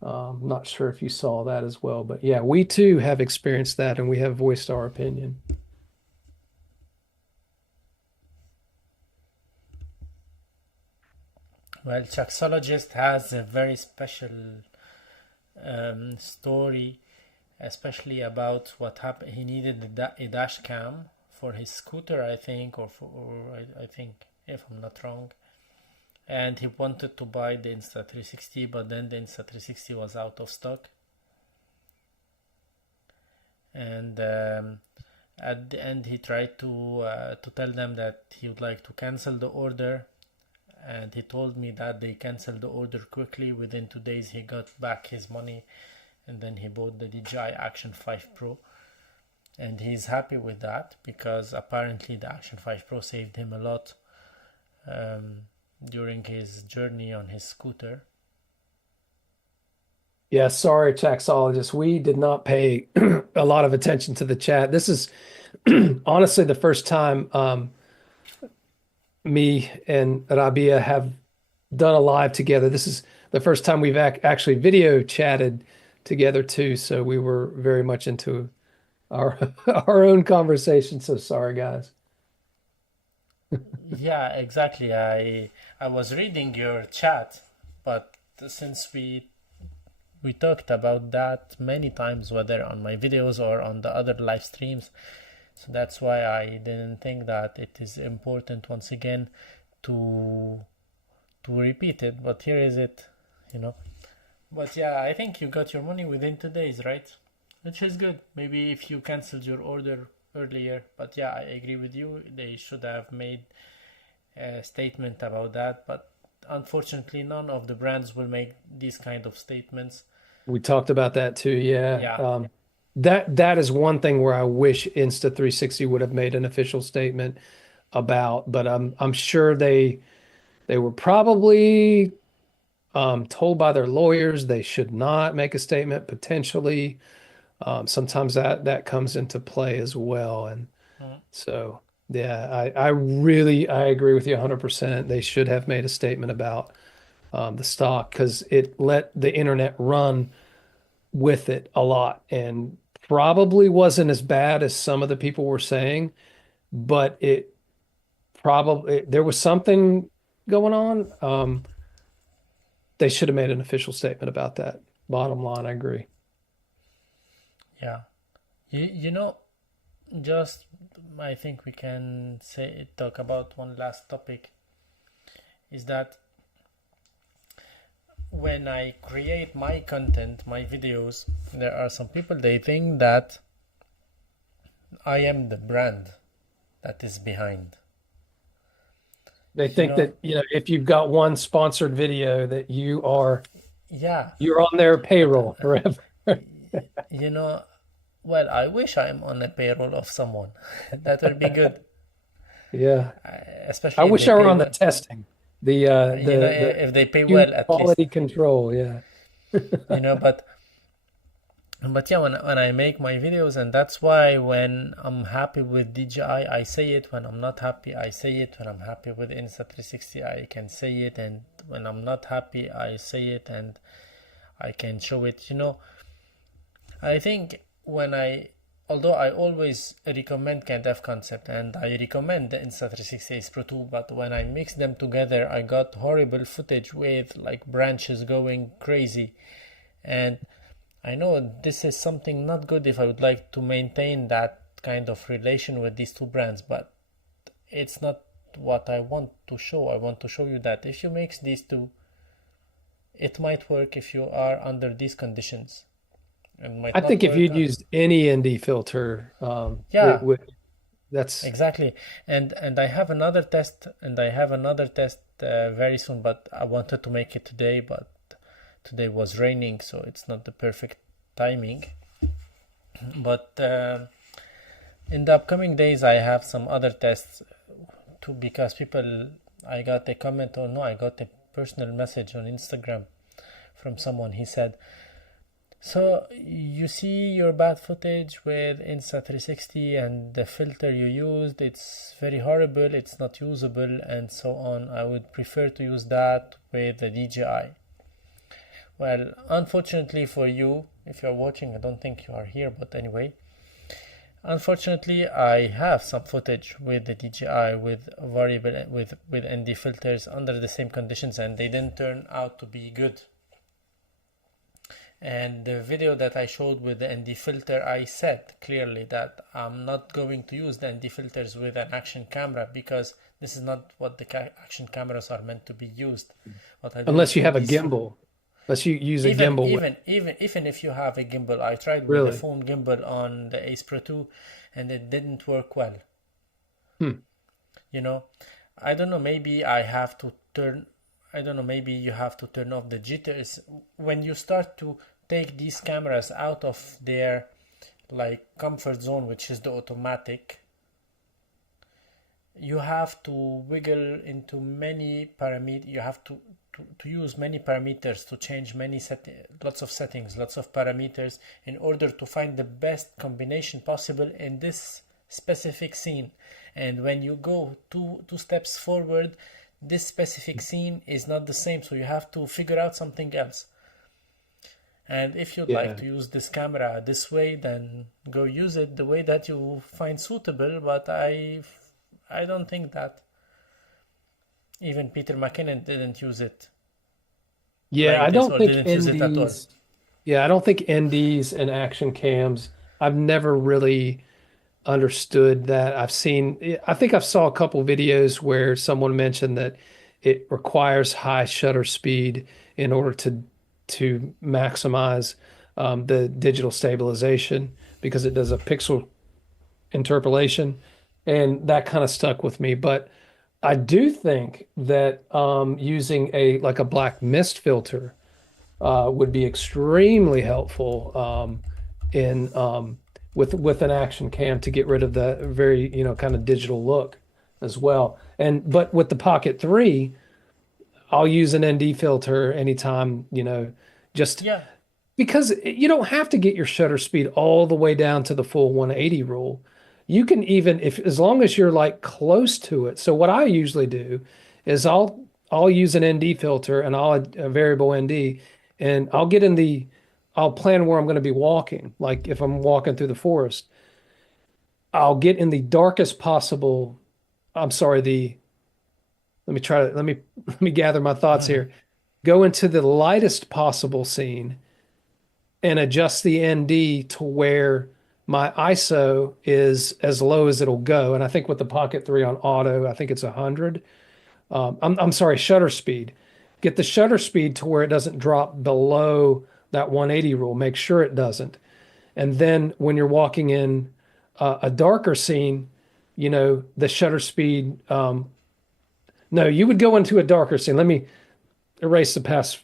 Not sure if you saw that as well, but yeah, we too have experienced that and we have voiced our opinion. well, Chaxologist has a very special story, especially about what happened. He needed a dash cam for his scooter, I think, or I think, if I'm not wrong. And he wanted to buy the Insta360, but then the Insta360 was out of stock. And at the end, he tried to tell them that he would like to cancel the order, and he told me that they canceled the order quickly. Within 2 days, he got back his money, and then he bought the DJI Action 5 Pro. And he's happy with that because apparently the Action 5 Pro saved him a lot um, during his journey on his scooter. Yeah, sorry, Chaxologist. We did not pay a lot of attention to the chat. This is honestly the first time me and Rabia have done a live together. This is the first time we've actually video chatted together too. So we were very much into our our own conversation. So sorry, guys. Yeah, exactly. I was reading your chat, but since we talked about that many times, whether on my videos or on the other live streams, so that's why I didn't think that it is important once again to repeat it. But here is it, you know. But yeah, I think you got your money within 2 days, right? Which is good. Maybe if you canceled your order earlier, but yeah, I agree with you. They should have made a statement about that, but unfortunately, none of the brands will make these kind of statements. We talked about that too. Yeah. Yeah, That is one thing where I wish Insta360 would have made an official statement about, but I'm sure they were probably told by their lawyers they should not make a statement potentially. Sometimes that comes into play as well. And mm, so. Yeah, I agree with you 100%. They should have made a statement about the stock because it let the internet run with it a lot and probably wasn't as bad as some of the people were saying, but it probably there was something going on. They should have made an official statement about that. Bottom line, I agree. Yeah. You know, just I think we can say talk about one last topic is that when I create my content, my videos, there are some people they think that I am the brand that is behind. They You think know, that, if you've got one sponsored video that yeah, you're on their payroll forever. you know, well, I wish I'm on a payroll of someone. That would be good, Yeah. I especially if wish they I were pay on the well. testing, the If they pay Q well at quality least. control. Yeah. But yeah, when I make my videos, and that's why when I'm happy with DJI, I say it. When I'm not happy, I say it. When I'm happy with Insta360, I can say it. And when I'm not happy, I say it and I can show it. I think although I always recommend kind of concept and I recommend the Insta360 Ace Pro 2, but when I mix them together, I got horrible footage with like branches going crazy. And I know this is something not good if I would like to maintain that kind of relation with these two brands, but it's not what I want to show. I want to show you that if you mix these two, it might work if you are under these conditions and I might not think if work. you'd used any ND filter, it Yeah, would, that's, exactly. And I have another test very soon, but I wanted to make it today, but today was raining, so it's not the perfect timing. But in the upcoming days, I have some other tests too, because I got a comment, or no, I got a personal message on Instagram from someone. He said, so you see your bad footage with Insta360 and the filter you used, it's very horrible, it's not usable, and so on. I would prefer to use that with the DJI. Well, unfortunately for you, if you're watching, I don't think you are here, but anyway, unfortunately, I have some footage with the DJI with variable with ND filters under the same conditions, and they didn't turn out to be good. And the video that I showed with the ND filter, I said clearly that I'm not going to use the ND filters with an action camera because this is not what the action cameras are meant to be used. What I do is unless you with have a these, gimbal, unless you use a even gimbal with, even even even if you have a gimbal, I tried with the really. phone gimbal on the Ace Pro 2 and it didn't work well. Hmm. You know, I don't know, maybe I have to turn, I don't know, maybe you have to turn off the jitters. When you start to take these cameras out of their like comfort zone, which is the automatic, you have to wiggle into many parameters. You have to use many parameters to change lots of settings, lots of parameters in order to find the best combination possible in this specific scene. And when you go two steps forward, this specific scene is not the same, so you have to figure out something else. And if you'd like Yeah. to use this camera this way, then go use it the way that you find suitable. But I don't think that even Peter McKinnon didn't use it Yeah, I like this don't or think didn't use it at all. NDs, yeah, I don't think NDs and action cams, I've never really understood that. I think I've saw a couple videos where someone mentioned that it requires high shutter speed in order to maximize the digital stabilization because it does a pixel interpolation, and that kind of stuck with me. But I do think that using a black mist filter would be extremely helpful in with an action cam to get rid of the very, kind of digital look as well. But with the Pocket 3, I'll use an ND filter anytime, just Yeah, because you don't have to get your shutter speed all the way down to the full 180 rule. You can even if as long as you're like close to it. So what I usually do is I'll use an ND filter and I'll a variable ND and I'll plan where I'm going to be walking. Like if I'm walking through the forest, I'll get in the darkest possible. I'm sorry, the let me try to let me gather my thoughts here. Go into the lightest possible scene and adjust the ND to where my ISO is as low as it'll go. And I think with the Pocket 3 on auto, I think it's 100. I'm sorry, shutter speed. Get the shutter speed to where it doesn't drop below that 180 rule. Make sure it doesn't. And then when you're walking in a darker scene, the shutter speed. No, you would go into a darker scene. Let me erase the past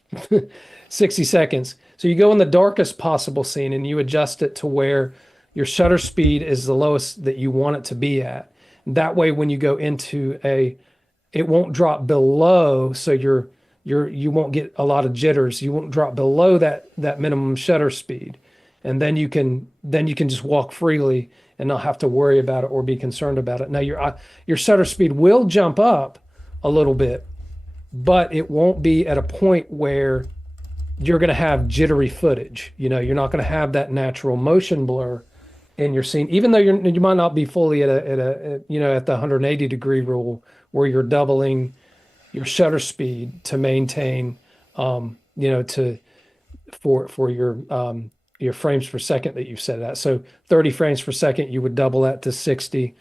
60 seconds. So you go in the darkest possible scene and you adjust it to where your shutter speed is the lowest that you want it to be at. That way, when you go into it won't drop below, so you won't get a lot of jitters. You won't drop below that minimum shutter speed, and then you can just walk freely and not have to worry about it or be concerned about it. Now your shutter speed will jump up a little bit, but it won't be at a point where you're going to have jittery footage. You're not going to have that natural motion blur in your scene, even though you might not be fully at the 180-degree rule where you're doubling your shutter speed to maintain, to for your frames per second that you've set it at. So 30 frames per second, you would double that to 60,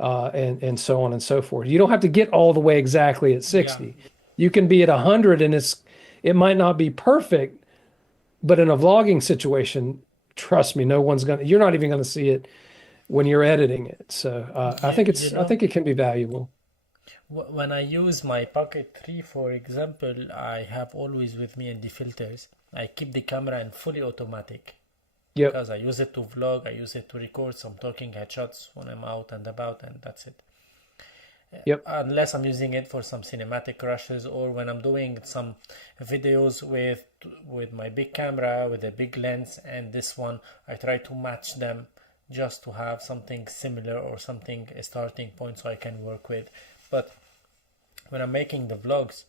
and so on and so forth. You don't have to get all the way exactly at Yeah, 60. You can be at 100 and it might not be perfect, but in a vlogging situation, trust me, you're not even gonna see it when you're editing it. So I you, think you know, it can be valuable. when I use my Pocket 3, for example, I have always with me ND filters. I keep the camera in fully automatic Yep, because I use it to vlog, I use it to record some talking headshots when I'm out and about, and that's it. yep, Unless I'm using it for some cinematic rushes or when I'm doing some videos with my big camera with a big lens and this one, I try to match them just to have something similar or something a starting point so I can work with. But when I'm making the vlogs,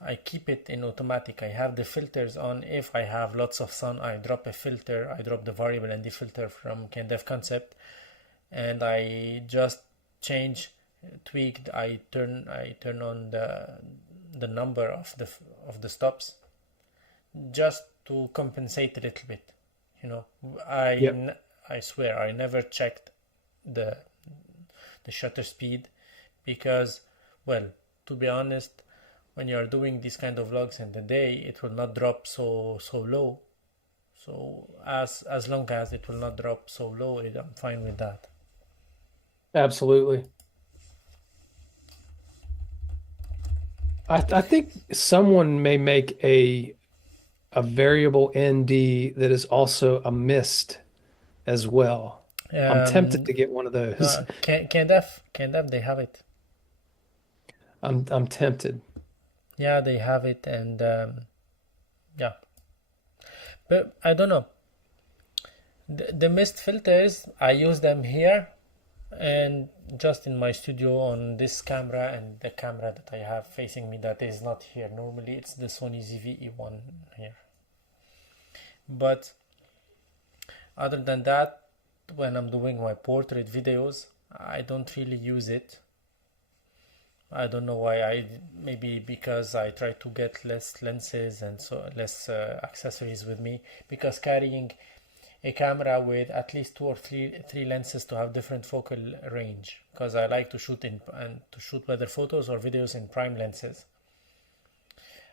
I keep it in automatic. I have the filters on. If I have lots of sun, I drop a filter. I drop the variable and the filter from CanDev Concept, and I just change, tweak. I turn on the number of the stops just to compensate a little bit. You know, yep. I swear I never checked the shutter speed because, well, to be honest, when you are doing these kind of vlogs in the day, it will not drop so low. So as long as it will not drop so low, I'm fine with that. Absolutely. I think someone may make a variable ND that is also a mist as well. I'm tempted Um, to get one of those. CanDev, they have it. I'm tempted. Yeah, they have it, and yeah, but I don't know. The mist filters, I use them here and just in my studio on this camera and the camera that I have facing me that is not here. Normally it's the Sony ZV-E1 here. But other than that, when I'm doing my portrait videos, I don't really use it. I don't know why. Maybe because I try to get less lenses and so less accessories with me, because carrying a camera with at least two or three lenses to have different focal range, because I like to shoot in and to shoot whether photos or videos in prime lenses.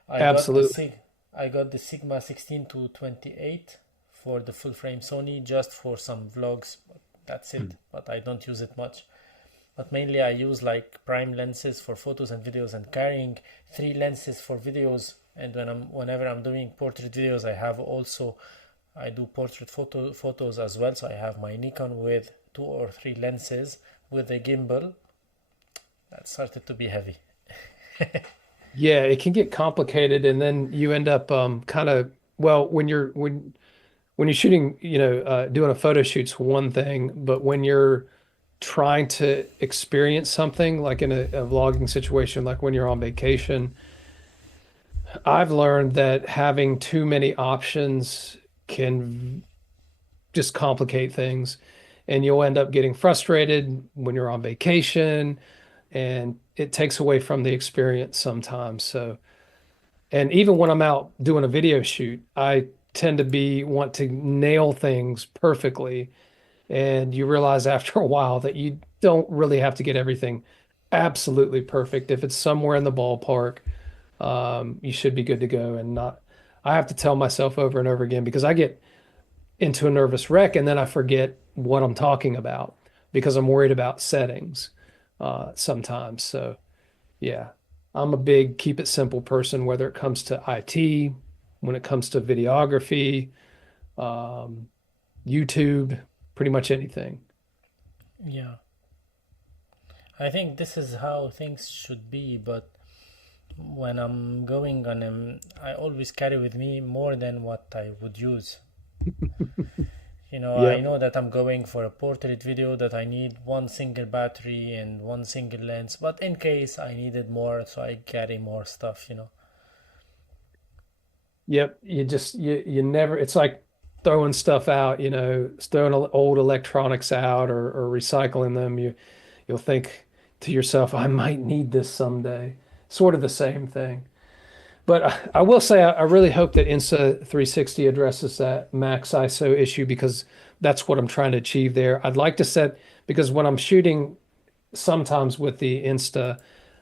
I got the Absolutely. Sig I got the Sigma 16 to 28 for the full frame Sony just for some vlogs. That's it, but I don't use it much. But mainly I use like prime lenses for photos and videos, and carrying three lenses for videos. And whenever I'm doing portrait videos, I do portrait photos as well. So I have my Nikon with two or three lenses with a gimbal. That started to be heavy. Yeah, it can get complicated, and then you end up kind of well when you're shooting, doing a photo shoot's one thing, but when you're trying to experience something like in a vlogging situation, like when you're on vacation, I've learned that having too many options can just complicate things, and you'll end up getting frustrated when you're on vacation, and it takes away from the experience sometimes. So, and even when I'm out doing a video shoot, I tend to be want to nail things perfectly, and you realize after a while that you don't really have to get everything absolutely perfect. If it's somewhere in the ballpark, you should be good to go and not. I have to tell myself over and over again because I get into a nervous wreck and then I forget what I'm talking about because I'm worried about settings sometimes. So, yeah, I'm a big keep it simple person, whether it comes to IT, when it comes to videography, um, YouTube, pretty much anything. Yeah, I think this is how things should be, but when I'm going on I always carry with me more than what I would use. I Yeah. know that I'm going for a portrait video that I need one single battery and one single lens, but in case I needed more, so I carry more stuff. Yep. You never, it's like throwing stuff out, throwing old electronics out or recycling them. You'll think to yourself, I might need this someday. Sort of the same thing. But I will say, I really hope that Insta360 addresses that max ISO issue because that's what I'm trying to achieve there. I'd like to set, because when I'm shooting sometimes with the Insta,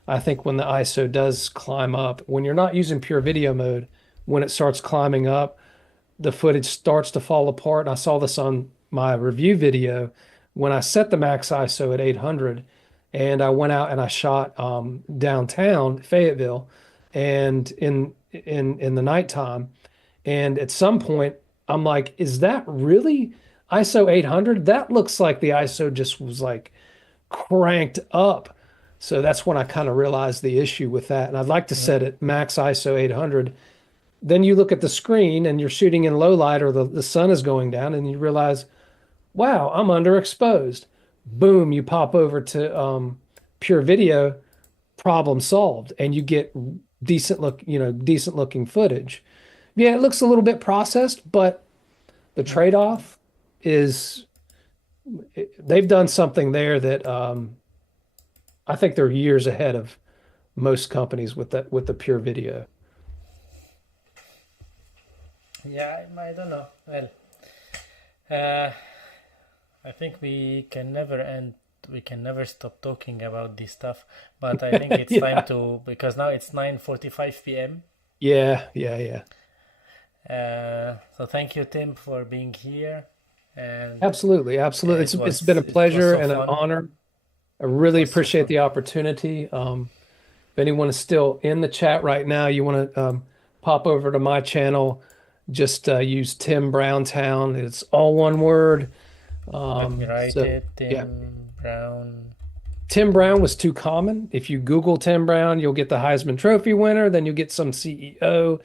I think when the ISO does climb up, when you're not using pure video mode, when it starts climbing up, the footage starts to fall apart. And I saw this on my review video when I set the max ISO at 800 and I went out and I shot downtown Fayetteville and in the nighttime. And at some point, I'm like, is that really ISO 800? That looks like the ISO just was like cranked up. So that's when I kind of realized the issue with that. And I'd like to set it max ISO 800. Then you look at the screen and you're shooting in low light or the sun is going down and you realize, wow, I'm underexposed. Boom, you pop over to pure video, problem solved, and you get decent looking footage. Yeah, it looks a little bit processed, but the trade-off is they've done something there that I think they're years ahead of most companies with the pure video. Yeah, I don't know. Well, uh, I think we can never stop talking about this stuff, but I think it's time Yeah, to, because now it's 9:45 p.m. yeah. So thank you, Tim, for being here, and Absolutely. It's been a it was pleasure so and an fun. honor. I It really was so appreciate fun. the opportunity. If anyone is still in the chat right now, you want to pop over to my channel, just use Tim Browntown. It's all one word. Let me write So it. yeah, Tim Brown. Tim Brown was too common. If you Google Tim Brown, you'll get the Heisman Trophy winner, then you'll get some CEO.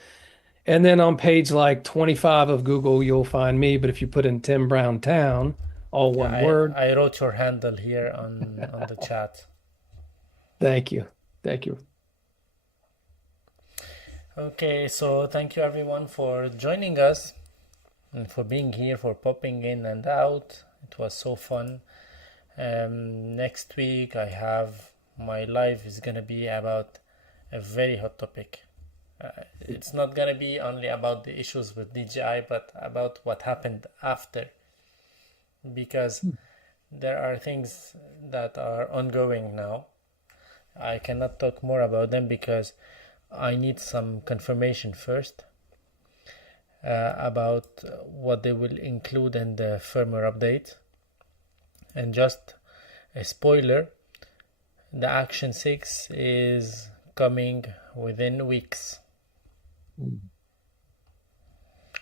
And then on page like 25 of Google, you'll find me. But if you put in Tim Brown Town, all Yeah, one word, I wrote your handle here on the chat. thank you. Thank you. Okay, so thank you everyone for joining us and for being here, for popping in and out. It was so fun. Next week I have my live is gonna be about a very hot topic. It's not gonna be only about the issues with DJI, but about what happened after, because there are things that are ongoing now. I cannot talk more about them because I need some confirmation first about what they will include in the firmware update. And just a spoiler, the Action 6 is coming within weeks.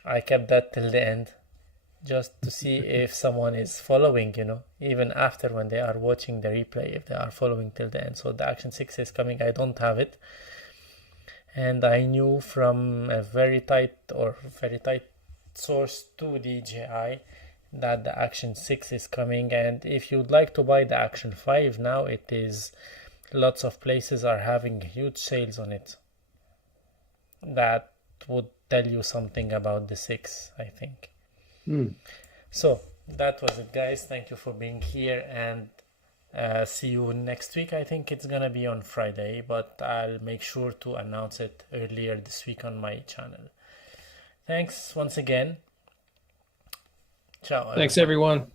I kept that till the end just to see if someone is following, even after when they are watching the replay, if they are following till the end. So the Action 6 is coming. I don't have it. And I knew from a very tight source to DJI that the Action 6 is coming. And if you'd like to buy the Action 5 now, it is, lots of places are having huge sales on it. That would tell you something about the 6, I think. So that was it, guys. Thank you for being here, and see you next week. I think it's gonna be on Friday, but I'll make sure to announce it earlier this week on my channel. Thanks once again. Ciao. Thanks, everyone.